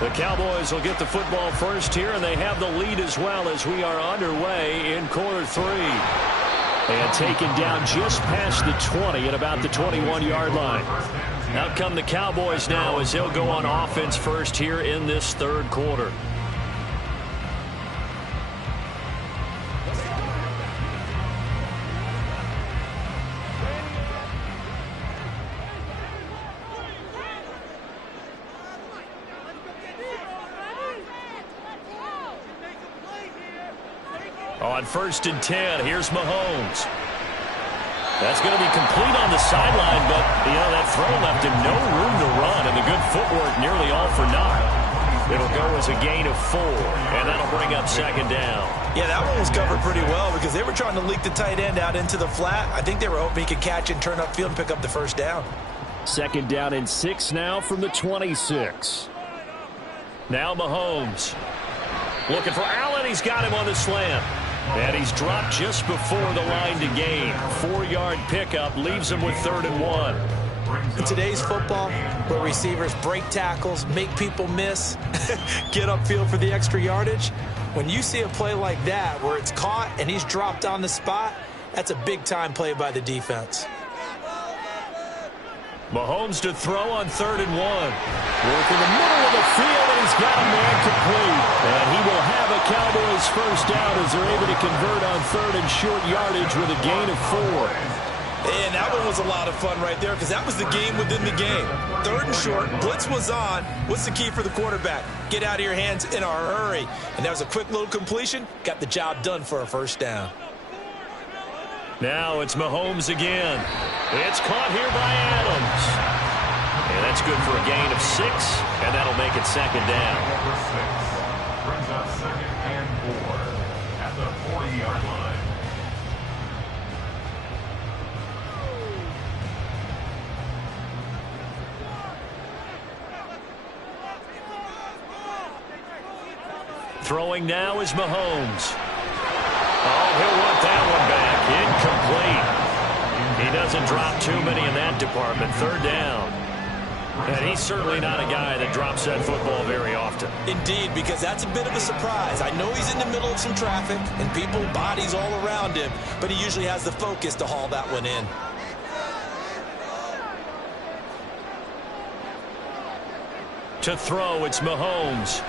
The Cowboys will get the football first here, and they have the lead as well as we are underway in quarter 3. And taken down just past the 20 at about the 21-yard line. Out come the Cowboys now as they'll go on offense first here in this third quarter. On 1st and 10, here's Mahomes. That's going to be complete on the sideline, but, that throw left him no room to run, and the good footwork nearly all for naught. It'll go as a gain of 4, and that'll bring up 2nd down. Yeah, that one was covered pretty well because they were trying to leak the tight end out into the flat. I think they were hoping he could catch and turn upfield and pick up the 1st down. 2nd down and 6 now from the 26. Now Mahomes. Looking for Allen. He's got him on the slant. And he's dropped just before the line to gain. 4-yard pickup leaves him with 3rd and 1. In today's football, where receivers break tackles, make people miss, get upfield for the extra yardage, when you see a play like that where it's caught and he's dropped on the spot, that's a big-time play by the defense. Mahomes to throw on 3rd and 1. Work in the middle of the field, and he's got a man complete. And he will have a Cowboys 1st down as they're able to convert on 3rd and short yardage with a gain of 4. And that one was a lot of fun right there because that was the game within the game. 3rd and short, blitz was on. What's the key for the quarterback? Get out of your hands in a hurry. And that was a quick little completion. Got the job done for a 1st down. Now it's Mahomes again. It's caught here by Adams. And that's good for a gain of 6, and that'll make it 2nd down. Number 6 brings up 2nd and 4 at the 40-yard line. Throwing now is Mahomes. Oh, he'll want that one back. Incomplete. He doesn't drop too many in that department. 3rd down. And he's certainly not a guy that drops that football very often. Indeed, because that's a bit of a surprise. I know he's in the middle of some traffic and people, bodies all around him, but he usually has the focus to haul that one in. To throw, it's Mahomes.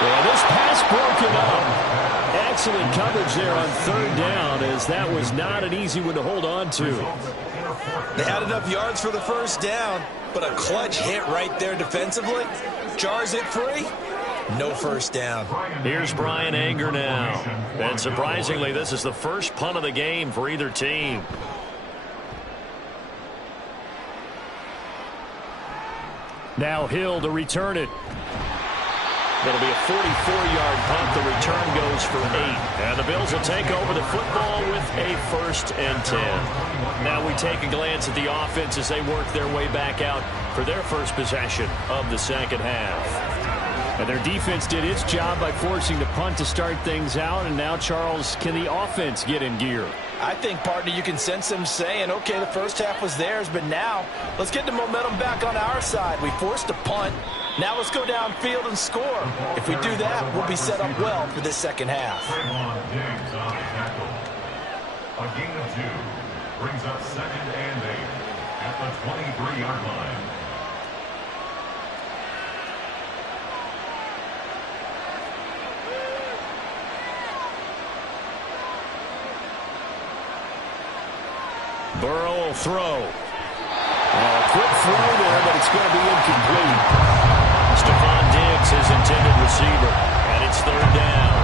Well, this pass broken up. Excellent coverage there on 3rd down, as that was not an easy one to hold on to. They had enough yards for the 1st down, but a clutch hit right there defensively. Jars it free. No 1st down. Here's Brian Anger now. And surprisingly, this is the first punt of the game for either team. Now Hill to return it. It'll be a 44-yard punt. The return goes for 8. And the Bills will take over the football with a 1st and 10. Now we take a glance at the offense as they work their way back out for their first possession of the 2nd half. And their defense did its job by forcing the punt to start things out. And now, Charles, can the offense get in gear? I think, partner, you can sense them saying, okay, the 1st half was theirs, but now let's get the momentum back on our side. We forced a punt. Now let's go downfield and score. If we do that, we'll be set up well for this 2nd half. A gain of 2 brings up 2nd and 8 at the 23-yard line. Burrow will throw. Quick throw there, but it's going to be incomplete. Stephon Diggs, his intended receiver, and it's 3rd down.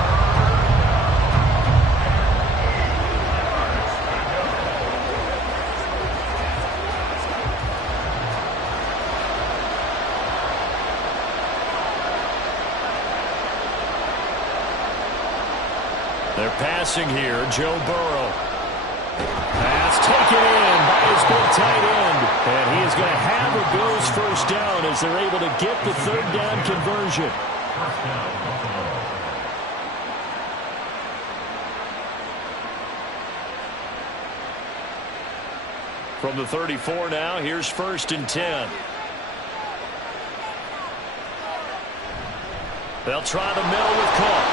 They're passing here. Joe Burrow. Pass taken in by his big tight end. And he is going to have a Bills 1st down as they're able to get the 3rd down conversion. From the 34 now, here's 1st and 10. They'll try the middle with Cook.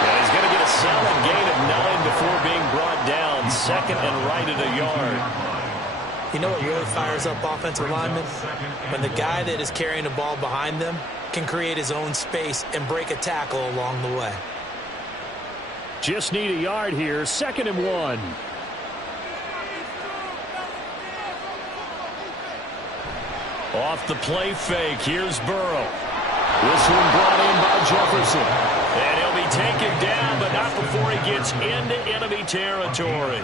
And he's going to get a solid gain of 9 before being brought down. 2nd and right at a yard. You know what really fires up offensive linemen? When the guy that is carrying the ball behind them can create his own space and break a tackle along the way. Just need a yard here. 2nd and 1. Off the play fake, here's Burrow. This one brought in by Jefferson. And he'll be taken down, but not before he gets into enemy territory.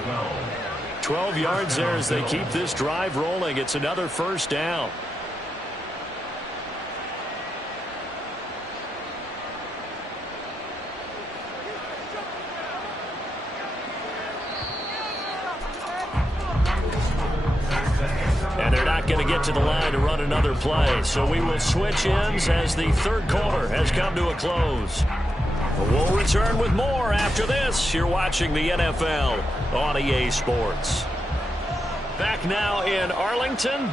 12 yards there as they keep this drive rolling. It's another 1st down. And they're not going to get to the line to run another play. So we will switch ends as the 3rd quarter has come to a close. We'll return with more after this. You're watching the NFL on EA Sports. Back now in Arlington.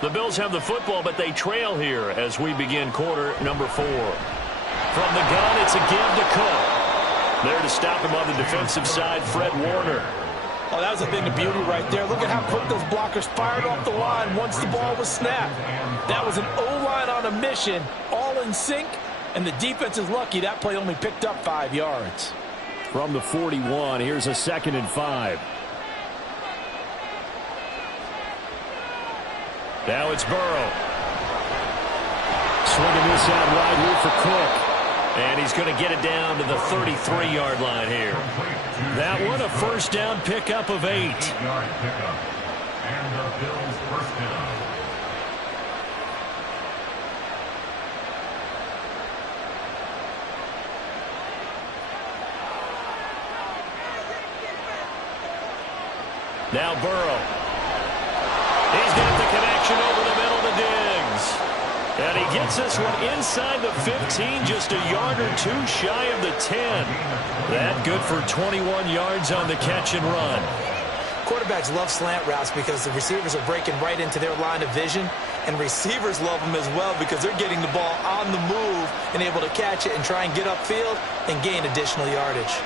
The Bills have the football, but they trail here as we begin quarter number 4. From the gun, it's a give to Cook. There to stop him on the defensive side, Fred Warner. Oh, that was a thing of beauty right there. Look at how quick those blockers fired off the line once the ball was snapped. That was an O-line on a mission, all in sync, and the defense is lucky that play only picked up 5 yards. From the 41, here's a 2nd and 5. Now it's Burrow. Swinging this out wide here for Cook. And he's going to get it down to the 33-yard line here. That one a 1st down pickup of 8. And the Bills' 1st down. Now Burrow. He's got the connection over the middle to Diggs. And he gets this one inside the 15, just a yard or 2 shy of the 10. That good for 21 yards on the catch and run. Quarterbacks love slant routes because the receivers are breaking right into their line of vision, and receivers love them as well because they're getting the ball on the move and able to catch it and try and get upfield and gain additional yardage.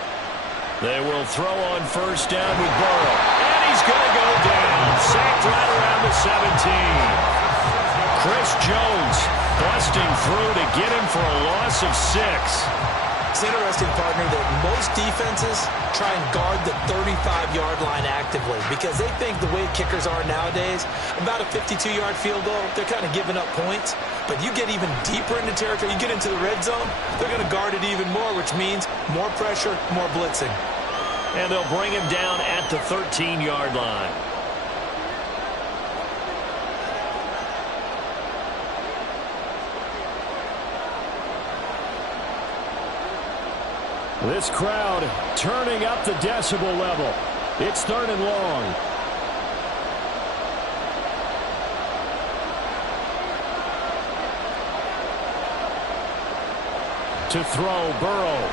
They will throw on 1st down with Burrow. And he's going to go down. Sacked right around the 17. Chris Jones busting through to get him for a loss of 6. It's interesting, partner, that most defenses try and guard the 35-yard line actively because they think the way kickers are nowadays, about a 52-yard field goal, they're kind of giving up points. But you get even deeper into territory, you get into the red zone, they're going to guard it even more, which means more pressure, more blitzing. And they'll bring him down at the 13-yard line. This crowd turning up the decibel level. It's 3rd and long. To throw, Burrow.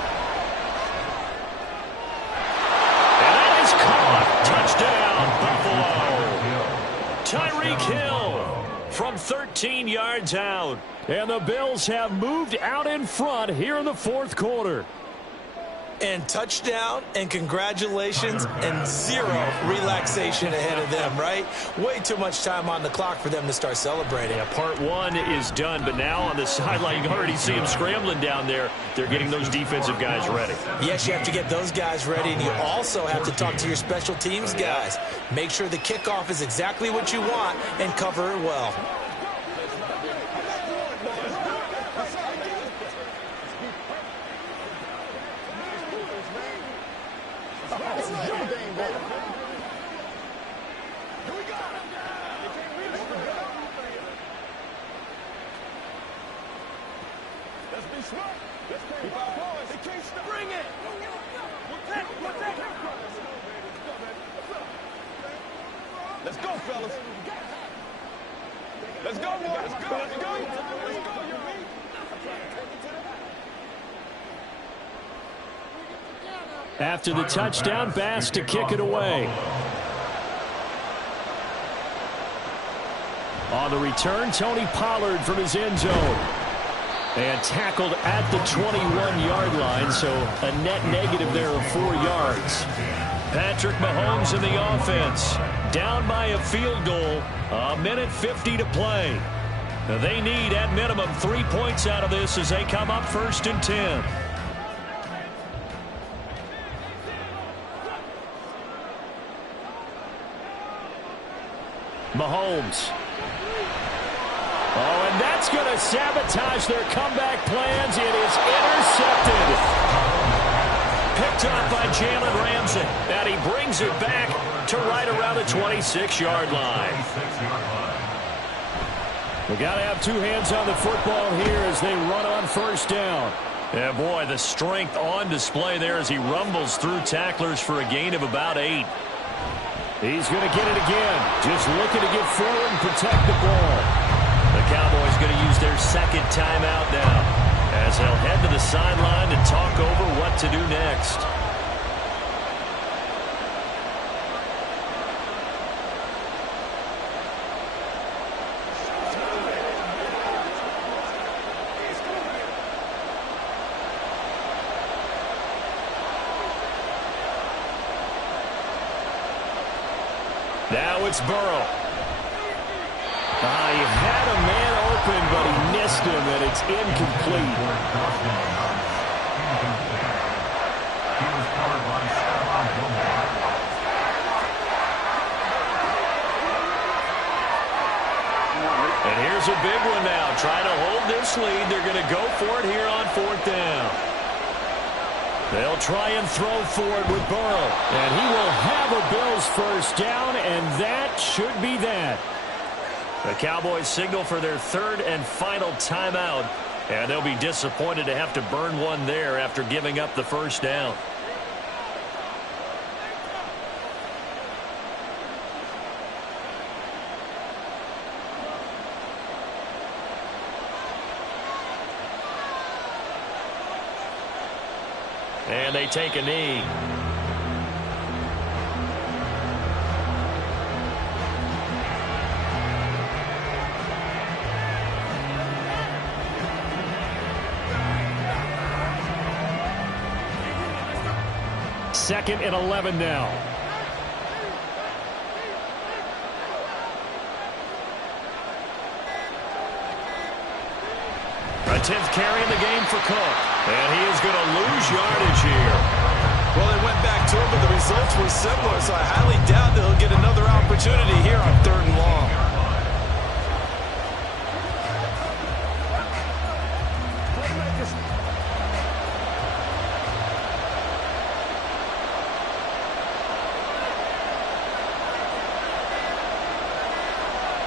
And that is caught. Touchdown, Buffalo. Tyreek Hill from 13 yards out. And the Bills have moved out in front here in the 4th quarter. And touchdown and congratulations and 0 relaxation ahead of them, right? Way too much time on the clock for them to start celebrating. Yeah, part 1 is done, but now on the sideline, you can already see them scrambling down there. They're getting those defensive guys ready. Yes, you have to get those guys ready, and you also have to talk to your special teams guys. Make sure the kickoff is exactly what you want and cover it well. Let's go, fellas. Let's go, boys. Let's go. Let's go. After the touchdown, Bass to kick it away. On the return, Tony Pollard from his end zone. And tackled at the 21-yard line, so a net negative there of 4 yards. Patrick Mahomes in the offense. down by a field goal. A minute 50 to play. They need, at minimum, 3 points out of this as they come up 1st and 10. Mahomes. Oh, and that's going to sabotage their comeback plans. It is intercepted. Picked up by Jalen Ramsey. And he brings it back to right around the 26-yard line. We got to have two hands on the football here as they run on 1st down. Yeah, boy, the strength on display there as he rumbles through tacklers for a gain of about 8. He's going to get it again. Just looking to get forward and protect the ball. The Cowboys going to use their 2nd timeout now as they'll head to the sideline to talk over what to do next. Now it's Burrow. He had a man open, but he missed him, and it's incomplete. And here's a big one now. Trying to hold this lead. They're going to go for it here on 4th down. They'll try and throw for it with Burrow. And he will have a Bills 1st down, and that should be that. The Cowboys signal for their 3rd and final timeout. And they'll be disappointed to have to burn one there after giving up the 1st down. And they take a knee. Second and 11 now. A 10th carry in the game for Cook. And he is going to lose yardage here. Well, they went back to him, but the results were similar, so I highly doubt that he'll get another opportunity here on 3rd and long.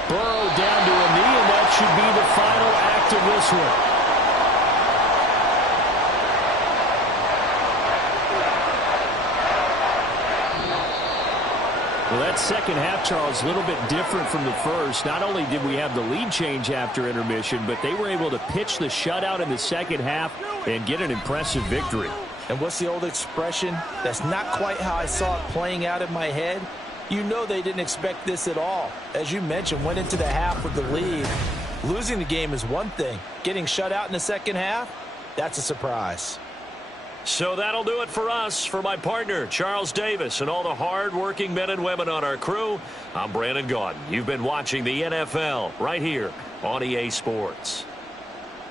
Burrow down to a knee, and that should be the final act of this one. Well, that second half, Charles, a little bit different from the first. Not only did we have the lead change after intermission, but they were able to pitch the shutout in the second half and get an impressive victory. And what's the old expression? That's not quite how I saw it playing out in my head. You know they didn't expect this at all. As you mentioned, went into the half with the lead. Losing the game is one thing. Getting shut out in the second half, that's a surprise. So that'll do it for us. For my partner, Charles Davis, and all the hard-working men and women on our crew, I'm Brandon Gaudin. You've been watching the NFL right here on EA Sports.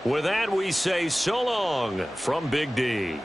With that, we say so long from Big D.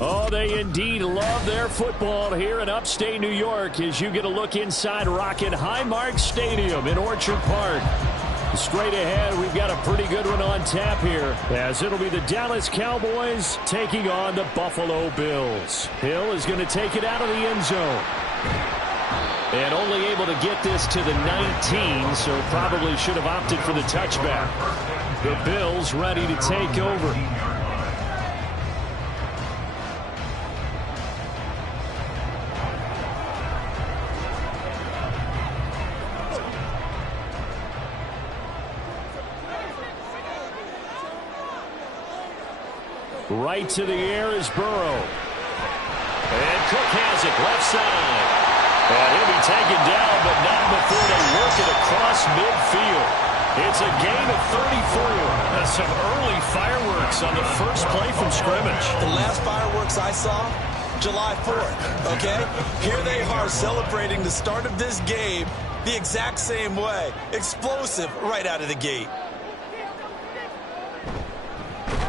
Oh, they indeed love their football here in upstate New York as you get a look inside Rocket Highmark Stadium in Orchard Park. Straight ahead, we've got a pretty good one on tap here as it'll be the Dallas Cowboys taking on the Buffalo Bills. Hill is going to take it out of the end zone. And only able to get this to the 19, so probably should have opted for the touchback. The Bills ready to take over. Right to the air is Burrow. And Cook has it left side. And he'll be taken down, but not before they work it across midfield. It's a gain of 34. Some early fireworks on the first play from scrimmage. The last fireworks I saw, July 4th, okay? Here they are celebrating the start of this game the exact same way. Explosive right out of the gate.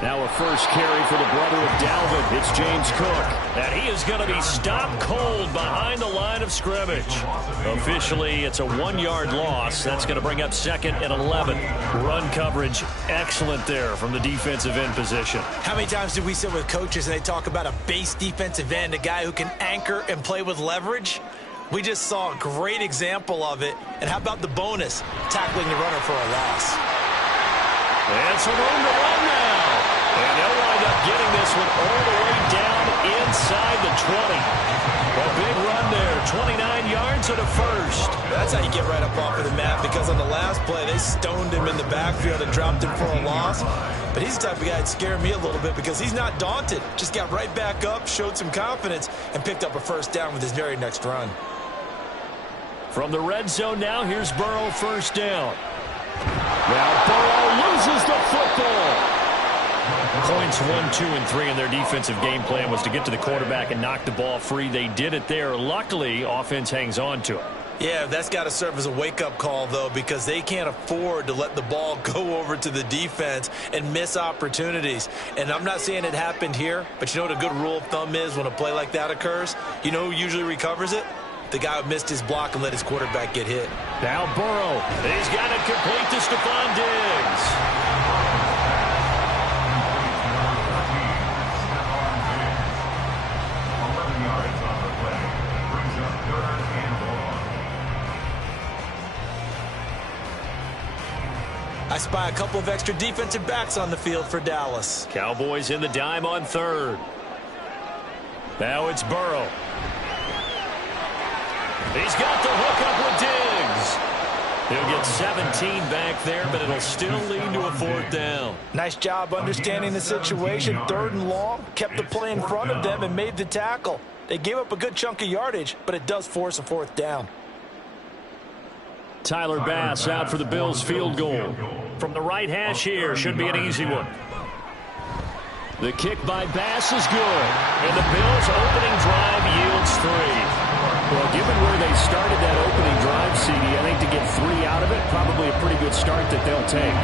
Now a first carry for the brother of Dalvin. It's James Cook. And he is going to be stopped cold behind the line of scrimmage. Officially, it's a 1-yard loss. That's going to bring up 2nd and 11. Run coverage, excellent there from the defensive end position. How many times do we sit with coaches and they talk about a base defensive end, a guy who can anchor and play with leverage? We just saw a great example of it. And how about the bonus, tackling the runner for a loss? And some room to run now. And they'll wind up getting this one all the way down inside the 20. A big run there, 29 yards and a first. That's how you get right up off of the mat, because on the last play, they stoned him in the backfield and dropped him for a loss. But he's the type of guy that scared me a little bit because he's not daunted. Just got right back up, showed some confidence, and picked up a first down with his very next run. From the red zone now, here's Burrow first down. Now Burrow loses the football. Points 1, 2, and 3 in their defensive game plan was to get to the quarterback and knock the ball free. They did it there. Luckily, offense hangs on to it. Yeah, that's got to serve as a wake-up call, though, because they can't afford to let the ball go over to the defense and miss opportunities. And I'm not saying it happened here, but you know what a good rule of thumb is when a play like that occurs? You know who usually recovers it? The guy who missed his block and let his quarterback get hit. Now Burrow. He's got it complete to Stephon Diggs. I spy a couple of extra defensive backs on the field for Dallas. Cowboys in the dime on third. Now it's Burrow. He's got the hook up with Diggs. He'll get 17 back there, but it'll still lead to a 4th down. Nice job understanding the situation. 3rd and long, kept the play in front of them and made the tackle. They gave up a good chunk of yardage, but it does force a 4th down. Tyler Bass out for the Bills field goal. From the right hash here, should be an easy one. The kick by Bass is good. And the Bills' opening drive yields 3. Well, given where they started that opening drive, CD, I think to get 3 out of it, probably a pretty good start that they'll take.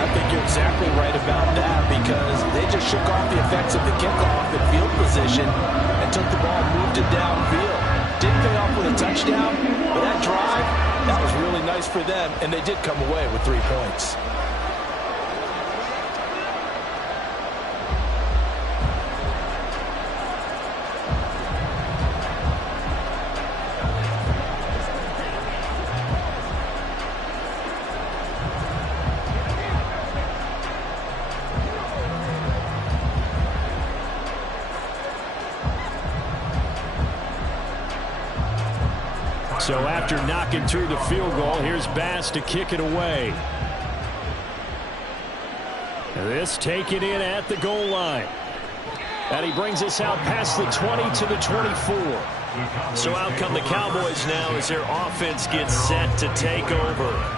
I think you're exactly right about that because they just shook off the effects of the kickoff and field position and took the ball and moved it downfield. Didn't pay off with a touchdown, but that drive, that was really nice for them, and they did come away with 3 points. So after knocking through the field goal, here's Bass to kick it away. This taken in at the goal line. And he brings us out past the 20 to the 24. So out come the Cowboys now as their offense gets set to take over.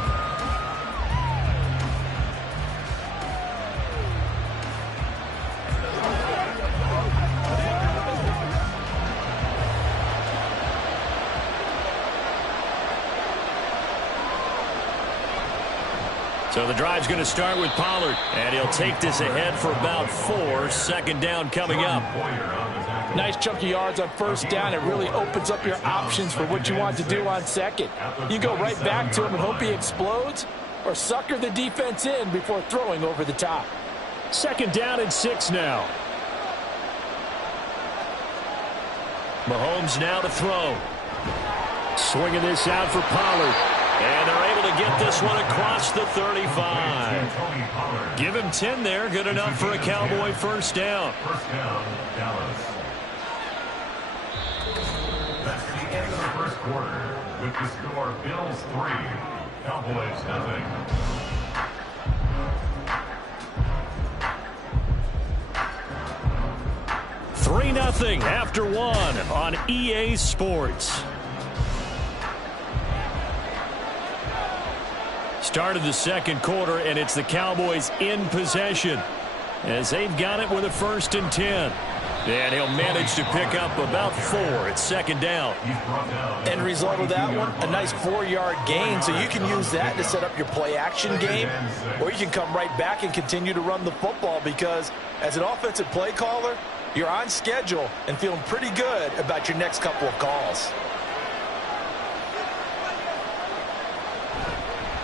So the drive's going to start with Pollard, and he'll take this ahead for about 4. 2nd down coming up. Nice chunk of yards on first down. It really opens up your options for what you want to do on second. You go right back to him and hope he explodes, or sucker the defense in before throwing over the top. 2nd down and 6 now. Mahomes now to throw. Swinging this out for Pollard. And they're able to get this one across the 35. Give him 10 there. Good enough for a Cowboy first down. First down, Dallas. That's the end of the first quarter with the score Bills 3, Cowboys nothing. Three 3-0 after one on EA Sports. Started the second quarter, and it's the Cowboys in possession as they've got it with a 1st and 10. And he'll manage to pick up about 4 at 2nd down. End result of that one, a nice 4-yard gain, so you can use that to set up your play-action game, or you can come right back and continue to run the football because as an offensive play caller, you're on schedule and feeling pretty good about your next couple of calls.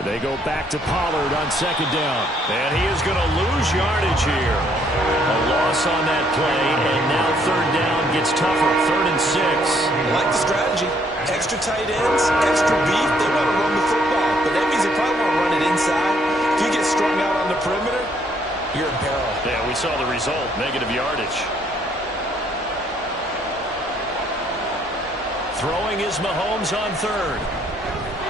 They go back to Pollard on 2nd down. And he is going to lose yardage here. A loss on that play, and now 3rd down gets tougher. 3rd and 6. I like the strategy. Extra tight ends, extra beef. They want to run the football, but that means they probably want to run it inside. If you get strung out on the perimeter, you're in peril. Yeah, we saw the result, negative yardage. Throwing is Mahomes on 3rd.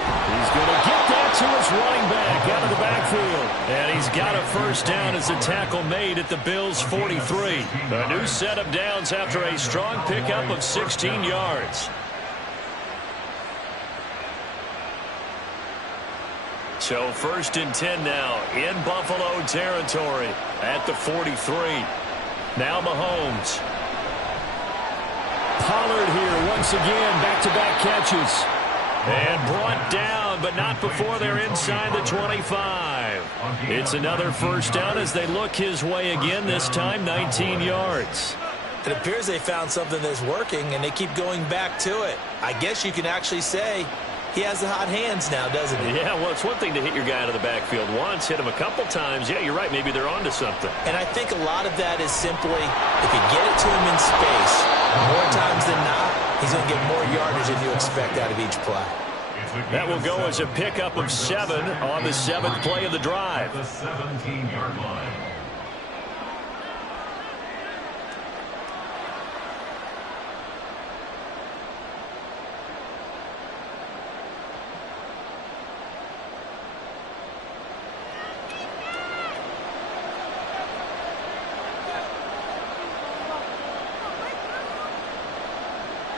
He's going to get that to his running back out of the backfield. And he's got a first down as the tackle made at the Bills' 43. A new set of downs after a strong pickup of 16 yards. So 1st and 10 now in Buffalo territory at the 43. Now Mahomes. Pollard here once again, back-to-back catches. And brought down, but not before they're inside the 25. It's another first down as they look his way again, this time 19 yards. It appears they found something that's working, and they keep going back to it. I guess you can actually say he has the hot hands now, doesn't he? Yeah, well, it's one thing to hit your guy out of the backfield once, hit him a couple times. Yeah, you're right. Maybe they're onto something. And I think a lot of that is simply if you get it to him in space, more times than not, he's going to get more yardage than you expect out of each play. That will go as a pickup of 7 on the 7th play of the drive. The 17-yard line.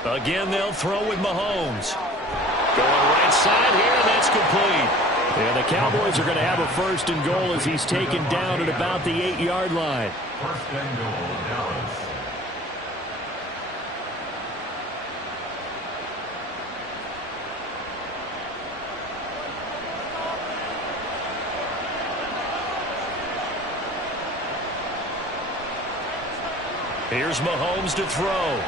Again, they'll throw with Mahomes. Going right side here, and that's complete. And the Cowboys are going to have a 1st and goal as he's taken down at about the 8-yard line. 1st and goal, Dallas. Here's Mahomes to throw.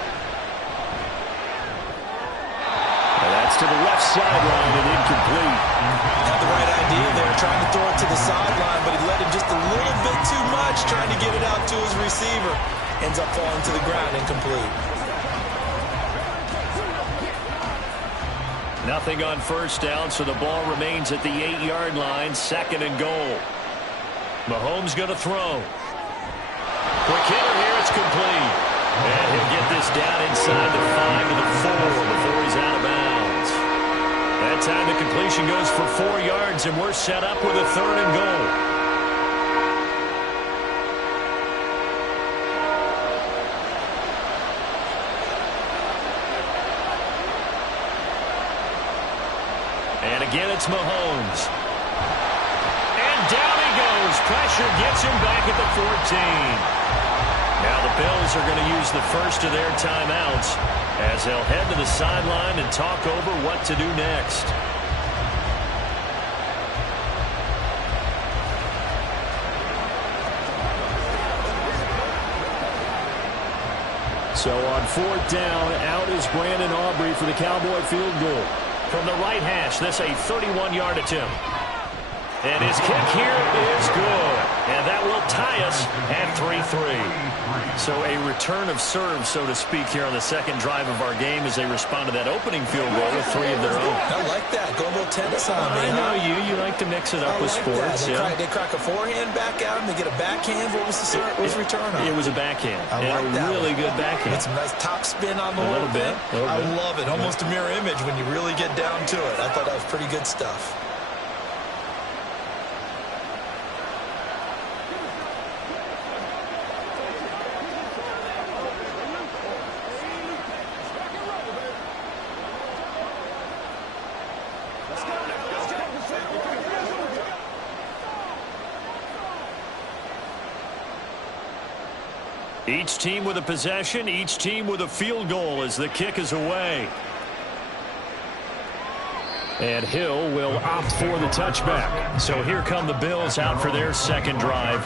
To the left sideline and incomplete. Had the right idea there, trying to throw it to the sideline, but he let him just a little bit too much, trying to get it out to his receiver. Ends up falling to the ground, incomplete. Nothing on first down, so the ball remains at the 8-yard line, 2nd and goal. Mahomes going to throw. Quick hitter here, it's complete. And he'll get this down inside the 5 to the 4 before he's out of bounds. That time the completion goes for 4 yards, and we're set up with a 3rd and goal. And again, it's Mahomes. And down he goes. Pressure gets him back at the 14. Now the Bills are going to use the first of their timeouts as they'll head to the sideline and talk over what to do next. So on 4th down, out is Brandon Aubrey for the Cowboy field goal. From the right hash, this a 31-yard attempt. And his kick here is good. And that will tie us at 3-3. So a return of serve, so to speak, here on the second drive of our game as they respond to that opening field goal with 3 of their own. I like that. Go a little tennis on me. I know you. You like to mix it up with sports. They crack a forehand back out, and they get a backhand. What was the return on? It was a backhand. I like that. Really good backhand. With some nice top spin on the a little bit. I love it. Almost a mirror image when you really get down to it. I thought that was pretty good stuff. Each team with a possession, each team with a field goal as the kick is away. And Hill will opt for the touchback. So here come the Bills out for their second drive.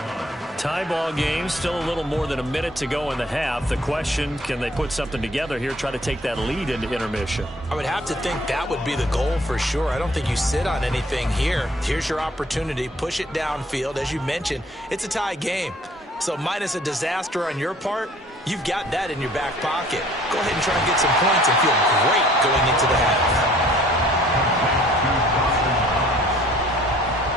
Tie ball game, still a little more than a minute to go in the half. The question, can they put something together here, try to take that lead into intermission? I would have to think that would be the goal for sure. I don't think you sit on anything here. Here's your opportunity. Push it downfield. As you mentioned, it's a tie game. So minus a disaster on your part, you've got that in your back pocket. Go ahead and try and get some points and feel great going into the half.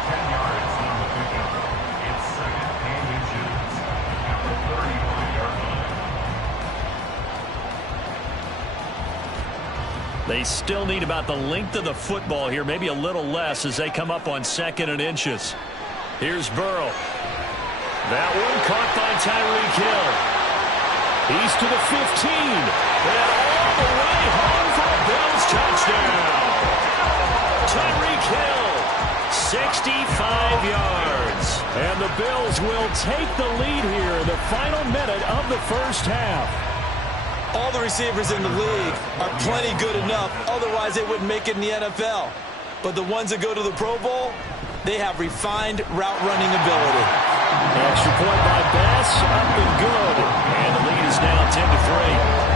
10 yards on the pickup. It's second and inches at the 35-yard line. They still need about the length of the football here, maybe a little less as they come up on 2nd and inches. Here's Burrow. That one caught by Tyreek Hill. He's to the 15. And all the way home for a Bills touchdown. Tyreek Hill, 65 yards. And the Bills will take the lead here in the final minute of the first half. All the receivers in the league are plenty good enough. Otherwise, they wouldn't make it in the NFL. But the ones that go to the Pro Bowl, they have refined route running ability. Extra point by Bass, up and good. And the lead is now 10-3.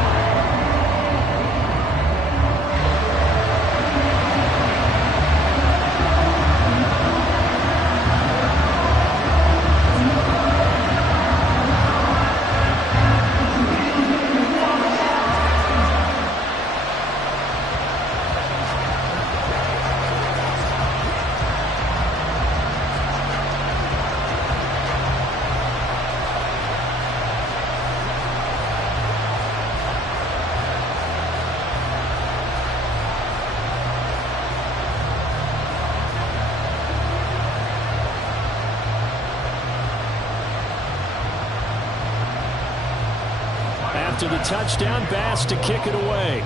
After the touchdown, Bass to kick it away.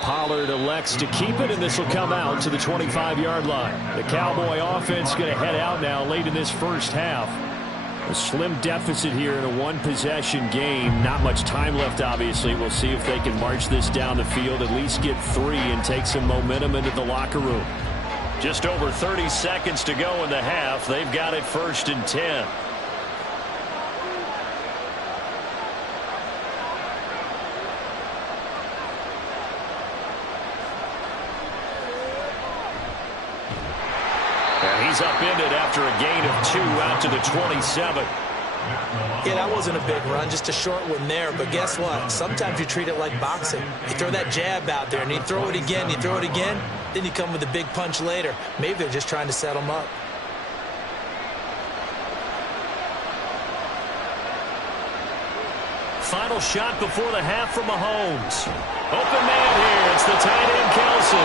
Pollard elects to keep it, and this will come out to the 25-yard line. The Cowboy offense going to head out now late in this first half. A slim deficit here in a one-possession game. Not much time left, obviously. We'll see if they can march this down the field, at least get 3 and take some momentum into the locker room. Just over 30 seconds to go in the half. They've got it 1st and 10. He's upended after a gain of 2 out to the 27. Yeah, that wasn't a big run, just a short one there. But guess what? Sometimes you treat it like boxing. You throw that jab out there, and you throw it again, you throw it again, then you come with a big punch later. Maybe they're just trying to set them up. Final shot before the half from Mahomes. Open man here. It's the tight end, Kelsey.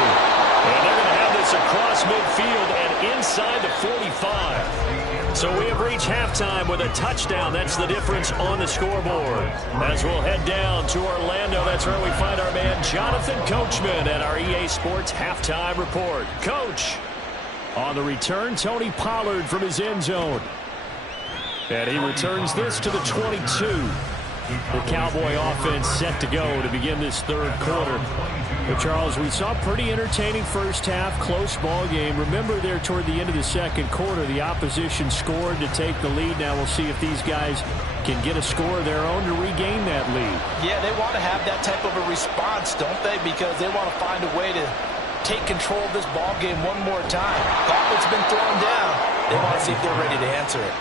And they're going to have this across midfield and inside the 45. So we have reached halftime with a touchdown. That's the difference on the scoreboard. As we'll head down to Orlando, that's where we find our man Jonathan Coachman at our EA Sports Halftime Report. Coach. On the return, Tony Pollard from his end zone. And he returns this to the 22. The Cowboy offense set to go to begin this third quarter. But Charles, we saw a pretty entertaining first half, close ball game. Remember there toward the end of the second quarter, the opposition scored to take the lead. Now we'll see if these guys can get a score of their own to regain that lead. Yeah, they want to have that type of a response, don't they? Because they want to find a way to take control of this ball game one more time. Gauntlet's been thrown down. They want to see if they're ready to answer it.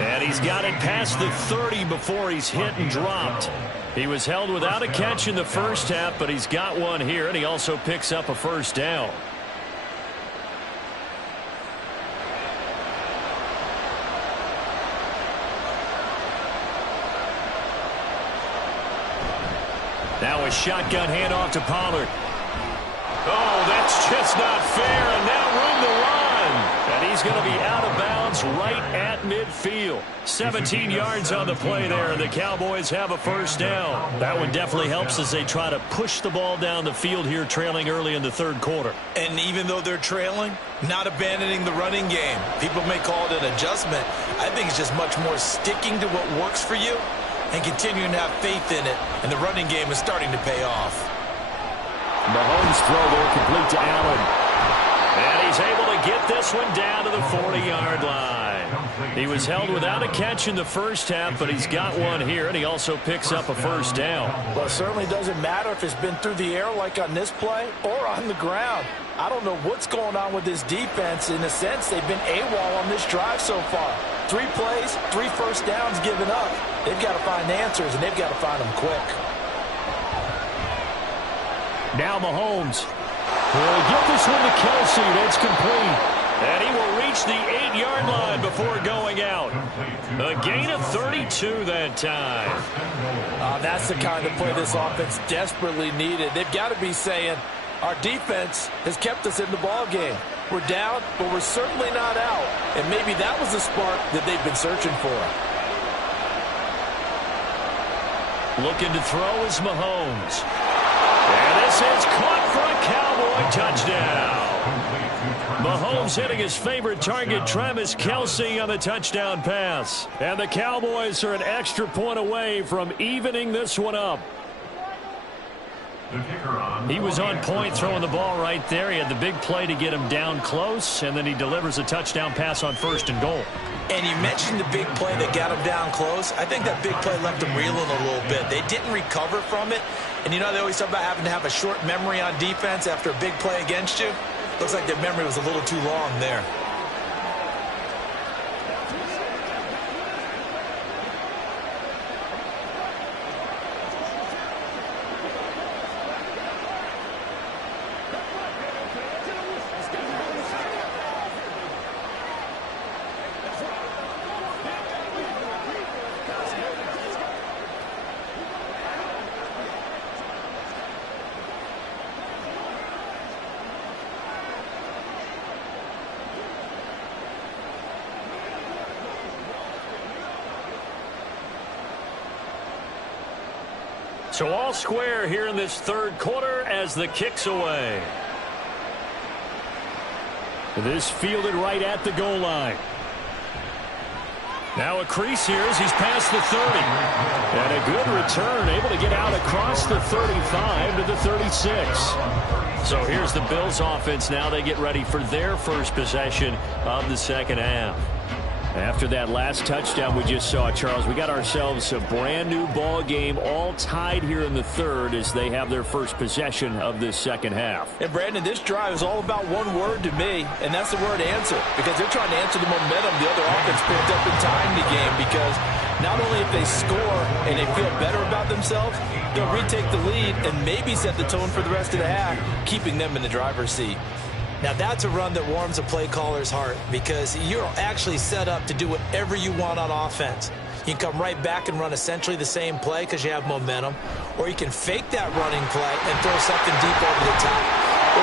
And he's got it past the 30 before he's hit and dropped. He was held without a catch in the first half, but he's got one here, and he also picks up a first down. Now a shotgun handoff to Pollard. Oh, that's just not fair, and now room to run. And he's going to be out of bounds right at midfield. 17 yards on the play there, and the Cowboys have a first down. That one definitely helps as they try to push the ball down the field here, trailing early in the third quarter. And even though they're trailing, not abandoning the running game. People may call it an adjustment. I think it's just much more sticking to what works for you and continuing to have faith in it, and the running game is starting to pay off. Mahomes throw there complete to Allen. And he's able to get this one down to the 40-yard line. He was held without a catch in the first half, but he's got one here, and he also picks up a first down. Well, it certainly doesn't matter if it's been through the air like on this play or on the ground. I don't know what's going on with this defense. In a sense, they've been AWOL on this drive so far. 3 plays, 3 first downs given up. They've got to find answers, and they've got to find them quick. Now Mahomes. He'll get this one to Kelsey. That's complete. And he will reach the 8-yard line before going out. A gain of 32 that time. That's the kind of play this offense desperately needed. They've got to be saying, our defense has kept us in the ball game. We're down, but we're certainly not out. And maybe that was the spark that they've been searching for. Looking to throw is Mahomes. And this is caught for a Cowboy touchdown. Mahomes hitting his favorite target, Travis Kelce, on the touchdown pass. And the Cowboys are an extra point away from evening this one up. He was on point throwing the ball right there. He had the big play to get him down close, and then he delivers a touchdown pass on 1st and goal. And you mentioned the big play that got him down close. I think that big play left them reeling a little bit. They didn't recover from it. And you know, they always talk about having to have a short memory on defense after a big play against you. Looks like their memory was a little too long there. So all square here in this third quarter as the kick's away. This fielded right at the goal line. Now a crease here as he's past the 30. And a good return, able to get out across the 35 to the 36. So here's the Bills offense now. They get ready for their first possession of the second half. After that last touchdown we just saw, Charles, we got ourselves a brand new ball game, all tied here in the third as they have their first possession of this second half. And Brandon, this drive is all about one word to me, and that's the word answer, because they're trying to answer the momentum the other offense picked up in tying the game, because not only if they score and they feel better about themselves, they'll retake the lead and maybe set the tone for the rest of the half, keeping them in the driver's seat. Now, that's a run that warms a play caller's heart because you're actually set up to do whatever you want on offense. You can come right back and run essentially the same play because you have momentum, or you can fake that running play and throw something deep over the top.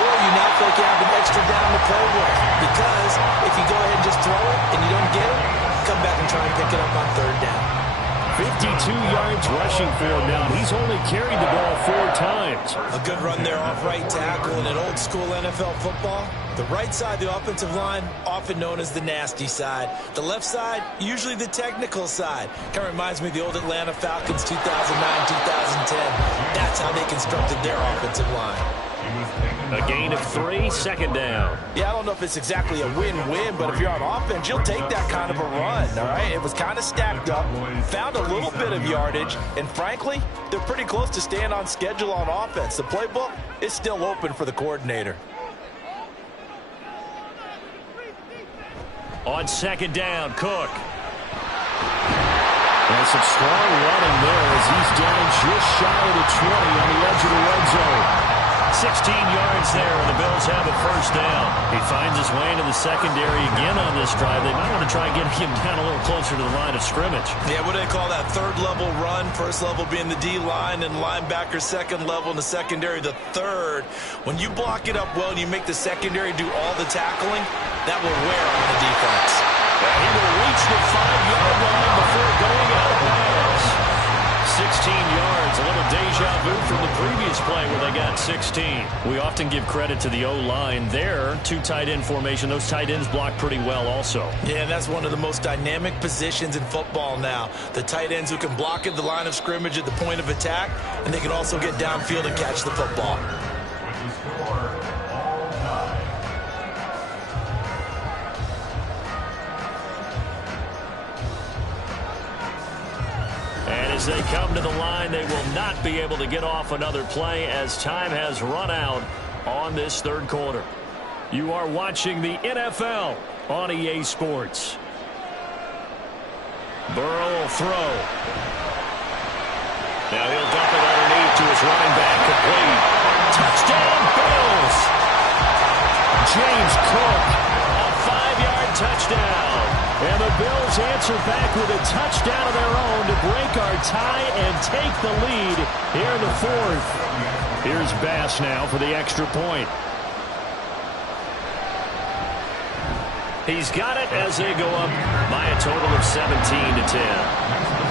Or you now feel like you have an extra down to play with because if you go ahead and just throw it and you don't get it, come back and try and pick it up on 3rd down. 52 yards rushing for him now. He's only carried the ball 4 times. A good run there off right tackle. In an old school NFL football, the right side of the offensive line, often known as the nasty side. The left side, usually the technical side. Kind of reminds me of the old Atlanta Falcons 2009, 2010. That's how they constructed their offensive line. A gain of 3, second down. Yeah, I don't know if it's exactly a win-win, but if you're on offense, you'll take that kind of a run, all right? It was kind of stacked up, found a little bit of yardage, and frankly, they're pretty close to staying on schedule on offense. The playbook is still open for the coordinator. On second down, Cook. And some strong running there as he's down just shy of the 20 on the edge of the red zone. 16 yards there, and the Bills have a first down. He finds his way into the secondary again on this drive. They might want to try and get him down a little closer to the line of scrimmage. Yeah, what do they call that? Third level run. First level being the D-line and linebacker. Second level in the secondary, the third. When you block it up well and you make the secondary do all the tackling, that will wear on the defense. And he will reach the 5-yard line before going out of bounds. 16 yards, a little deja vu from the previous play where they got 16. We often give credit to the O-line there. 2 tight end formation. Those tight ends block pretty well also. Yeah, and that's one of the most dynamic positions in football now. The tight ends who can block at the line of scrimmage at the point of attack, and they can also get downfield and catch the football. And as they come to the line, they will not be able to get off another play as time has run out on this third quarter. You are watching the NFL on EA Sports. Burrow will throw. Now he'll dump it underneath to his running back, complete. Touchdown, Bills! James Cook, a 5-yard touchdown. And the Bills answer back with a touchdown of their own to break our tie and take the lead here in the fourth. Here's Bass now for the extra point. He's got it as they go up by a total of 17-10.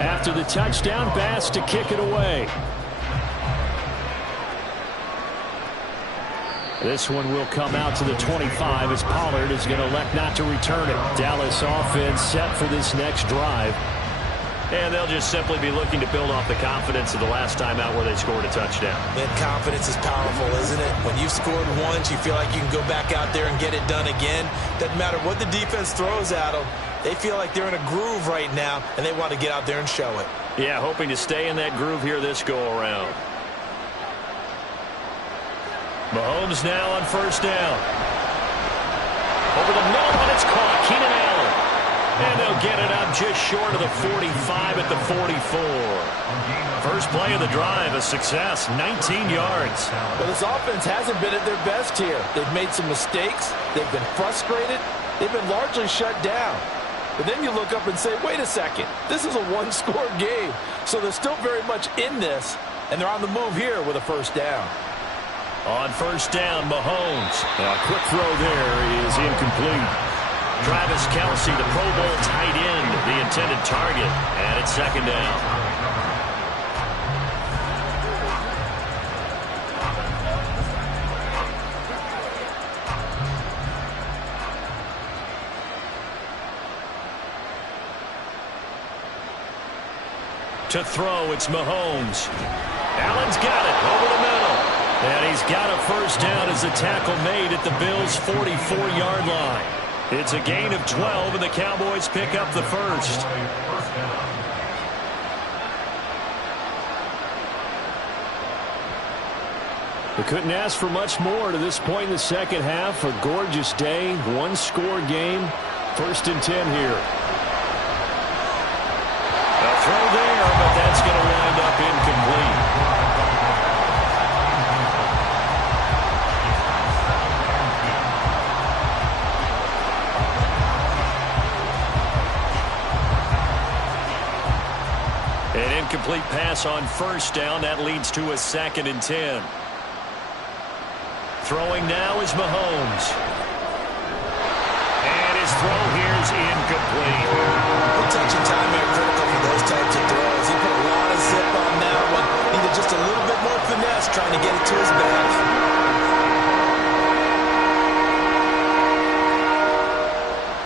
After the touchdown, Bass to kick it away. This one will come out to the 25 as Pollard is going to elect not to return it. Dallas offense set for this next drive. And they'll just simply be looking to build off the confidence of the last time out where they scored a touchdown. That confidence is powerful, isn't it? When you've scored once, you feel like you can go back out there and get it done again. Doesn't matter what the defense throws at them. They feel like they're in a groove right now, and they want to get out there and show it. Yeah, hoping to stay in that groove here this go-around. Mahomes now on first down. Over the middle, and it's caught. Keenan Allen. And they'll get it up just short of the 45 at the 44. First play of the drive, a success, 19 yards. Well, this offense hasn't been at their best here. They've made some mistakes. They've been frustrated. They've been largely shut down. But then you look up and say, wait a second, this is a one-score game. So they're still very much in this, and they're on the move here with a first down. On first down, Mahomes. A quick throw there is incomplete. Travis Kelce, the Pro Bowl tight end, the intended target, and it's second down. To throw, it's Mahomes. Allen's got it over the middle. And he's got a first down as a tackle made at the Bills' 44-yard line. It's a gain of 12, and the Cowboys pick up the first. They couldn't ask for much more to this point in the second half. A gorgeous day, one-score game. 1st and 10 here. A throw there, but that's going to wind up incomplete. An incomplete pass on 1st down. That leads to a 2nd and 10. Throwing now is Mahomes. And his throw here is incomplete. Good touch and time are critical for those types of throws. He put a lot of zip on that one. Needed just a little bit more finesse trying to get it to his back.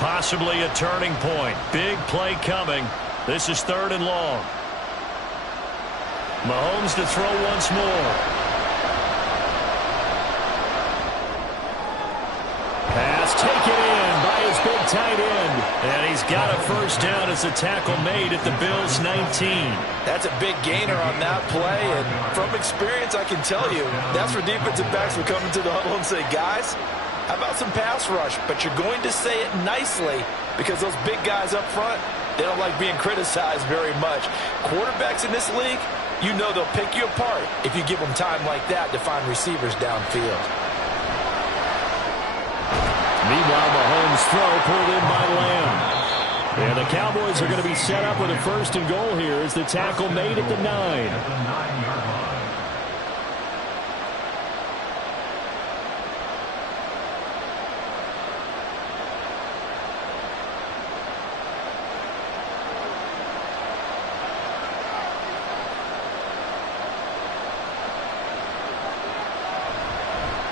Possibly a turning point. Big play coming. This is 3rd and long. Mahomes to throw once more. Pass taken in by his big tight end. And he's got a 1st down as a tackle made at the Bills' 19. That's a big gainer on that play, and from experience, I can tell you, that's where defensive backs will come into the huddle and say, guys, how about some pass rush? But you're going to say it nicely because those big guys up front, they don't like being criticized very much. Quarterbacks in this league, you know they'll pick you apart if you give them time like that to find receivers downfield. Meanwhile, Mahomes' throw pulled in by Lamb. And the Cowboys are going to be set up with a 1st and goal here as the tackle made at the 9.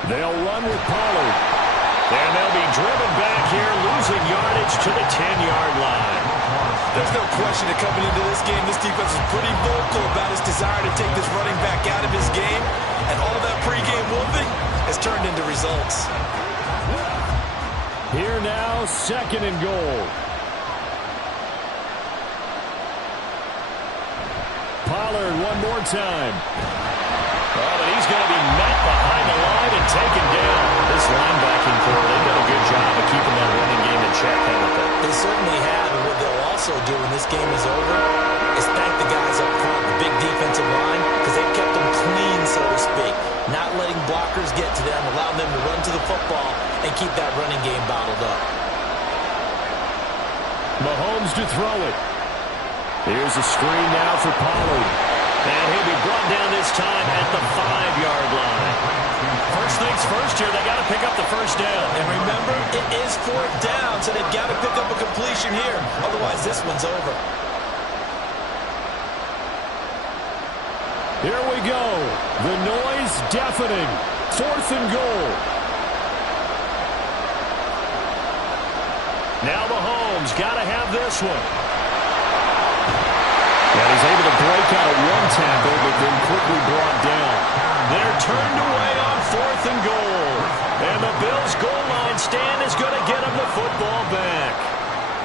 They'll run with Pollard. And they'll be driven back here, losing yardage to the 10-yard line. There's no question that coming into this game, this defense is pretty vocal about its desire to take this running back out of his game. And all that pregame whooping has turned into results. Here now, 2nd and goal. Pollard one more time. Oh, but he's going to be met behind the line and taken down. This linebacking core, they've done a good job of keeping that running game in check, haven't they? They certainly have, and what they'll also do when this game is over is thank the guys up front, the big defensive line, because they've kept them clean, so to speak. Not letting blockers get to them, allowing them to run to the football and keep that running game bottled up. Mahomes to throw it. Here's a screen now for Pollard. And he'll be brought down this time at the 5-yard line. First things first here, they got to pick up the 1st down. And remember, it is 4th down, so they've got to pick up a completion here. Otherwise, this one's over. Here we go. The noise deafening. 4th and goal. Now Mahomes got to have this one. And he's able to break out one tackle, but then quickly brought down. They're turned away on 4th and goal. And the Bills' goal line stand is going to get them the football back.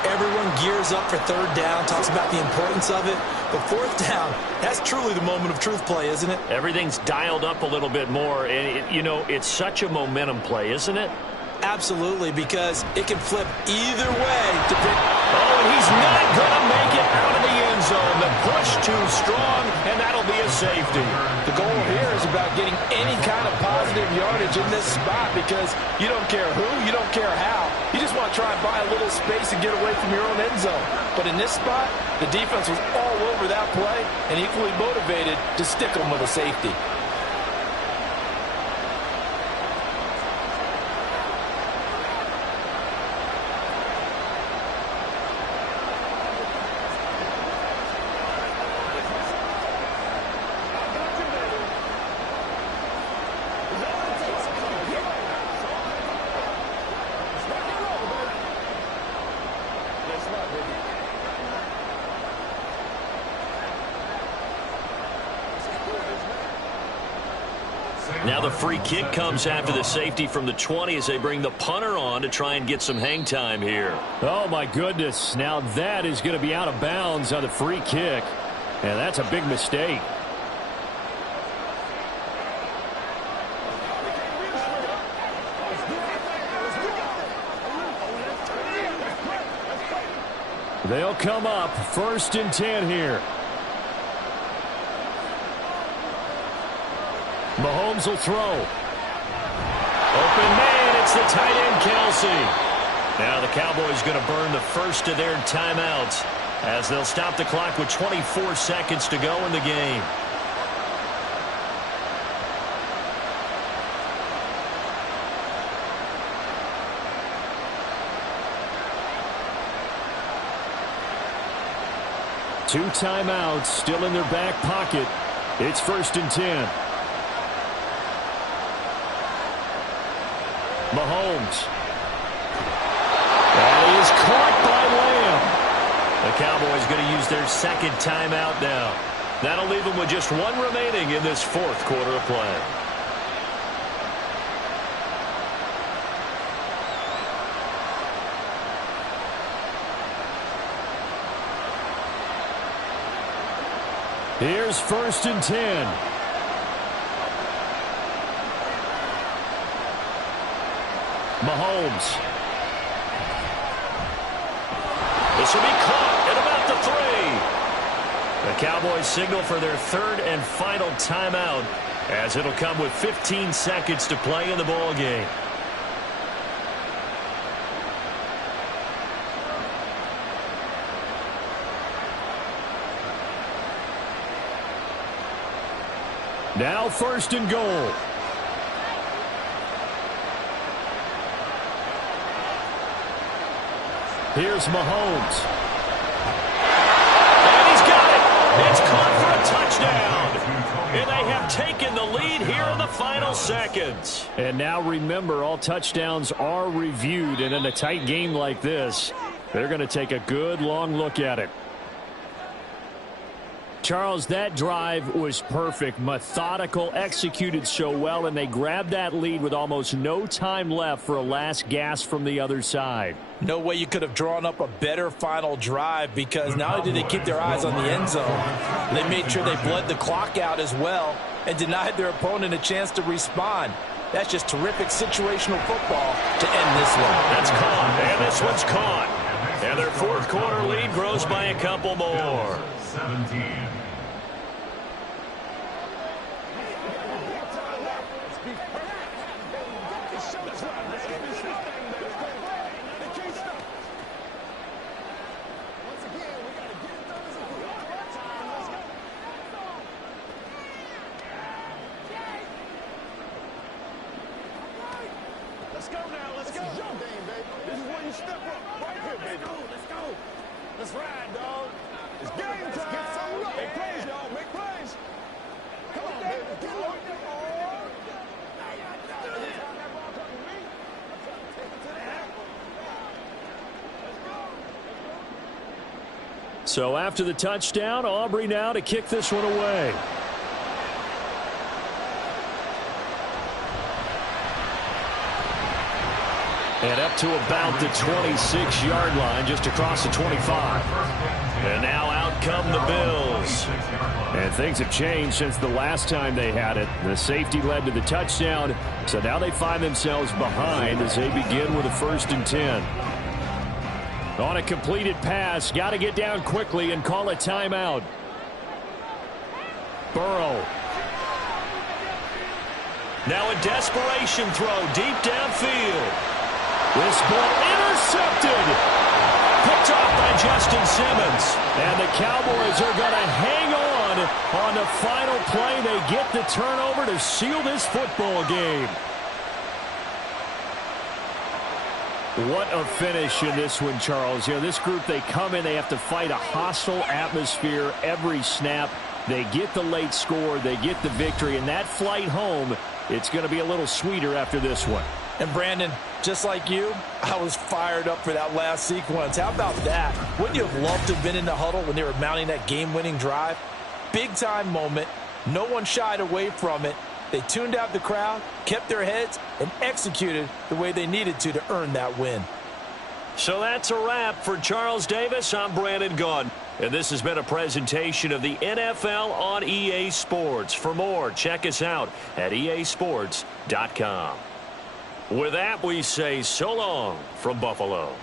Everyone gears up for 3rd down, talks about the importance of it. But 4th down, that's truly the moment of truth play, isn't it? Everything's dialed up a little bit more. And, it's such a momentum play, isn't it? Absolutely, because it can flip either way. Oh, and he's not going to make it out of the end zone. The push too strong, and that'll be a safety. The goal here is about getting any kind of positive yardage in this spot because you don't care who, you don't care how. You just want to try and buy a little space and get away from your own end zone. But in this spot, the defense was all over that play and equally motivated to stick them with a safety. Now the free kick comes after the safety from the 20 as they bring the punter on to try and get some hang time here. Oh, my goodness. Now that is going to be out of bounds on the free kick. And that's a big mistake. They'll come up 1st and 10 here. Mahomes will throw. Open man, it's the tight end, Kelsey. Now the Cowboys going to burn the first of their timeouts as they'll stop the clock with 24 seconds to go in the game. Two timeouts still in their back pocket. It's 1st and 10. Mahomes. That is caught by Lamb. The Cowboys going to use their second timeout now. That'll leave them with just one remaining in this 4th quarter of play. Here's 1st and 10. Mahomes. This will be caught at about the 3. The Cowboys signal for their 3rd and final timeout as it'll come with 15 seconds to play in the ball game. Now 1st and goal. Here's Mahomes. And he's got it. It's caught for a touchdown. And they have taken the lead here in the final seconds. And now remember, all touchdowns are reviewed. And in a tight game like this, they're going to take a good long look at it. Charles, that drive was perfect, methodical, executed so well, and they grabbed that lead with almost no time left for a last gasp from the other side. No way you could have drawn up a better final drive, because not only did they keep their eyes on the end zone, they made sure they bled the clock out as well and denied their opponent a chance to respond. That's just terrific situational football to end this one. That's caught, and this one's caught. And their 4th quarter lead grows by a couple more. 17. Let's go now. Let's go. This is your game, baby. This is where you step up. Right here, baby. Let's go. Let's ride, dog. It's game time. Get some up. Make plays, y'all. Make plays. Come on, baby. Get up. So after the touchdown, Aubrey now to kick this one away. And up to about the 26-yard line, just across the 25. And now out come the Bills. And things have changed since the last time they had it. The safety led to the touchdown, so now they find themselves behind as they begin with a 1st and 10. On a completed pass, got to get down quickly and call a timeout. Burrow. Now a desperation throw deep downfield. This ball intercepted. Picked off by Justin Simmons. And the Cowboys are going to hang on the final play. They get the turnover to seal this football game. What a finish in this one, Charles. You know, this group, they come in, they have to fight a hostile atmosphere every snap. They get the late score, they get the victory, and that flight home, it's going to be a little sweeter after this one. And Brandon, just like you, I was fired up for that last sequence. How about that? Wouldn't you have loved to have been in the huddle when they were mounting that game-winning drive? Big-time moment. No one shied away from it. They tuned out the crowd, kept their heads, and executed the way they needed to earn that win. So that's a wrap for Charles Davis. I'm Brandon Gaudin. And this has been a presentation of the NFL on EA Sports. For more, check us out at easports.com. With that, we say so long from Buffalo.